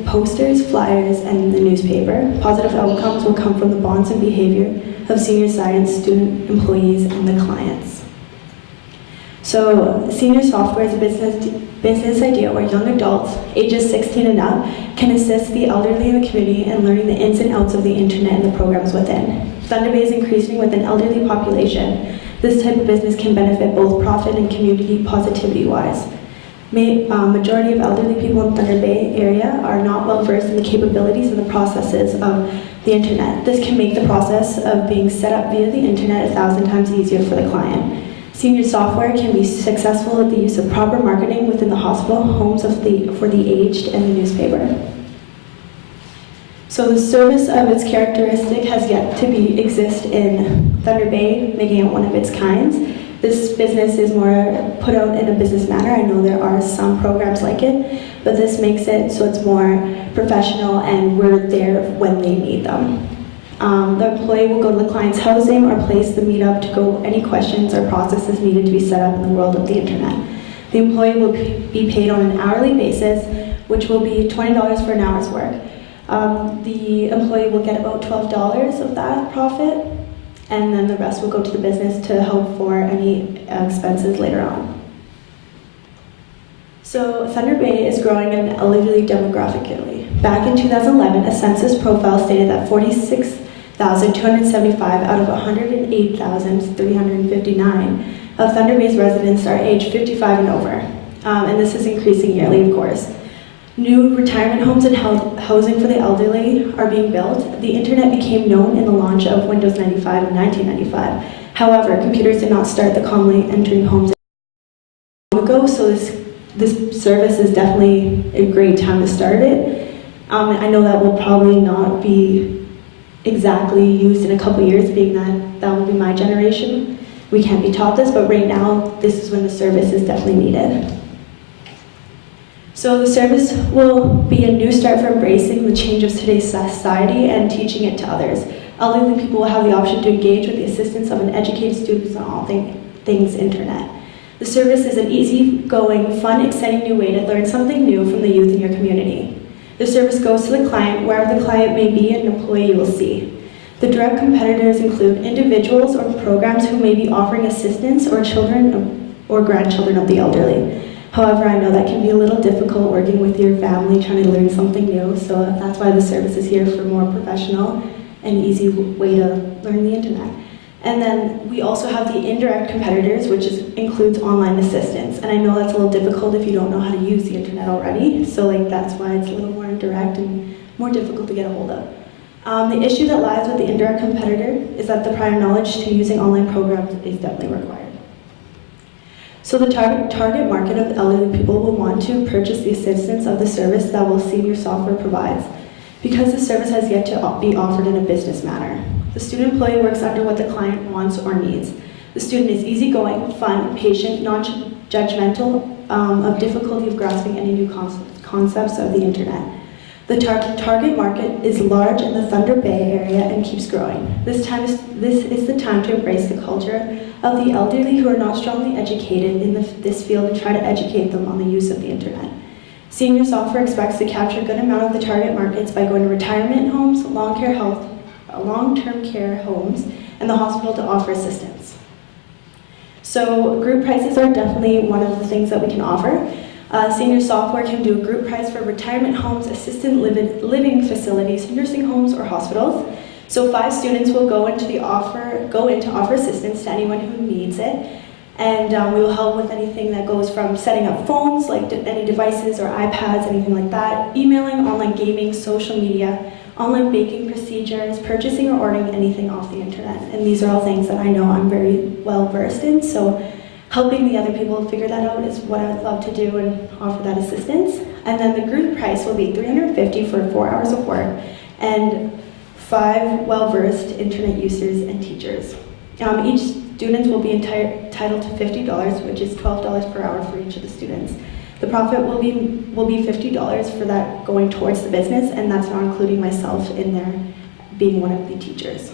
posters, flyers, and the newspaper. Positive outcomes will come from the bonds and behavior of senior science student employees and the clients. So Senior Software is a business idea where young adults, ages 16 and up, can assist the elderly in the community in learning the ins and outs of the internet and the programs within. Thunder Bay is increasing with an elderly population. This type of business can benefit both profit and community positivity-wise. Majority of elderly people in Thunder Bay area are not well versed in the capabilities and the processes of the internet. This can make the process of being set up via the internet 1,000 times easier for the client. Senior Software can be successful with the use of proper marketing within the hospital, homes for the aged, and the newspaper. So the service of its characteristic has yet to exist in Thunder Bay, making it one of its kinds. This business is more put out in a business manner. I know there are some programs like it, but this makes it so it's more professional and we're there when they need them. The employee will go to the client's housing or place the meetup to go any questions or processes needed to be set up in the world of the internet. The employee will be paid on an hourly basis, which will be $20 for an hour's work. The employee will get about $12 of that profit, and then the rest will go to the business to help for any expenses later on. So Thunder Bay is growing in elderly demographically. Back in 2011, a census profile stated that 46,275 out of 108,359 of Thunder Bay's residents are aged 55 and over, and this is increasing yearly, of course. New retirement homes and housing for the elderly are being built. The internet became known in the launch of Windows 95 in 1995. However, computers did not start the commonly entering homes long ago, so this service is definitely a great time to start it. I know that will probably not be exactly used in a couple years, being that will be my generation. We can't be taught this, but right now, this is when the service is definitely needed. So the service will be a new start for embracing the change of today's society and teaching it to others. Elderly people will have the option to engage with the assistance of an educated student on all things internet. The service is an easy-going, fun, exciting new way to learn something new from the youth in your community. The service goes to the client wherever the client may be and an employee you will see. The direct competitors include individuals or programs who may be offering assistance or children or grandchildren of the elderly. However, I know that can be a little difficult working with your family trying to learn something new, so that's why the service is here for more professional and easy way to learn the internet. And then we also have the indirect competitors, which includes online assistance. And I know that's a little difficult if you don't know how to use the internet already, so that's why it's a little more indirect and more difficult to get a hold of. The issue that lies with the indirect competitor is that the prior knowledge to using online programs is definitely required. So the target market of elderly people will want to purchase the assistance of the service that Senior Software provides, because the service has yet to be offered in a business manner. The student employee works under what the client wants or needs. The student is easygoing, fun, patient, non-judgmental, of difficulty of grasping any new concepts of the internet. The target market is large in the Thunder Bay area and keeps growing. This is the time to embrace the culture of the elderly who are not strongly educated in this field and try to educate them on the use of the internet. Senior Software expects to capture a good amount of the target markets by going to retirement homes, long-term care homes, and the hospital to offer assistance. So group prices are definitely one of the things that we can offer. Senior software can do a group price for retirement homes, assisted living facilities, nursing homes, or hospitals. So 5 students will go in to offer assistance to anyone who needs it. And we will help with anything that goes from setting up phones, like any devices or iPads, anything like that, emailing, online gaming, social media, online baking procedures, purchasing or ordering anything off the internet. And these are all things that I know I'm very well versed in, so helping the other people figure that out is what I would love to do and offer that assistance. And then the group price will be $350 for 4 hours of work and 5 well-versed internet users and teachers. Each student will be entitled to $50, which is $12 per hour for each of the students. The profit will be $50 for that going towards the business, and that's not including myself in there being one of the teachers.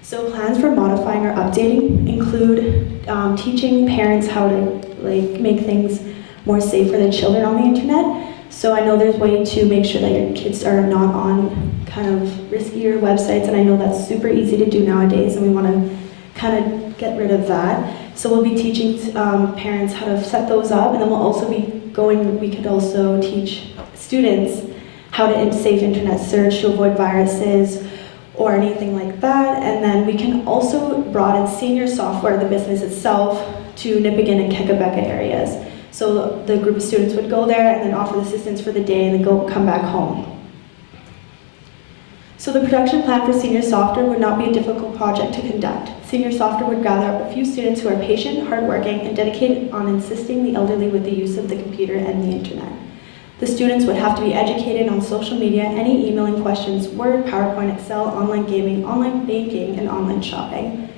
So plans for modifying or updating include teaching parents how to make things more safe for their children on the internet. So I know there's a way to make sure that your kids are not on kind of riskier websites, and I know that's super easy to do nowadays, and we want to kind of get rid of that. So we'll be teaching parents how to set those up, and then we could also teach students how to safe internet search to avoid viruses or anything like that. And then we can also broaden senior software, the business itself, to Nipigon and Kekabeka areas. So the group of students would go there and then offer the assistance for the day and then come back home. So the production plan for senior software would not be a difficult project to conduct. Senior software would gather up a few students who are patient, hardworking, and dedicated on assisting the elderly with the use of the computer and the internet. The students would have to be educated on social media, any emailing questions, Word, PowerPoint, Excel, online gaming, online banking, and online shopping.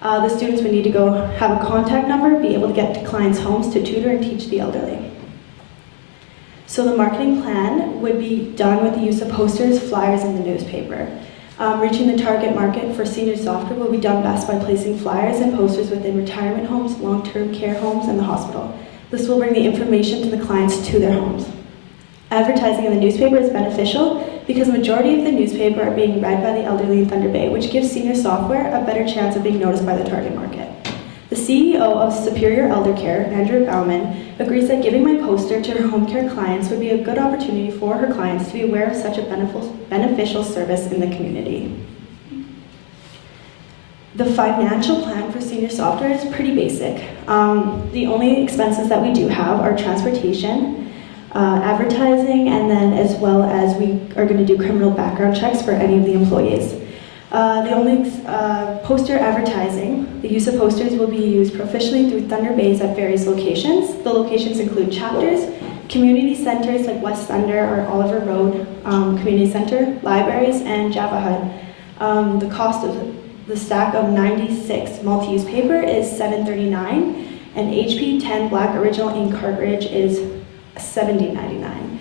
The students would need to go have a contact number, be able to get to clients' homes to tutor and teach the elderly. So the marketing plan would be done with the use of posters, flyers, and the newspaper. Reaching the target market for senior software will be done best by placing flyers and posters within retirement homes, long-term care homes, and the hospital. This will bring the information to the clients to their homes. Advertising in the newspaper is beneficial because the majority of the newspaper are being read by the elderly in Thunder Bay, which gives senior software a better chance of being noticed by the target market. The CEO of Superior Elder Care, Andrew Bauman, agrees that giving my poster to her home care clients would be a good opportunity for her clients to be aware of such a beneficial service in the community. The financial plan for senior software is pretty basic. The only expenses that we do have are transportation, advertising, and then as well as we are going to do criminal background checks for any of the employees. The only poster advertising, the use of posters will be used proficiently through Thunder Bays at various locations. The locations include chapters, community centers like West Thunder or Oliver Road Community Center, libraries, and Java Hut. The cost of the stack of 96 multi-use paper is $7.39, and HP 10 black original ink cartridge is $70.99.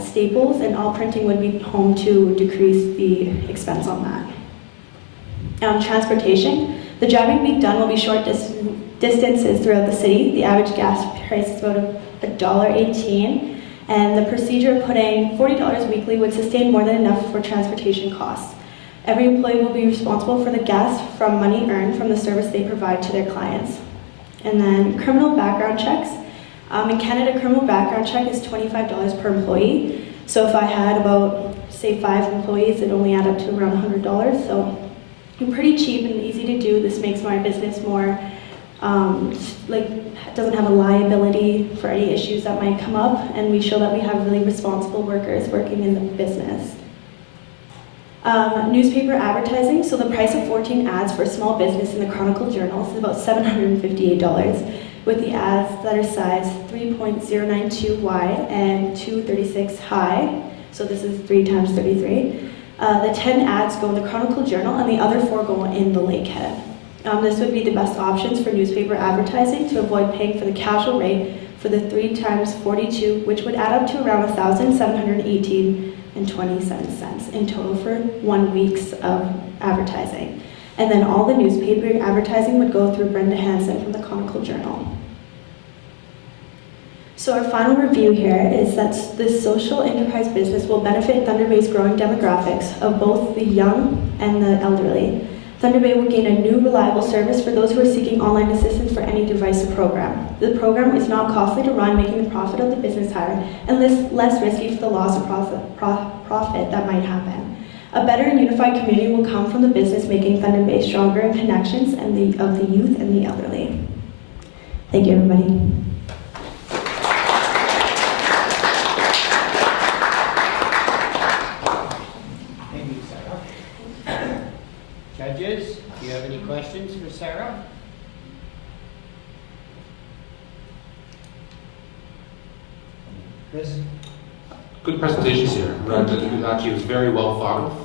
Staples and all printing would be home to decrease the expense on that. Transportation. The driving being done will be short distances throughout the city. The average gas price is about $1.18, and the procedure of putting $40 weekly would sustain more than enough for transportation costs. Every employee will be responsible for the gas from money earned from the service they provide to their clients. And then criminal background checks. In Canada, criminal background check is $25 per employee. So if I had about, say, 5 employees, it'd only add up to around $100. So pretty cheap and easy to do. This makes my business more, doesn't have a liability for any issues that might come up, and we show that we have really responsible workers working in the business. Newspaper advertising. So the price of 14 ads for a small business in the Chronicle Journal is about $758, with the ads that are sized 3.092 wide and 236 high. So this is 3 times 33. The 10 ads go in the Chronicle Journal, and the other 4 go in the Lakehead. This would be the best options for newspaper advertising to avoid paying for the casual rate for the 3 times 42, which would add up to around $1,718.27 in total for 1 week's of advertising. And then all the newspaper advertising would go through Brenda Hansen from the Chronicle Journal. So our final review here is that this social enterprise business will benefit Thunder Bay's growing demographics of both the young and the elderly. Thunder Bay will gain a new reliable service for those who are seeking online assistance for any device or program. The program is not costly to run, making the profit of the business higher and less risky for the loss of profit that might happen. A better and unified community will come from the business, making Thunder Bay stronger in connections of the youth and the elderly. Thank you, everybody. Thank you, Sarah. Judges, do you have any questions for Sarah? Chris? Good presentations here. Actually, it was very well thought of.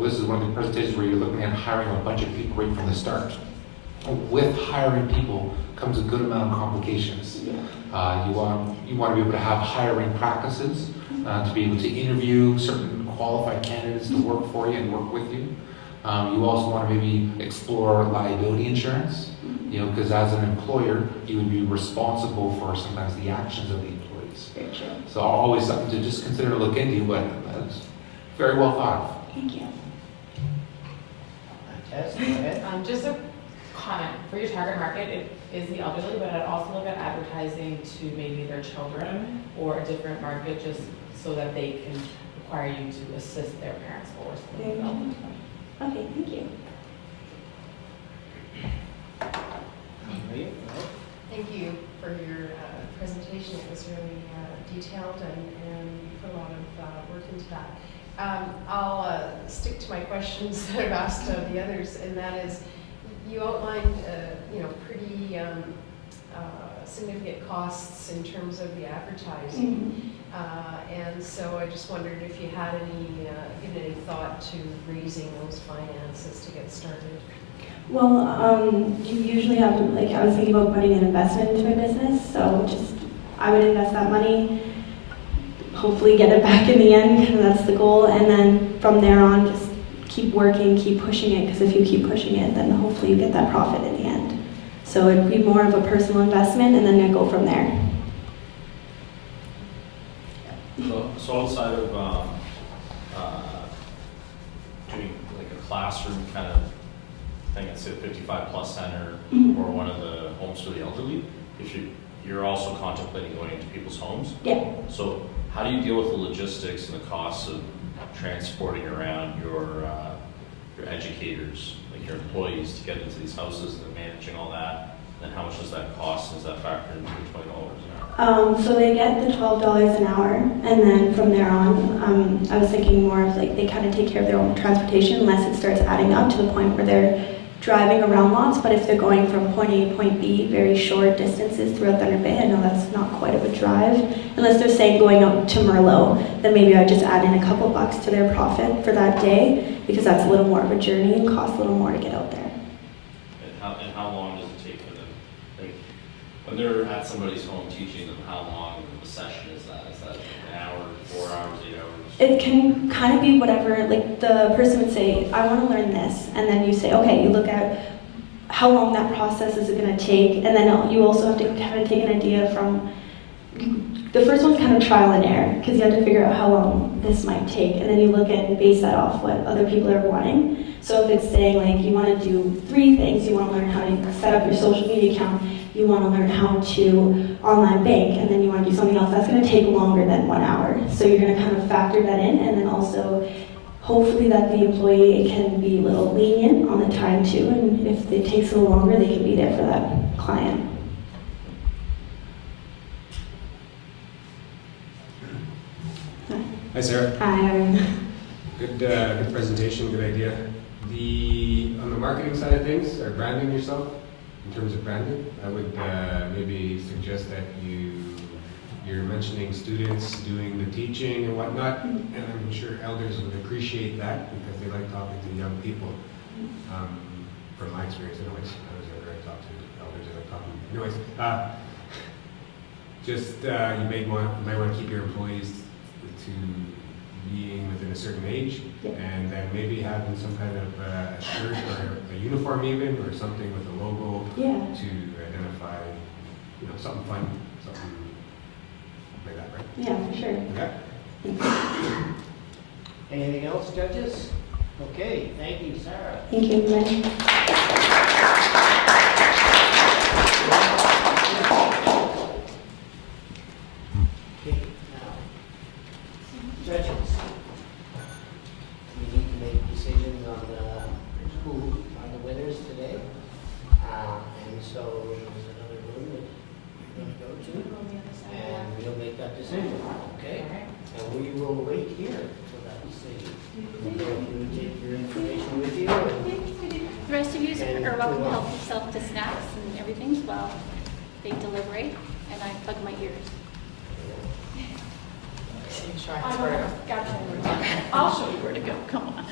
This is one of the presentations where you're looking at hiring a bunch of people right from the start. With hiring people comes a good amount of complications. You want to be able to have hiring practices, to be able to interview certain qualified candidates to work for you and work with you. You also want to maybe explore liability insurance, because as an employer, you would be responsible for sometimes the actions of the employees. So always something to just consider to look into, but that's very well thought of. Thank you. Tess, go ahead. Just a comment, for your target market, it is the elderly, but I'd also look at advertising to maybe their children or a different market just so that they can require you to assist their parents or something development. Okay, thank you. Thank you for your presentation. It was really detailed and you put a lot of work into that. I'll stick to my questions that I've asked of the others, and that is, you outlined pretty significant costs in terms of the advertising. And so I just wondered if you had given any thought to raising those finances to get started. Well, you usually have to, I was thinking about putting an investment into my business, so I would invest that money, hopefully get it back in the end, because that's the goal, and then from there on, just keep working, keep pushing it, because if you keep pushing it, then hopefully you get that profit in the end. So it'd be more of a personal investment, and then I go from there. So outside of doing like a classroom kind of thing at say 55 Plus Center or one of the homes for the elderly, if you're also contemplating going into people's homes. Yeah. So how do you deal with the logistics and the costs of transporting around your educators, like your employees, to get into these houses and managing all that? Then how much does that cost? Does that factor into the $20 an hour? So they get the $12 an hour, and then from there on, I was thinking more of they kind of take care of their own transportation unless it starts adding up to the point where they're driving around lots. But if they're going from point A to point B, very short distances throughout Thunder Bay, I know that's not quite of a drive. Unless they're saying going out to Merlot, then maybe I just add in a couple bucks to their profit for that day, because that's a little more of a journey and costs a little more to get out there. And how long does it take for them? Like when they're at somebody's home teaching them, how long of a session is that? Is that an hour, 4 hours, 8 hours? It can kind of be whatever, the person would say, I want to learn this, and then you say, okay, you look at how long that process is going to take, and then you also have to kind of take an idea from, the first one's kind of trial and error, because you have to figure out how long this might take, and then you look at and base that off what other people are wanting. So if it's saying you want to do 3 things, you want to learn how to set up your social media account, you want to learn how to online bank, and then you want to do something else, that's going to take longer than 1 hour. So you're going to kind of factor that in, and then also hopefully that the employee can be a little lenient on the time too, and if it takes a little longer, they can be there for that client. Hi, Sarah. Hi. Good presentation, good idea. On the marketing side of things, or branding yourself, in terms of branding, I would maybe suggest that you're mentioning students doing the teaching and whatnot, and I'm sure elders would appreciate that because they like talking to young people. From my experience, anyways, I was younger, I talked to elders, I like talking. Anyways, you might want to keep your employees to being within a certain age, and then maybe having some kind of a shirt or a uniform even, or something with a logo to identify, something fun, something like that, right? Yeah, for sure. Okay. Anything else, judges? Okay, thank you, Sarah. Thank you, everybody. Okay, now, judges. We need to make decisions on who are the winners today. And so there's another room that you're going to go to, and we'll make that decision, okay? And we will wait here for that decision. Okay, if you would take your information with you. The rest of you are welcome to help yourself to snacks and everything while they deliberate, and I plug my ears. I'll show you where to go. Come on.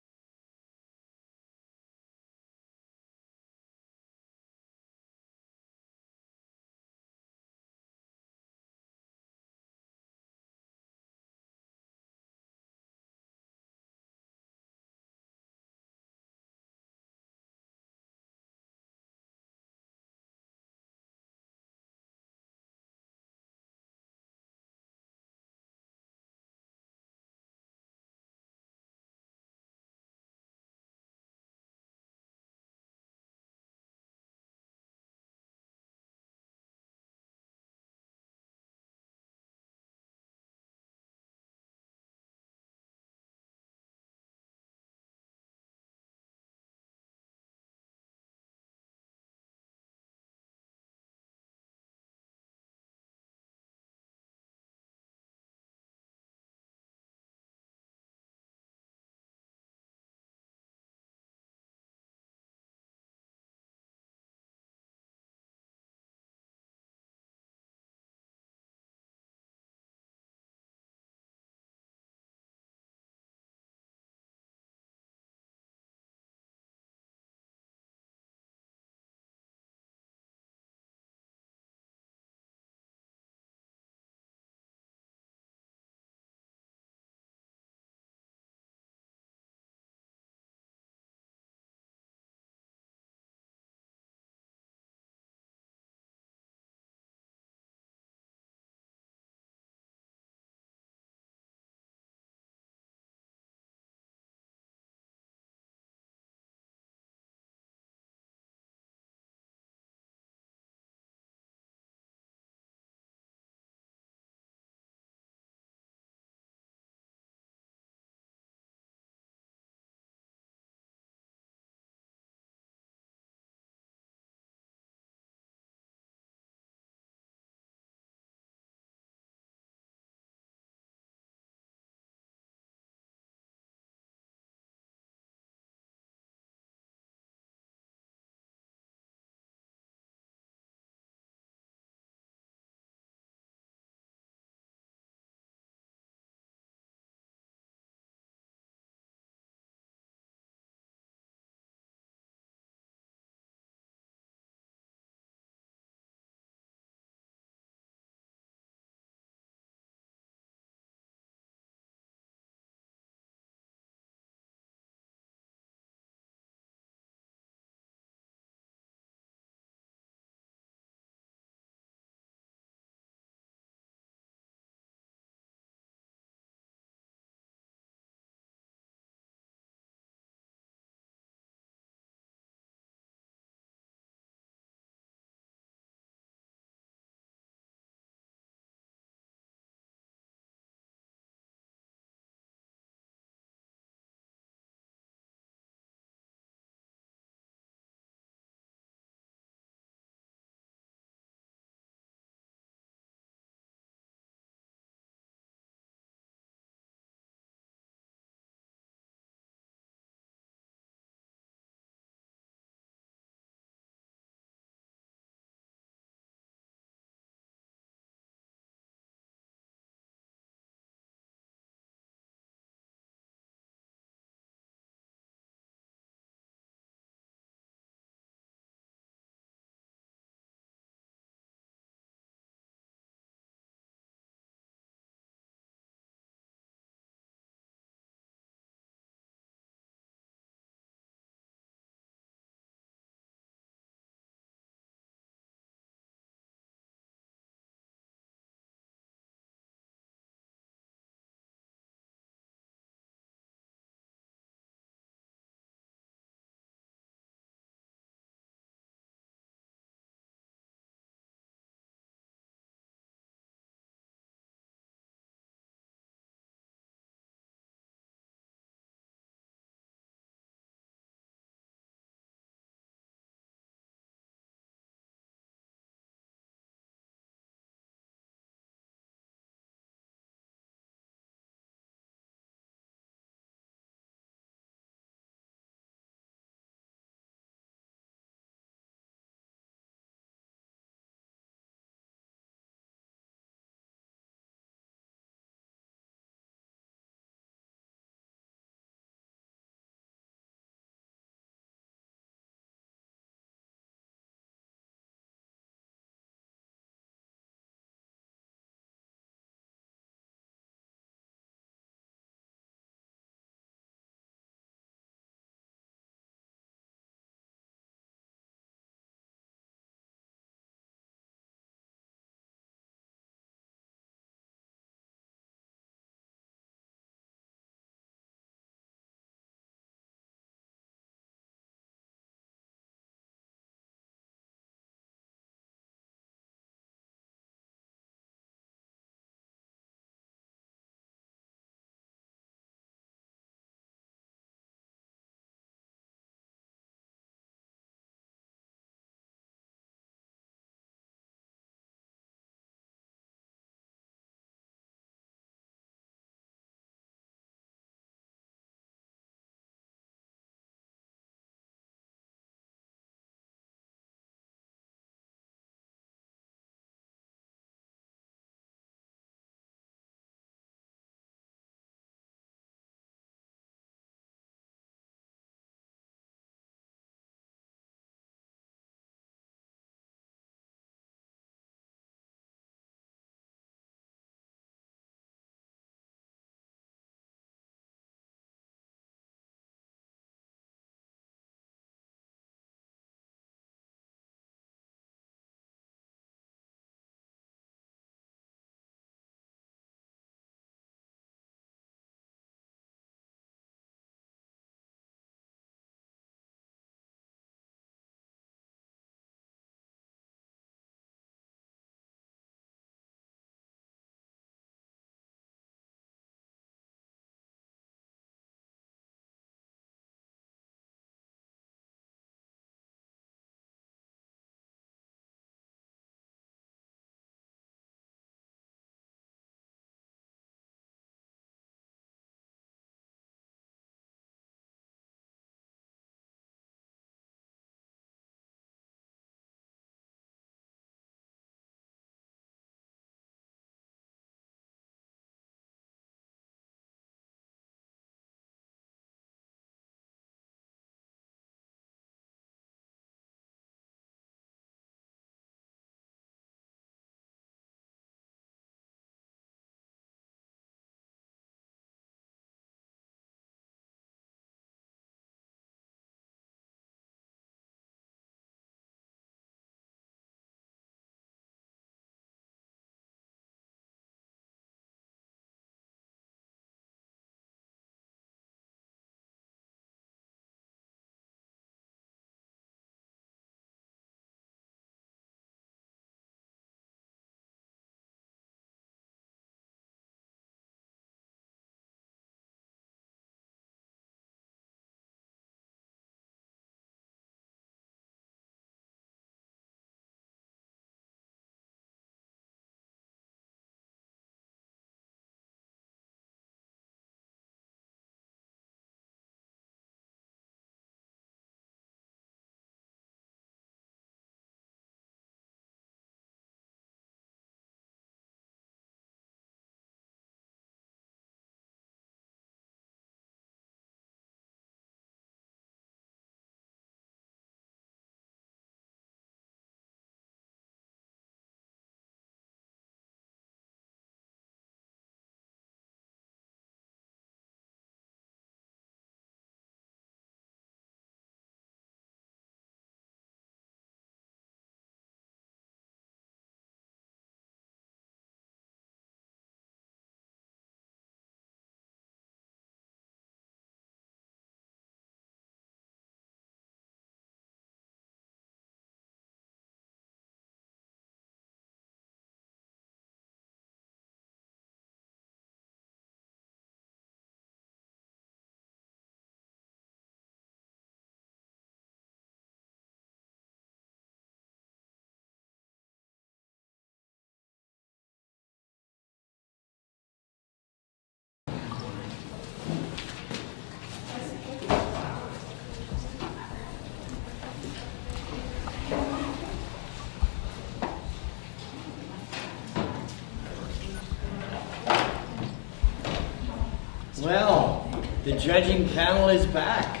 The judging panel is back.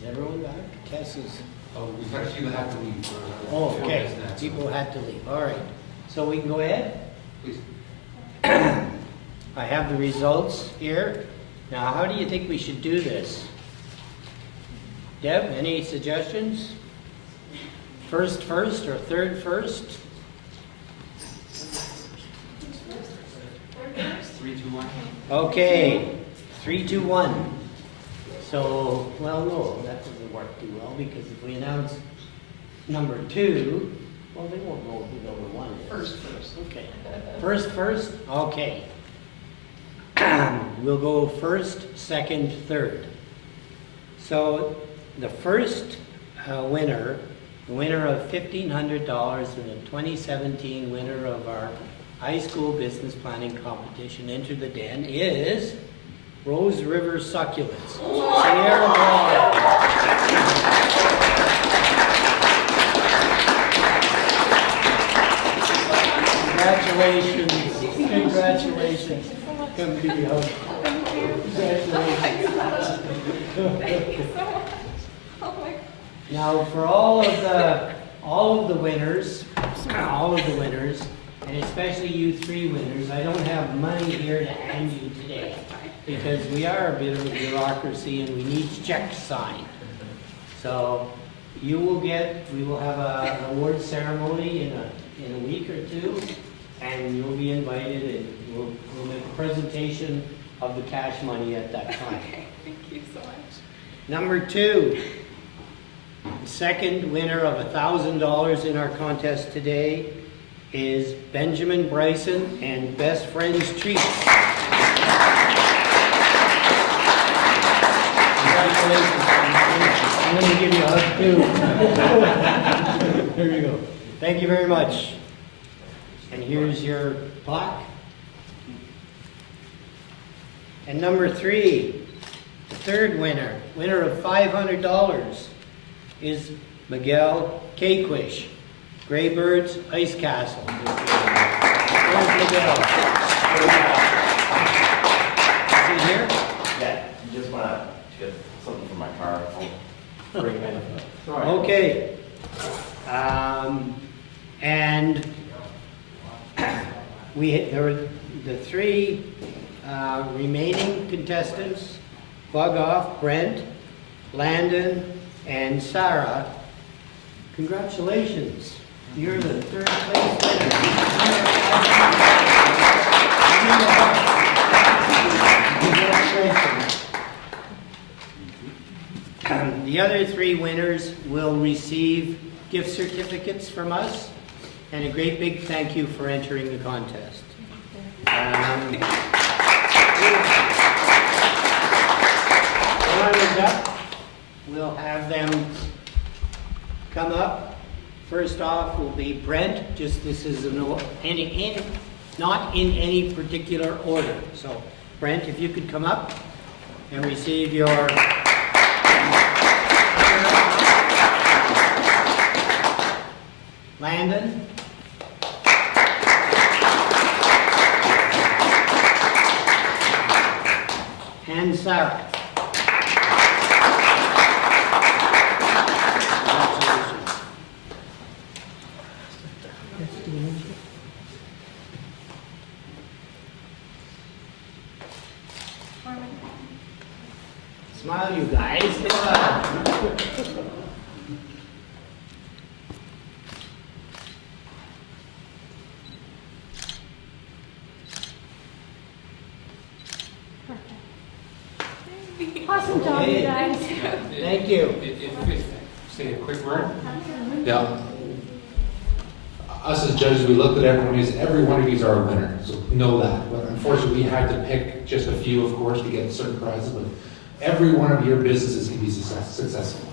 Is everyone back? Tess is... Oh, we've got a few that have to leave. Oh, okay. People had to leave. All right. So we can go ahead? Please. I have the results here. Now, how do you think we should do this? Deb, any suggestions? First or third first? 3, 2, 1. Okay, 3, 2, 1. So, well, no, that doesn't work too well because if we announce number 2, well, they won't know who number 1 is. First. Okay. First? Okay. We'll go first, second, third. So the first winner, the winner of $1,500 and the 2017 winner of our high school business planning competition, Enter the Den, is Rose River Succulents. Sierra Ball. Congratulations. Come to your house. Congratulations. Now, for all of the winners, and especially you 3 winners, I don't have money here to hand you today because we are a bit of a bureaucracy and we need checks signed. So we will have an award ceremony in a week or 2, and you'll be invited, and we'll make a presentation of the cash money at that time. Okay, thank you so much. Number 2, the second winner of $1,000 in our contest today is Benjamin Bryson and Best Friends Treats. Congratulations. I'm going to give you a hug too. There you go. Thank you very much. And here's your plaque. And number 3, the third winner of $500 is Miguel Caquish, Greybirds Ice Castle. Where's Miguel? Is he here? Yeah, you just want to get something from my car. I'll bring him in. Okay. And there were the 3 remaining contestants, Bug Off, Brent, Landon, and Sarah. Congratulations. You're the 3rd place winner. Congratulations. The other 3 winners will receive gift certificates from us, and a great big thank you for entering the contest. Runners up, we'll have them come up. First off will be Brent. Just this is not in any particular order. So, Brent, if you could come up and receive your Landon. And Sarah. Smile, you guys. Awesome job, you guys. Thank you. Say a quick word. Yeah. Us as judges, we looked at everyone. Every one of these are a winner, so know that. But unfortunately, we had to pick just a few, of course, to get certain prizes. But every one of your businesses can be successful,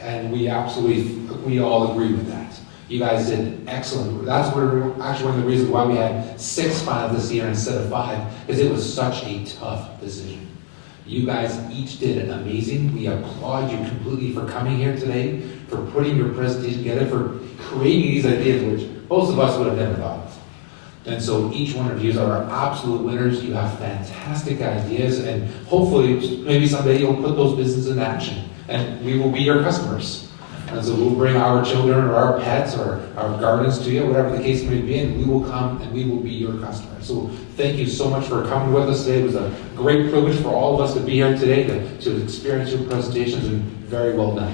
and we all agree with that. You guys did excellent. That's actually one of the reasons why we had 6 finalists this year instead of 5, because it was such a tough decision. You guys each did amazing. We applaud you completely for coming here today, for putting your presentation together, for creating these ideas, which most of us would have never thought of. And so each one of you are absolute winners. You have fantastic ideas, and hopefully, maybe someday you'll put those businesses in action, and we will be your customers. And so we'll bring our children or our pets or our gardens to you, whatever the case may be, and we will come and we will be your customers. So thank you so much for coming with us today. It was a great privilege for all of us to be here today to experience your presentations, and very well done.